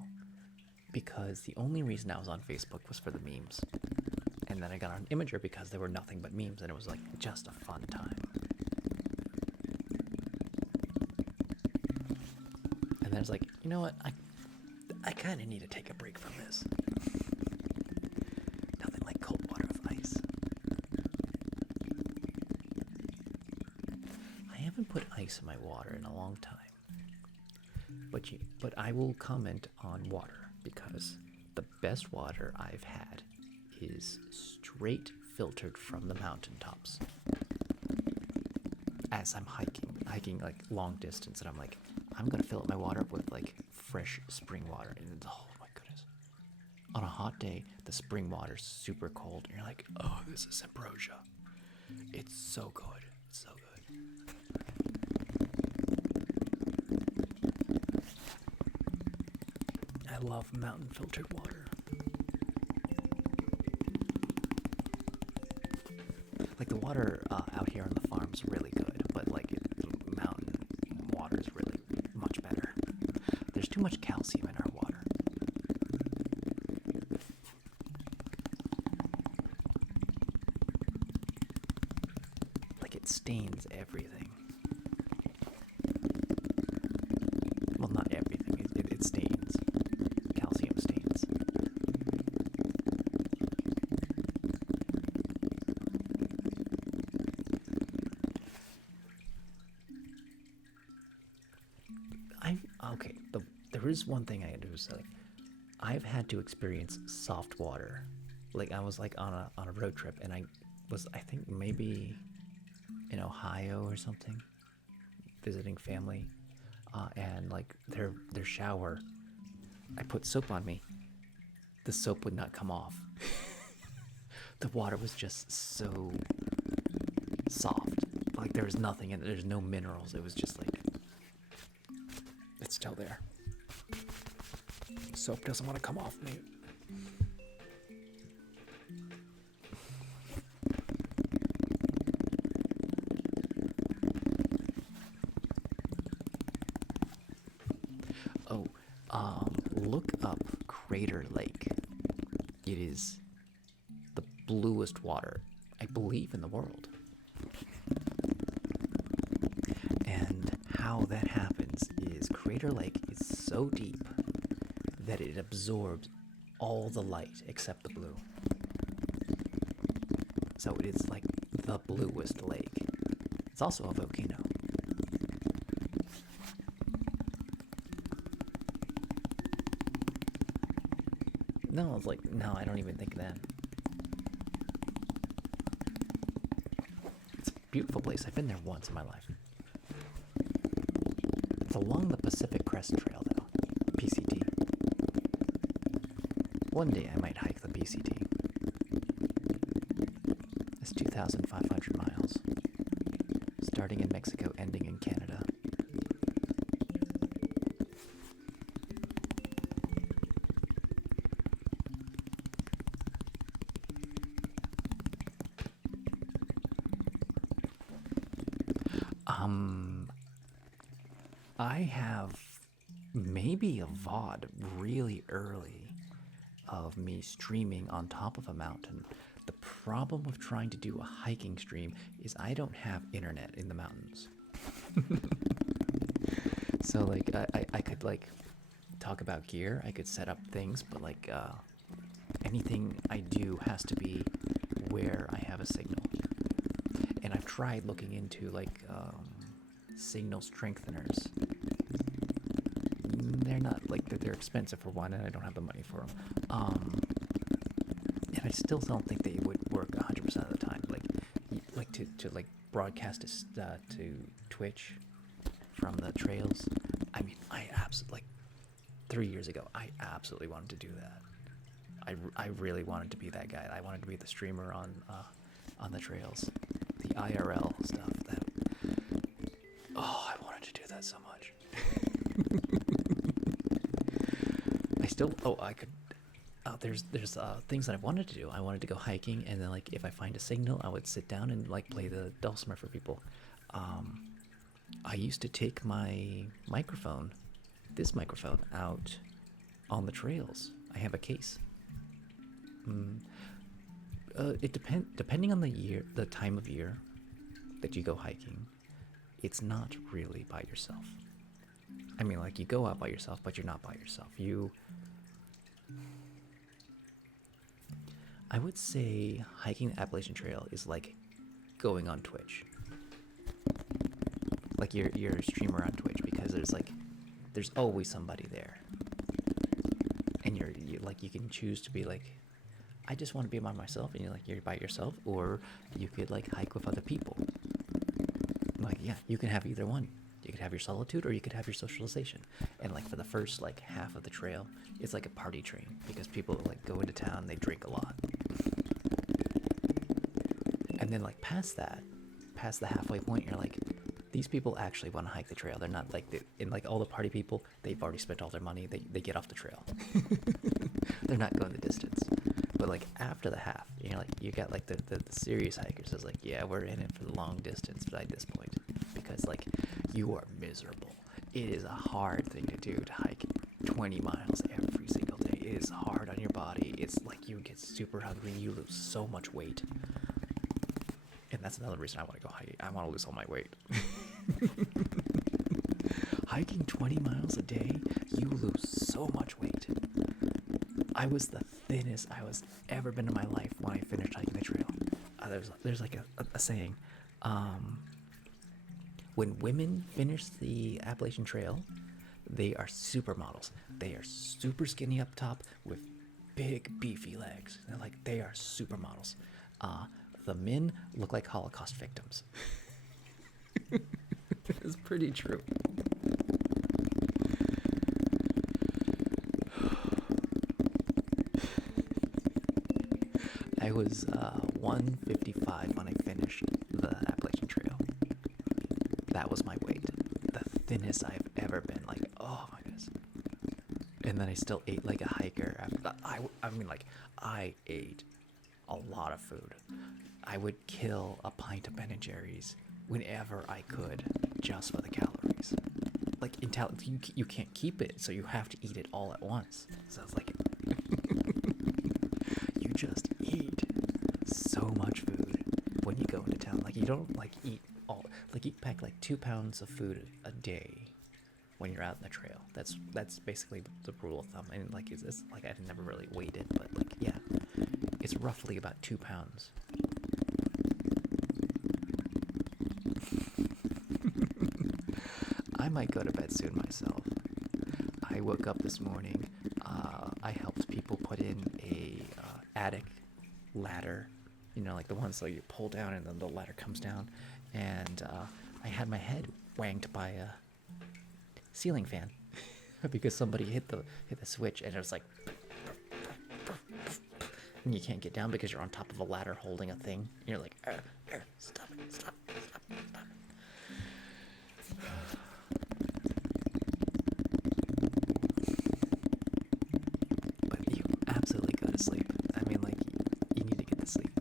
because the only reason I was on Facebook was for the memes. And then I got on Imager because there were nothing but memes, and it was just a fun time. And then it's like, you know what? I kind of need to take a break from this. Nothing like cold water with ice. I haven't put ice in my water in a long time. But I will comment on water because the best water I've had is straight filtered from the mountaintops. As I'm hiking long distance, and I'm gonna fill up my water up with fresh spring water, and oh my goodness, on a hot day the spring water's super cold, and you're like, oh, this is ambrosia. It's so good. It's so good. I love mountain filtered water. The water out here on the farm's really good, but mountain water is really much better. There's too much calcium in our water. It stains everything. Well, not everything. It stains. Calcium stains. There is one thing I do is I've had to experience soft water. I was on a road trip, and I think maybe in Ohio or something, visiting family, and their shower, I put soap on me. The soap would not come off. The water was just so soft. Like there was nothing in it. There's no minerals. It was just like, it's still there. Soap doesn't want to come off me. Oh, look up Crater Lake. It is the bluest water, I believe, in the world. And how that happens is Crater Lake is so deep that it absorbs all the light except the blue. So it is like the bluest lake. It's also a volcano. No, I was like, no, I don't even think that. It's a beautiful place. I've been there once in my life. It's along the Pacific Crest Trail, though. PCT. One day I might hike the PCT. It's 2,500 miles. Starting in Mexico, ending in Canada. I have maybe a VOD really early of me streaming on top of a mountain. The problem with trying to do a hiking stream is I don't have internet in the mountains. So like I could like talk about gear, I could set up things, but like anything I do has to be where I have a signal. And I've tried looking into like signal strengtheners. They're not like they're expensive for one, and I don't have the money for them. And I still don't think they would work 100% of the time. Like to like broadcast to Twitch from the trails. I mean, I absolutely like 3 years ago, I absolutely wanted to do that. I really wanted to be that guy. I wanted to be the streamer on the trails, the IRL stuff. I wanted to do that so much. I could. There's things that I wanted to do. I wanted to go hiking, and then like if I find a signal, I would sit down and like play the dulcimer for people. I used to take my microphone, this microphone, out on the trails. I have a case. Depending on the time of year that you go hiking, it's not really by yourself. I mean, like you go out by yourself, but you're not by yourself. I would say hiking the Appalachian Trail is like going on Twitch. Like you're a streamer on Twitch, because there's always somebody there. And you can choose to be like, I just want to be by myself, and you're by yourself, or you could like hike with other people. Like, yeah, you can have either one. You could have your solitude, or you could have your socialization. And like for the first like half of the trail, it's like a party train, because people like go into town, they drink a lot. And then like past the halfway point, you're like, these people actually want to hike the trail. They're not like, like all the party people, they've already spent all their money. They get off the trail. They're not going the distance. But like after the half, you got like the serious hikers. It's like, yeah, we're in it for the long distance by this point, because like you are miserable. It is a hard thing to do, to hike 20 miles every single day. It is hard on your body. It's like you get super hungry. You lose so much weight. And that's another reason I want to go hiking. I want to lose all my weight. Hiking 20 miles a day, you lose so much weight. I was the thinnest I was ever been in my life when I finished hiking the trail. There's like a saying. When women finish the Appalachian Trail, they are supermodels. They are super skinny up top with big beefy legs. They are supermodels. The men look like Holocaust victims. It's pretty true. I was 155 when I finished the Appalachian Trail. That was my weight. The thinnest I've ever been. Like, oh my goodness. And then I still ate like a hiker. I mean, like, I ate a lot of food. I would kill a pint of Ben and Jerry's whenever I could, just for the calories. Like, you can't keep it, so you have to eat it all at once. So it's like, you just eat so much food when you go into town. Like, you don't like eat all, like, you pack like 2 pounds of food a day when you're out in the trail. That's basically the rule of thumb. And like, it's like, I've never really weighed it, but like, yeah, it's roughly about 2 pounds. I might go to bed soon myself. I woke up this morning. I helped people put in a attic ladder, you know, like the ones that you pull down and then the ladder comes down. And I had my head whacked by a ceiling fan because somebody hit the switch, and it was like, and you can't get down because you're on top of a ladder holding a thing. And you're like, stop it, stop. But you absolutely go to sleep. I mean, like, you need to get to sleep.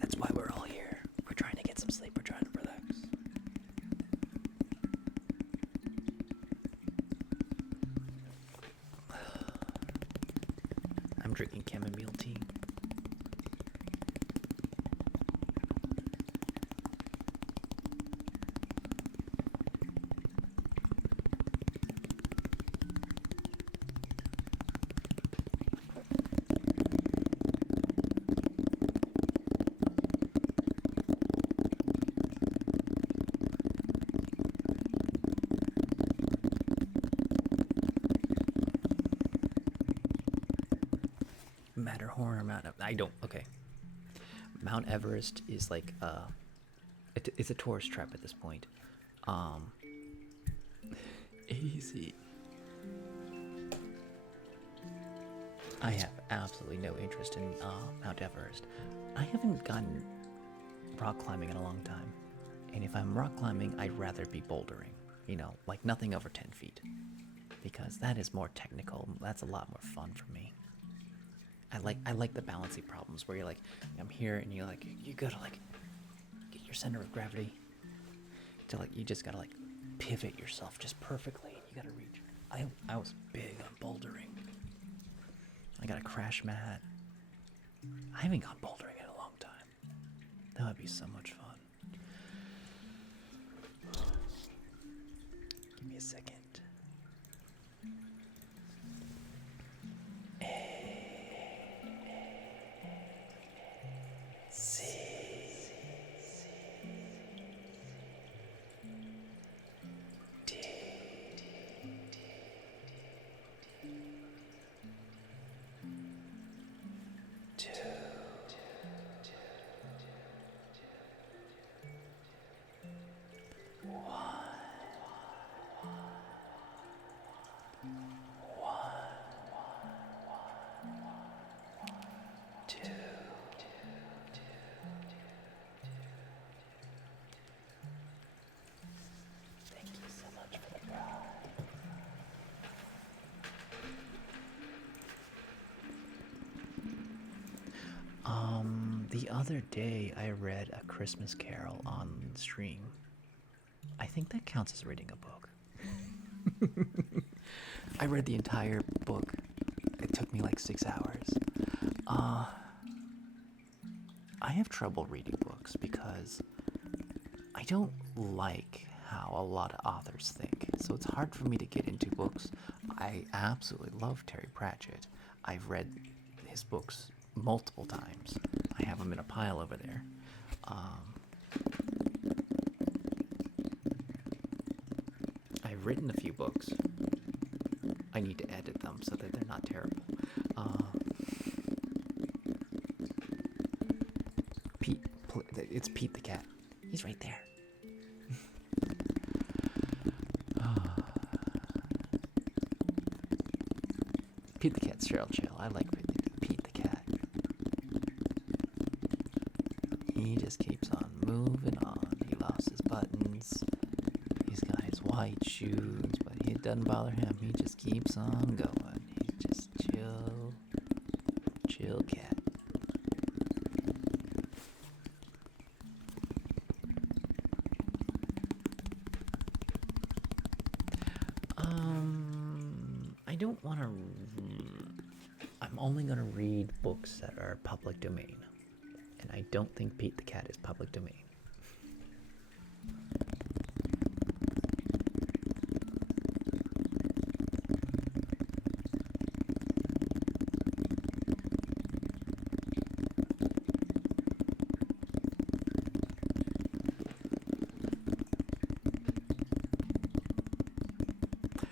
That's why we're all here. We're trying to get some sleep. We're trying to relax. I'm drinking chamomile tea. Matterhorn or okay. Mount Everest is like, it's a tourist trap at this point. Easy. I have absolutely no interest in Mount Everest. I haven't gone rock climbing in a long time. And if I'm rock climbing, I'd rather be bouldering. You know, like nothing over 10 feet. Because that is more technical. That's a lot more fun for me. I like the balancing problems where you're like, I'm here, and you gotta like get your center of gravity to like, you just gotta like pivot yourself just perfectly, and you gotta reach. I was big on bouldering. I got a crash mat. I haven't gone bouldering in a long time. That would be so much fun. Give me a second. The other day I read A Christmas Carol on stream. I think that counts as reading a book. I read the entire book. It took me like 6 hours. I have trouble reading books because I don't like how a lot of authors think. So it's hard for me to get into books. I absolutely love Terry Pratchett. I've read his books multiple times. I have them in a pile over there. I've written a few books. I need to edit them so that they're not terrible. It's Pete the cat. He's right there. Pete the cat's real chill. I like Pete the cat. moving on. He lost his buttons. He's got his white shoes, but it doesn't bother him. He just keeps on going. He's just chill cat. I don't want to. I'm only going to read books that are public domain. And I don't think Pete the Cat is public domain.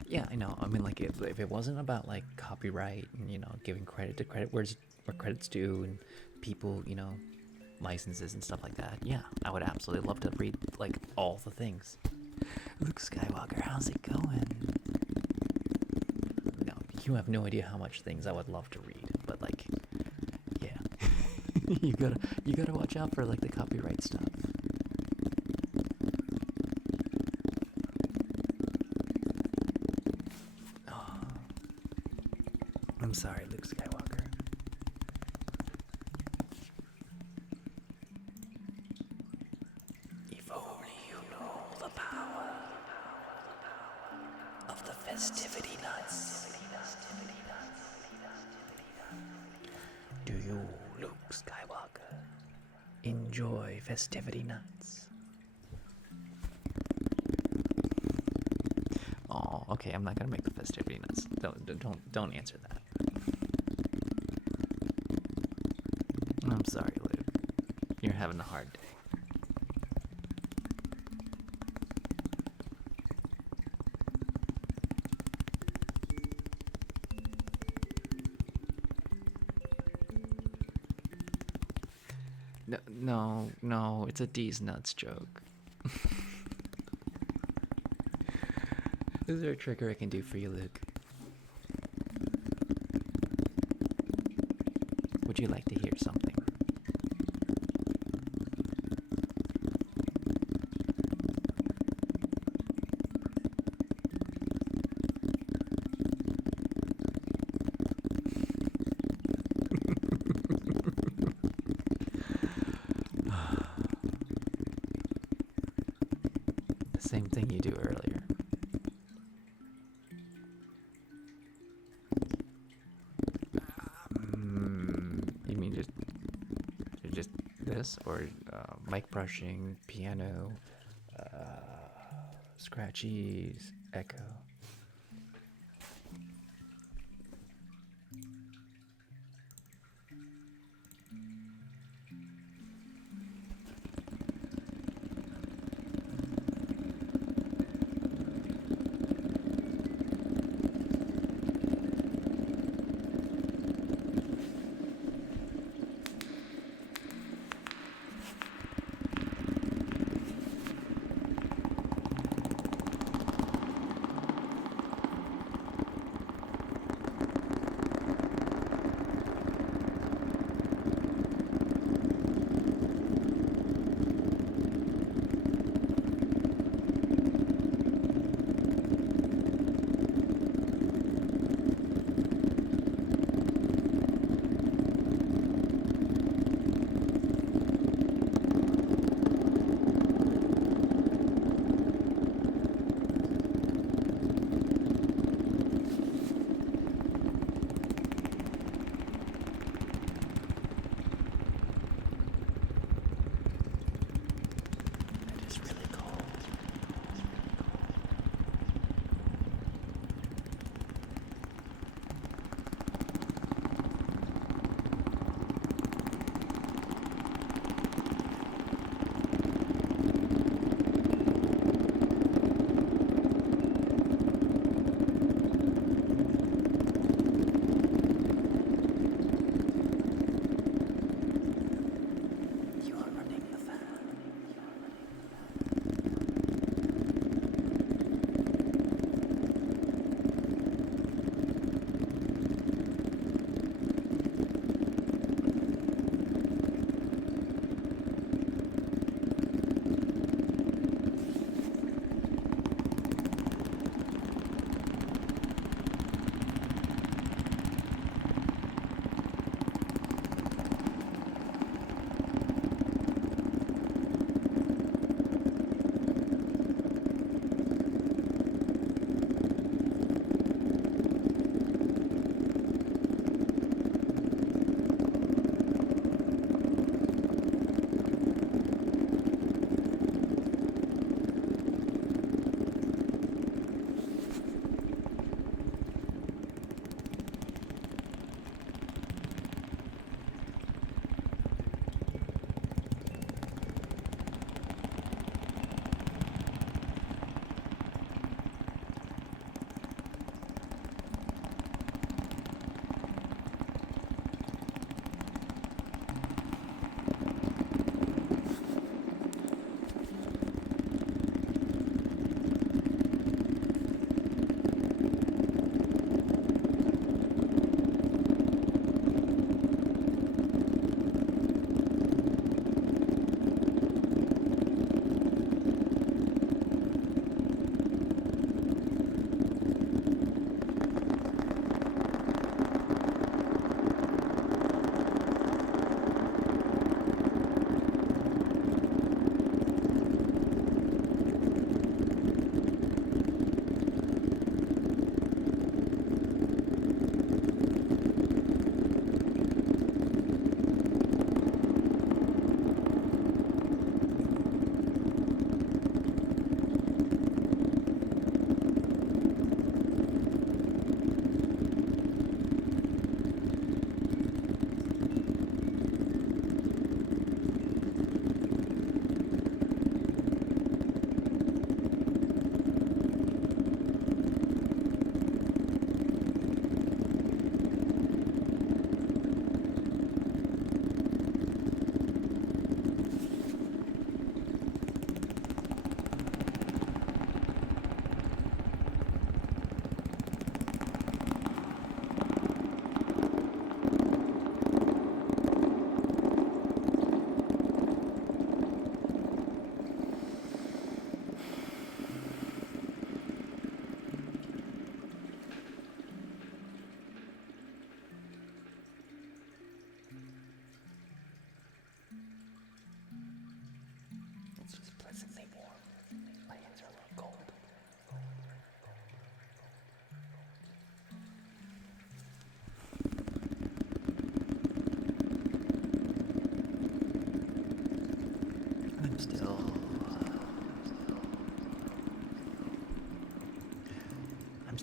Yeah, I know. I mean, like, if it wasn't about, like, copyright and, giving credit to credit where credit's due and people, licenses and stuff like that, yeah, I would absolutely love to read, like, all the things. Luke Skywalker, how's it going? No, you have no idea how much things I would love to read, but, like, yeah. you gotta watch out for, like, the copyright stuff. I'm sorry, Luke Skywalker. If only you know the power of the festivity nuts. Do you, Luke Skywalker, enjoy festivity nuts? Oh, okay, I'm not gonna make the festivity nuts. Don't answer that. I'm sorry, Luke. You're having a hard day. No, it's a D's nuts joke. Is there a trigger I can do for you, Luke? Would you like to hear something? The same thing you do earlier. You mean just this, or mic brushing, piano, scratchies, echo?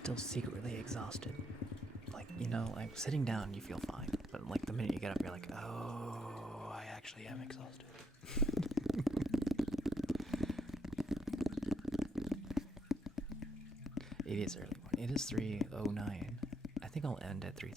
still secretly exhausted. Like, you know, like sitting down, you feel fine. But like the minute you get up, you're like, oh, I actually am exhausted. It is early morning. It is 3:09. I think I'll end at 3:30.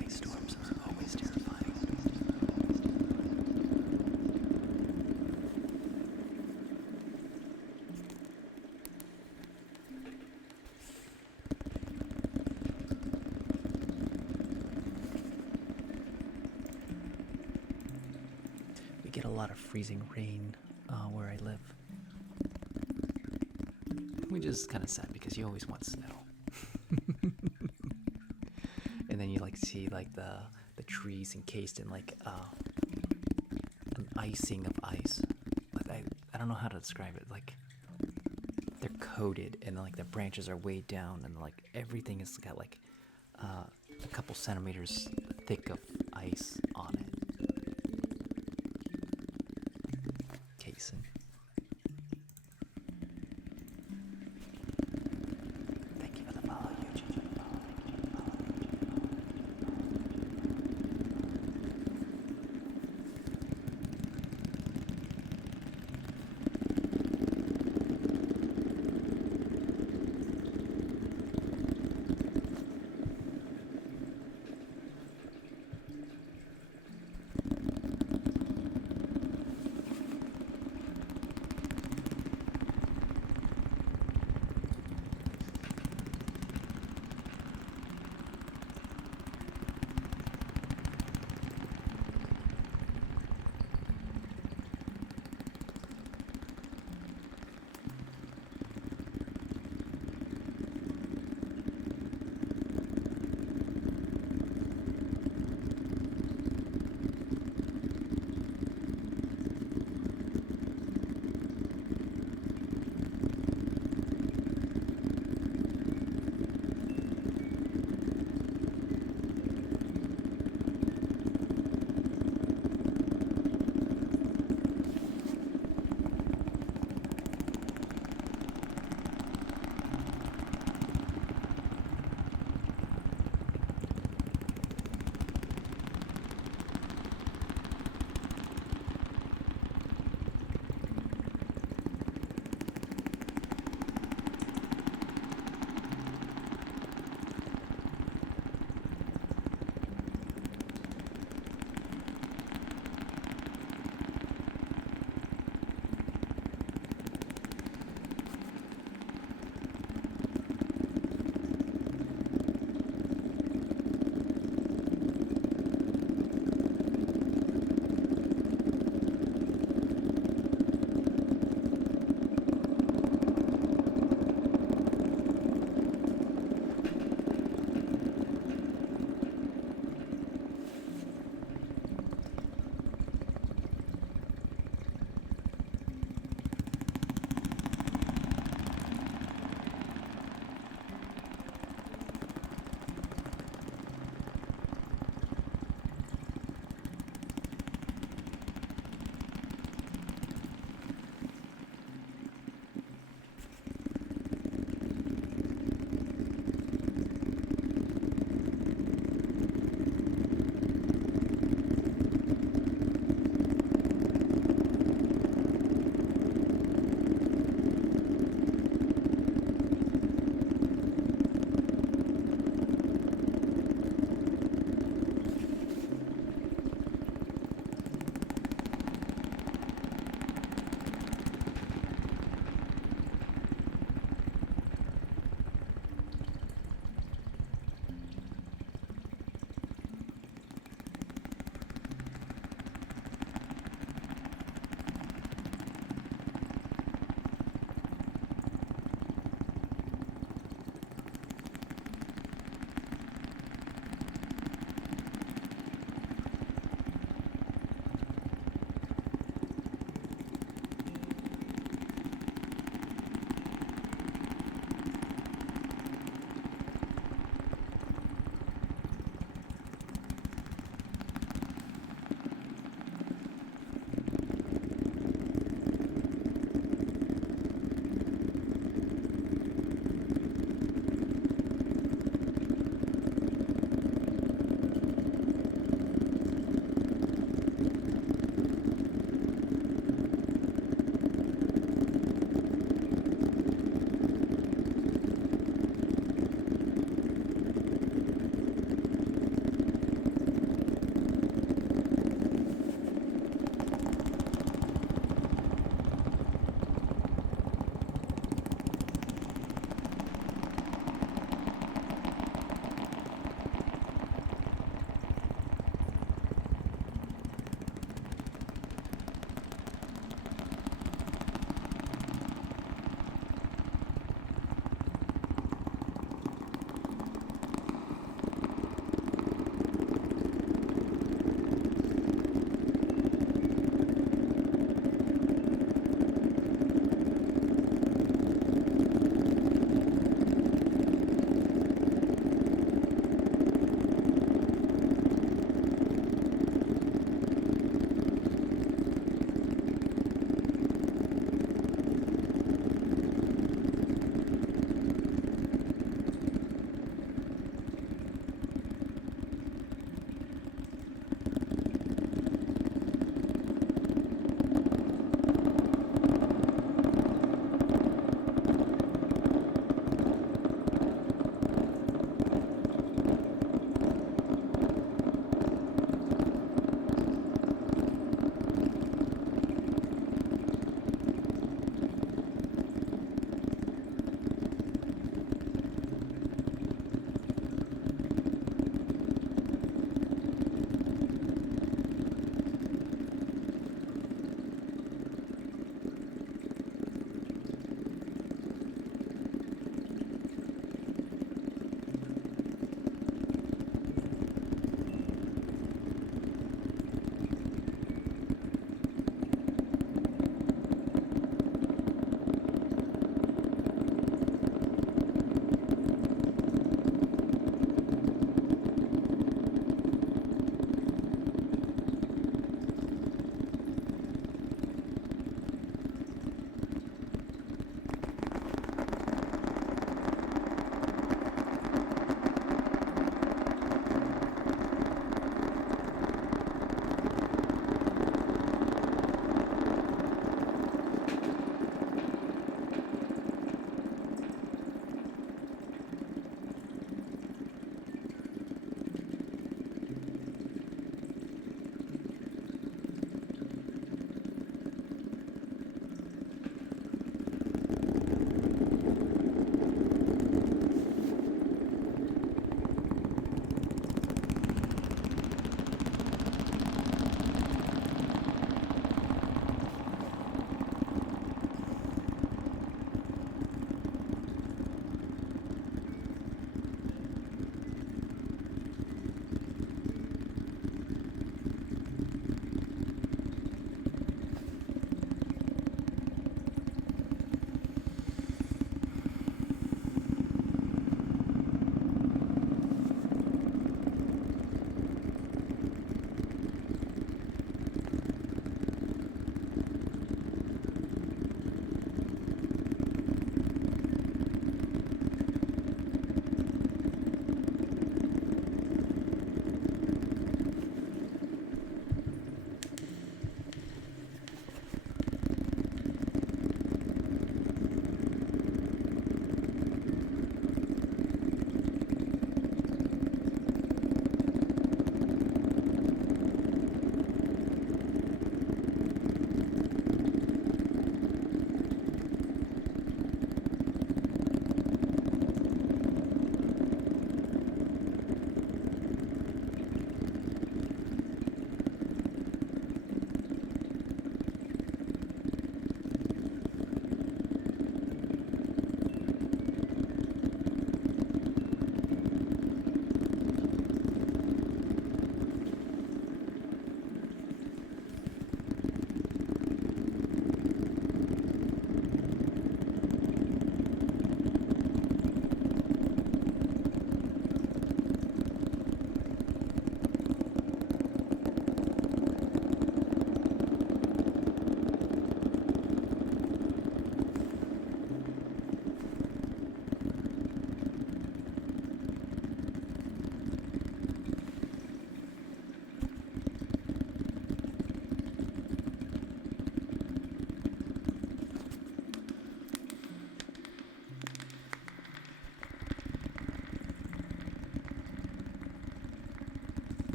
Ice storms are always terrifying. We get a lot of freezing rain where I live. Which is kind of sad because you always want snow. And then you like see like the trees encased in like an icing of ice. Like, I don't know how to describe it. Like they're coated and like the branches are weighed down and like everything has got like a couple centimeters thick of ice on it. Casing. Thank you for the follow, Eugene.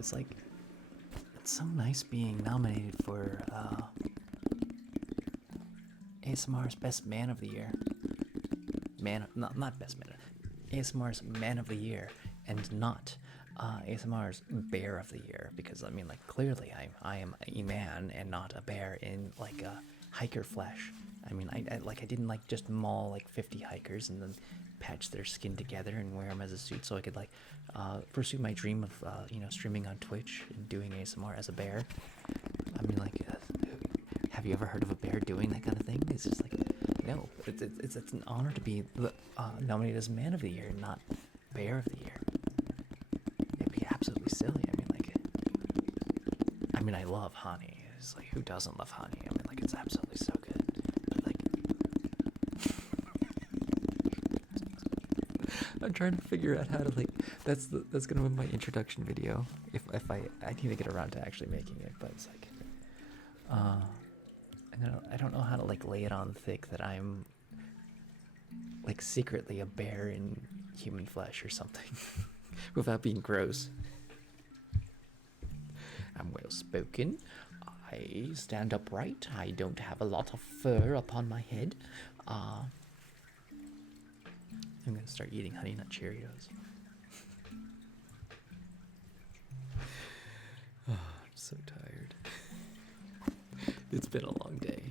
It's like, it's so nice being nominated for ASMR's Best Man of the Year. Not Best Man. ASMR's Man of the Year, and not ASMR's Bear of the Year, because I mean, like, clearly I am a man and not a bear in like a hiker flesh. I mean, I didn't like just maul like 50 hikers and then patch their skin together and wear them as a suit so I could like pursue my dream of streaming on Twitch and doing ASMR as a bear. I mean, like, have you ever heard of a bear doing that kind of thing? It's just like, no, it's an honor to be nominated as Man of the Year, not Bear of the Year. It'd be absolutely silly. I mean, I love honey. It's like, who doesn't love honey? I mean, like, it's absolutely so good. But like, I'm trying to figure out how to like. That's gonna be my introduction video. If I need to get around to actually making it, but it's like, I don't know how to like lay it on thick that I'm like secretly a bear in human flesh or something without being gross. I'm well spoken. I stand upright. I don't have a lot of fur upon my head. I'm gonna start eating Honey Nut Cheerios. Oh, I'm so tired. It's been a long day.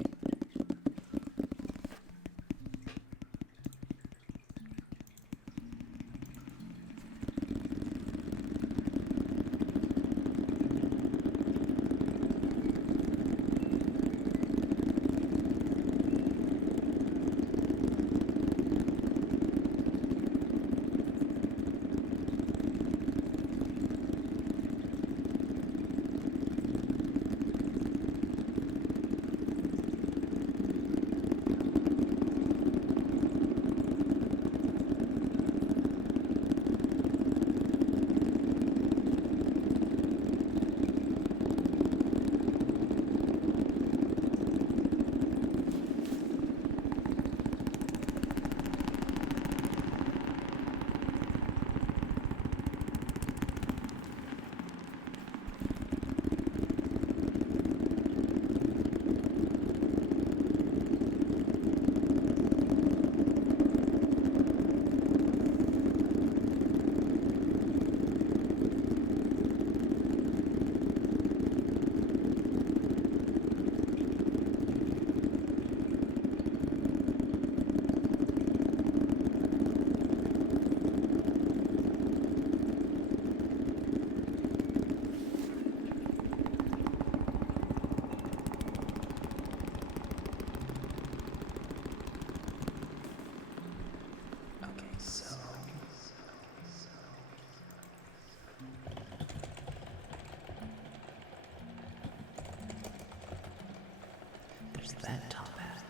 That top hat.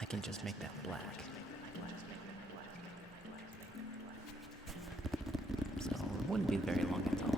I can just make that black. So it wouldn't be very long at all.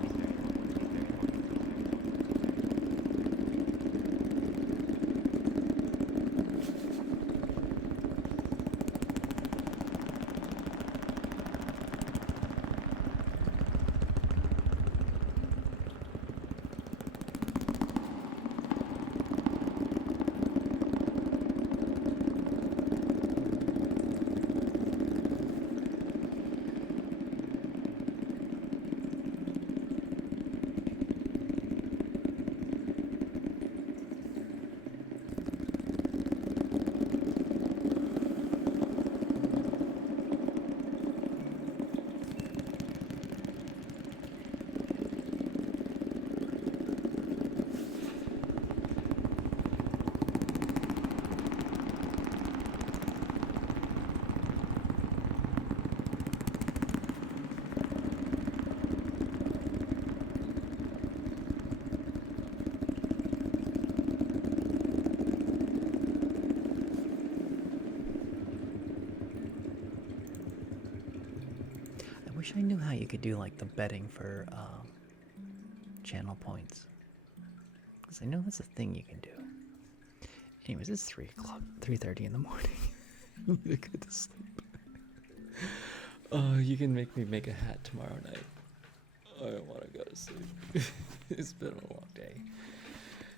Wish I knew how you could do like the betting for channel points, because I know that's a thing you can do. Anyways, it's 3:30 in the morning. I'm gonna go to sleep. Oh, you can make me make a hat tomorrow night. I want to go to sleep. It's been a long day.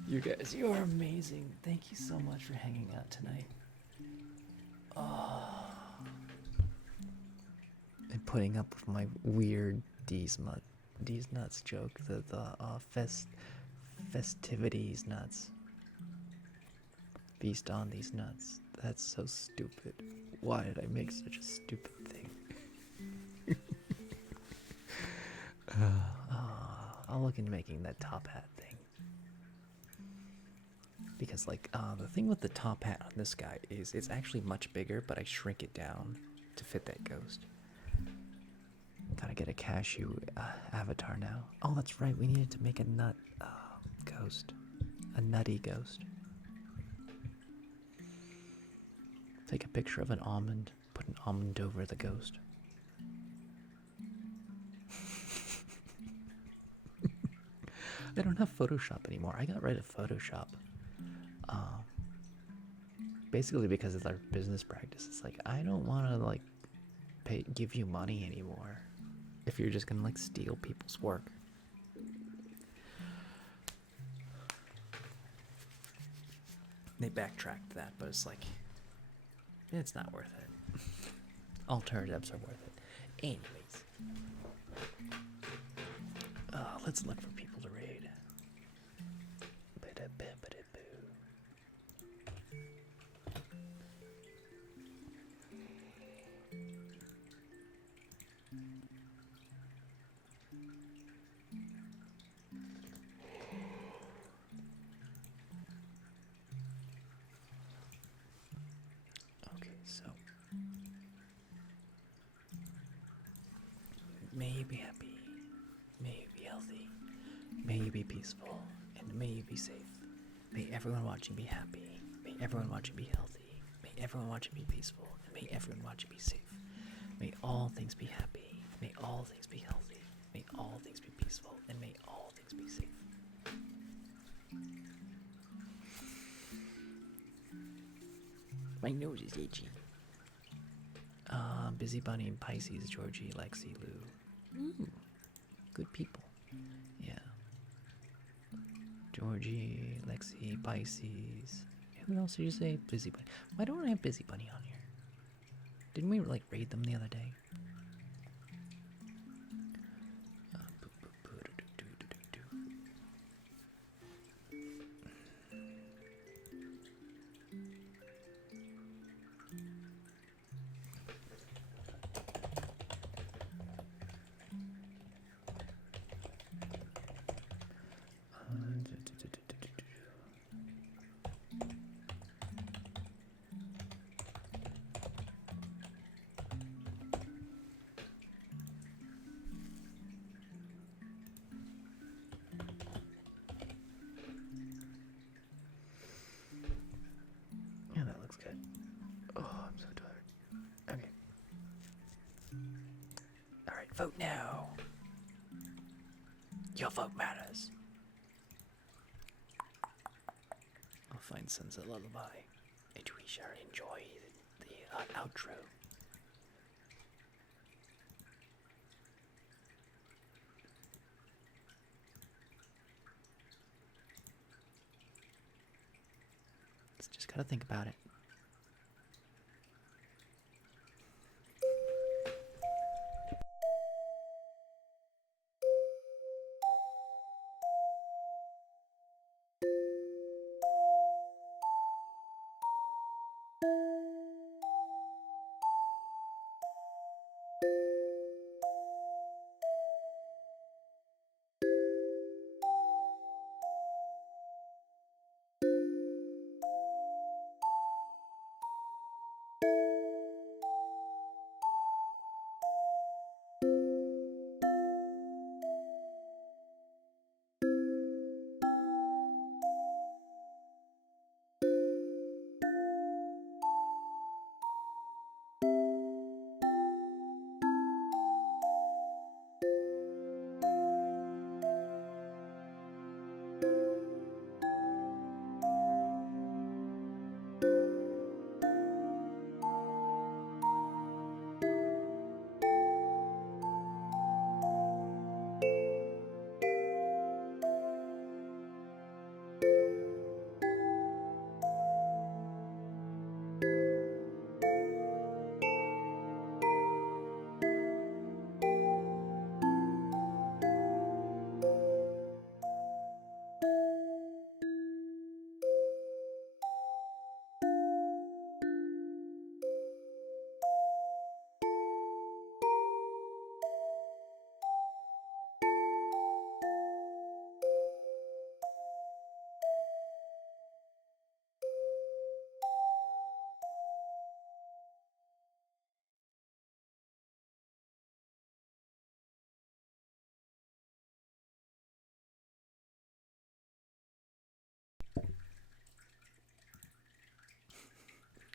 You guys, you are amazing. Thank you so much for hanging out tonight. And putting up with my weird D's nuts joke. The festivities nuts. Feast on these nuts. That's so stupid. Why did I make such a stupid thing? I'll look into making that top hat thing. Because like the thing with the top hat on this guy is it's actually much bigger, but I shrink it down to fit that ghost. Gotta get a cashew avatar now. Oh, that's right. We needed to make a nut ghost. A nutty ghost. Take a picture of an almond. Put an almond over the ghost. I don't have Photoshop anymore. I got rid of Photoshop. Basically because it's our business practice. It's like, I don't want to like give you money anymore if you're just gonna like steal people's work. They backtracked that, but it's like, it's not worth it. Alternatives are worth it. Anyways, let's look for people to raid. Okay, so may you be happy, may you be healthy, may you be peaceful, and may you be safe. May everyone watching be happy, may everyone watching be healthy, may everyone watching be peaceful, and may everyone watching be safe. May all things be happy, may all things be healthy, may all things be peaceful, and may all things be safe. My nose is itchy. Busy Bunny, Pisces, Georgie, Lexi, Lou. Ooh, good people. Yeah. Georgie, Lexi, Pisces. Who else did you say? Busy Bunny. Why don't I have Busy Bunny on here? Didn't we like raid them the other day? Yeah, that looks good. Oh, I'm so tired. Okay. Alright, vote now. Your vote matters. I'll find Sunset Lullaby, and we shall enjoy the outro. Just gotta think about it.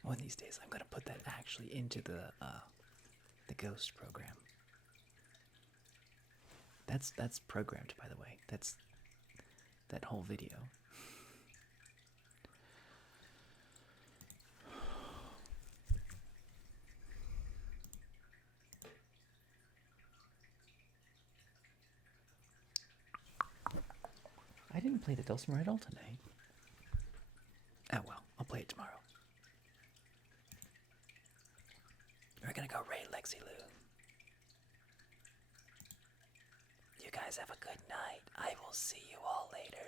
One of these days, I'm gonna put that actually into the Ghost program. That's programmed, by the way. That's that whole video. I didn't play the Dulcimer at all tonight. Oh well, I'll play it tomorrow. We're gonna go raid Lexi Lou. You guys have a good night. I will see you all later.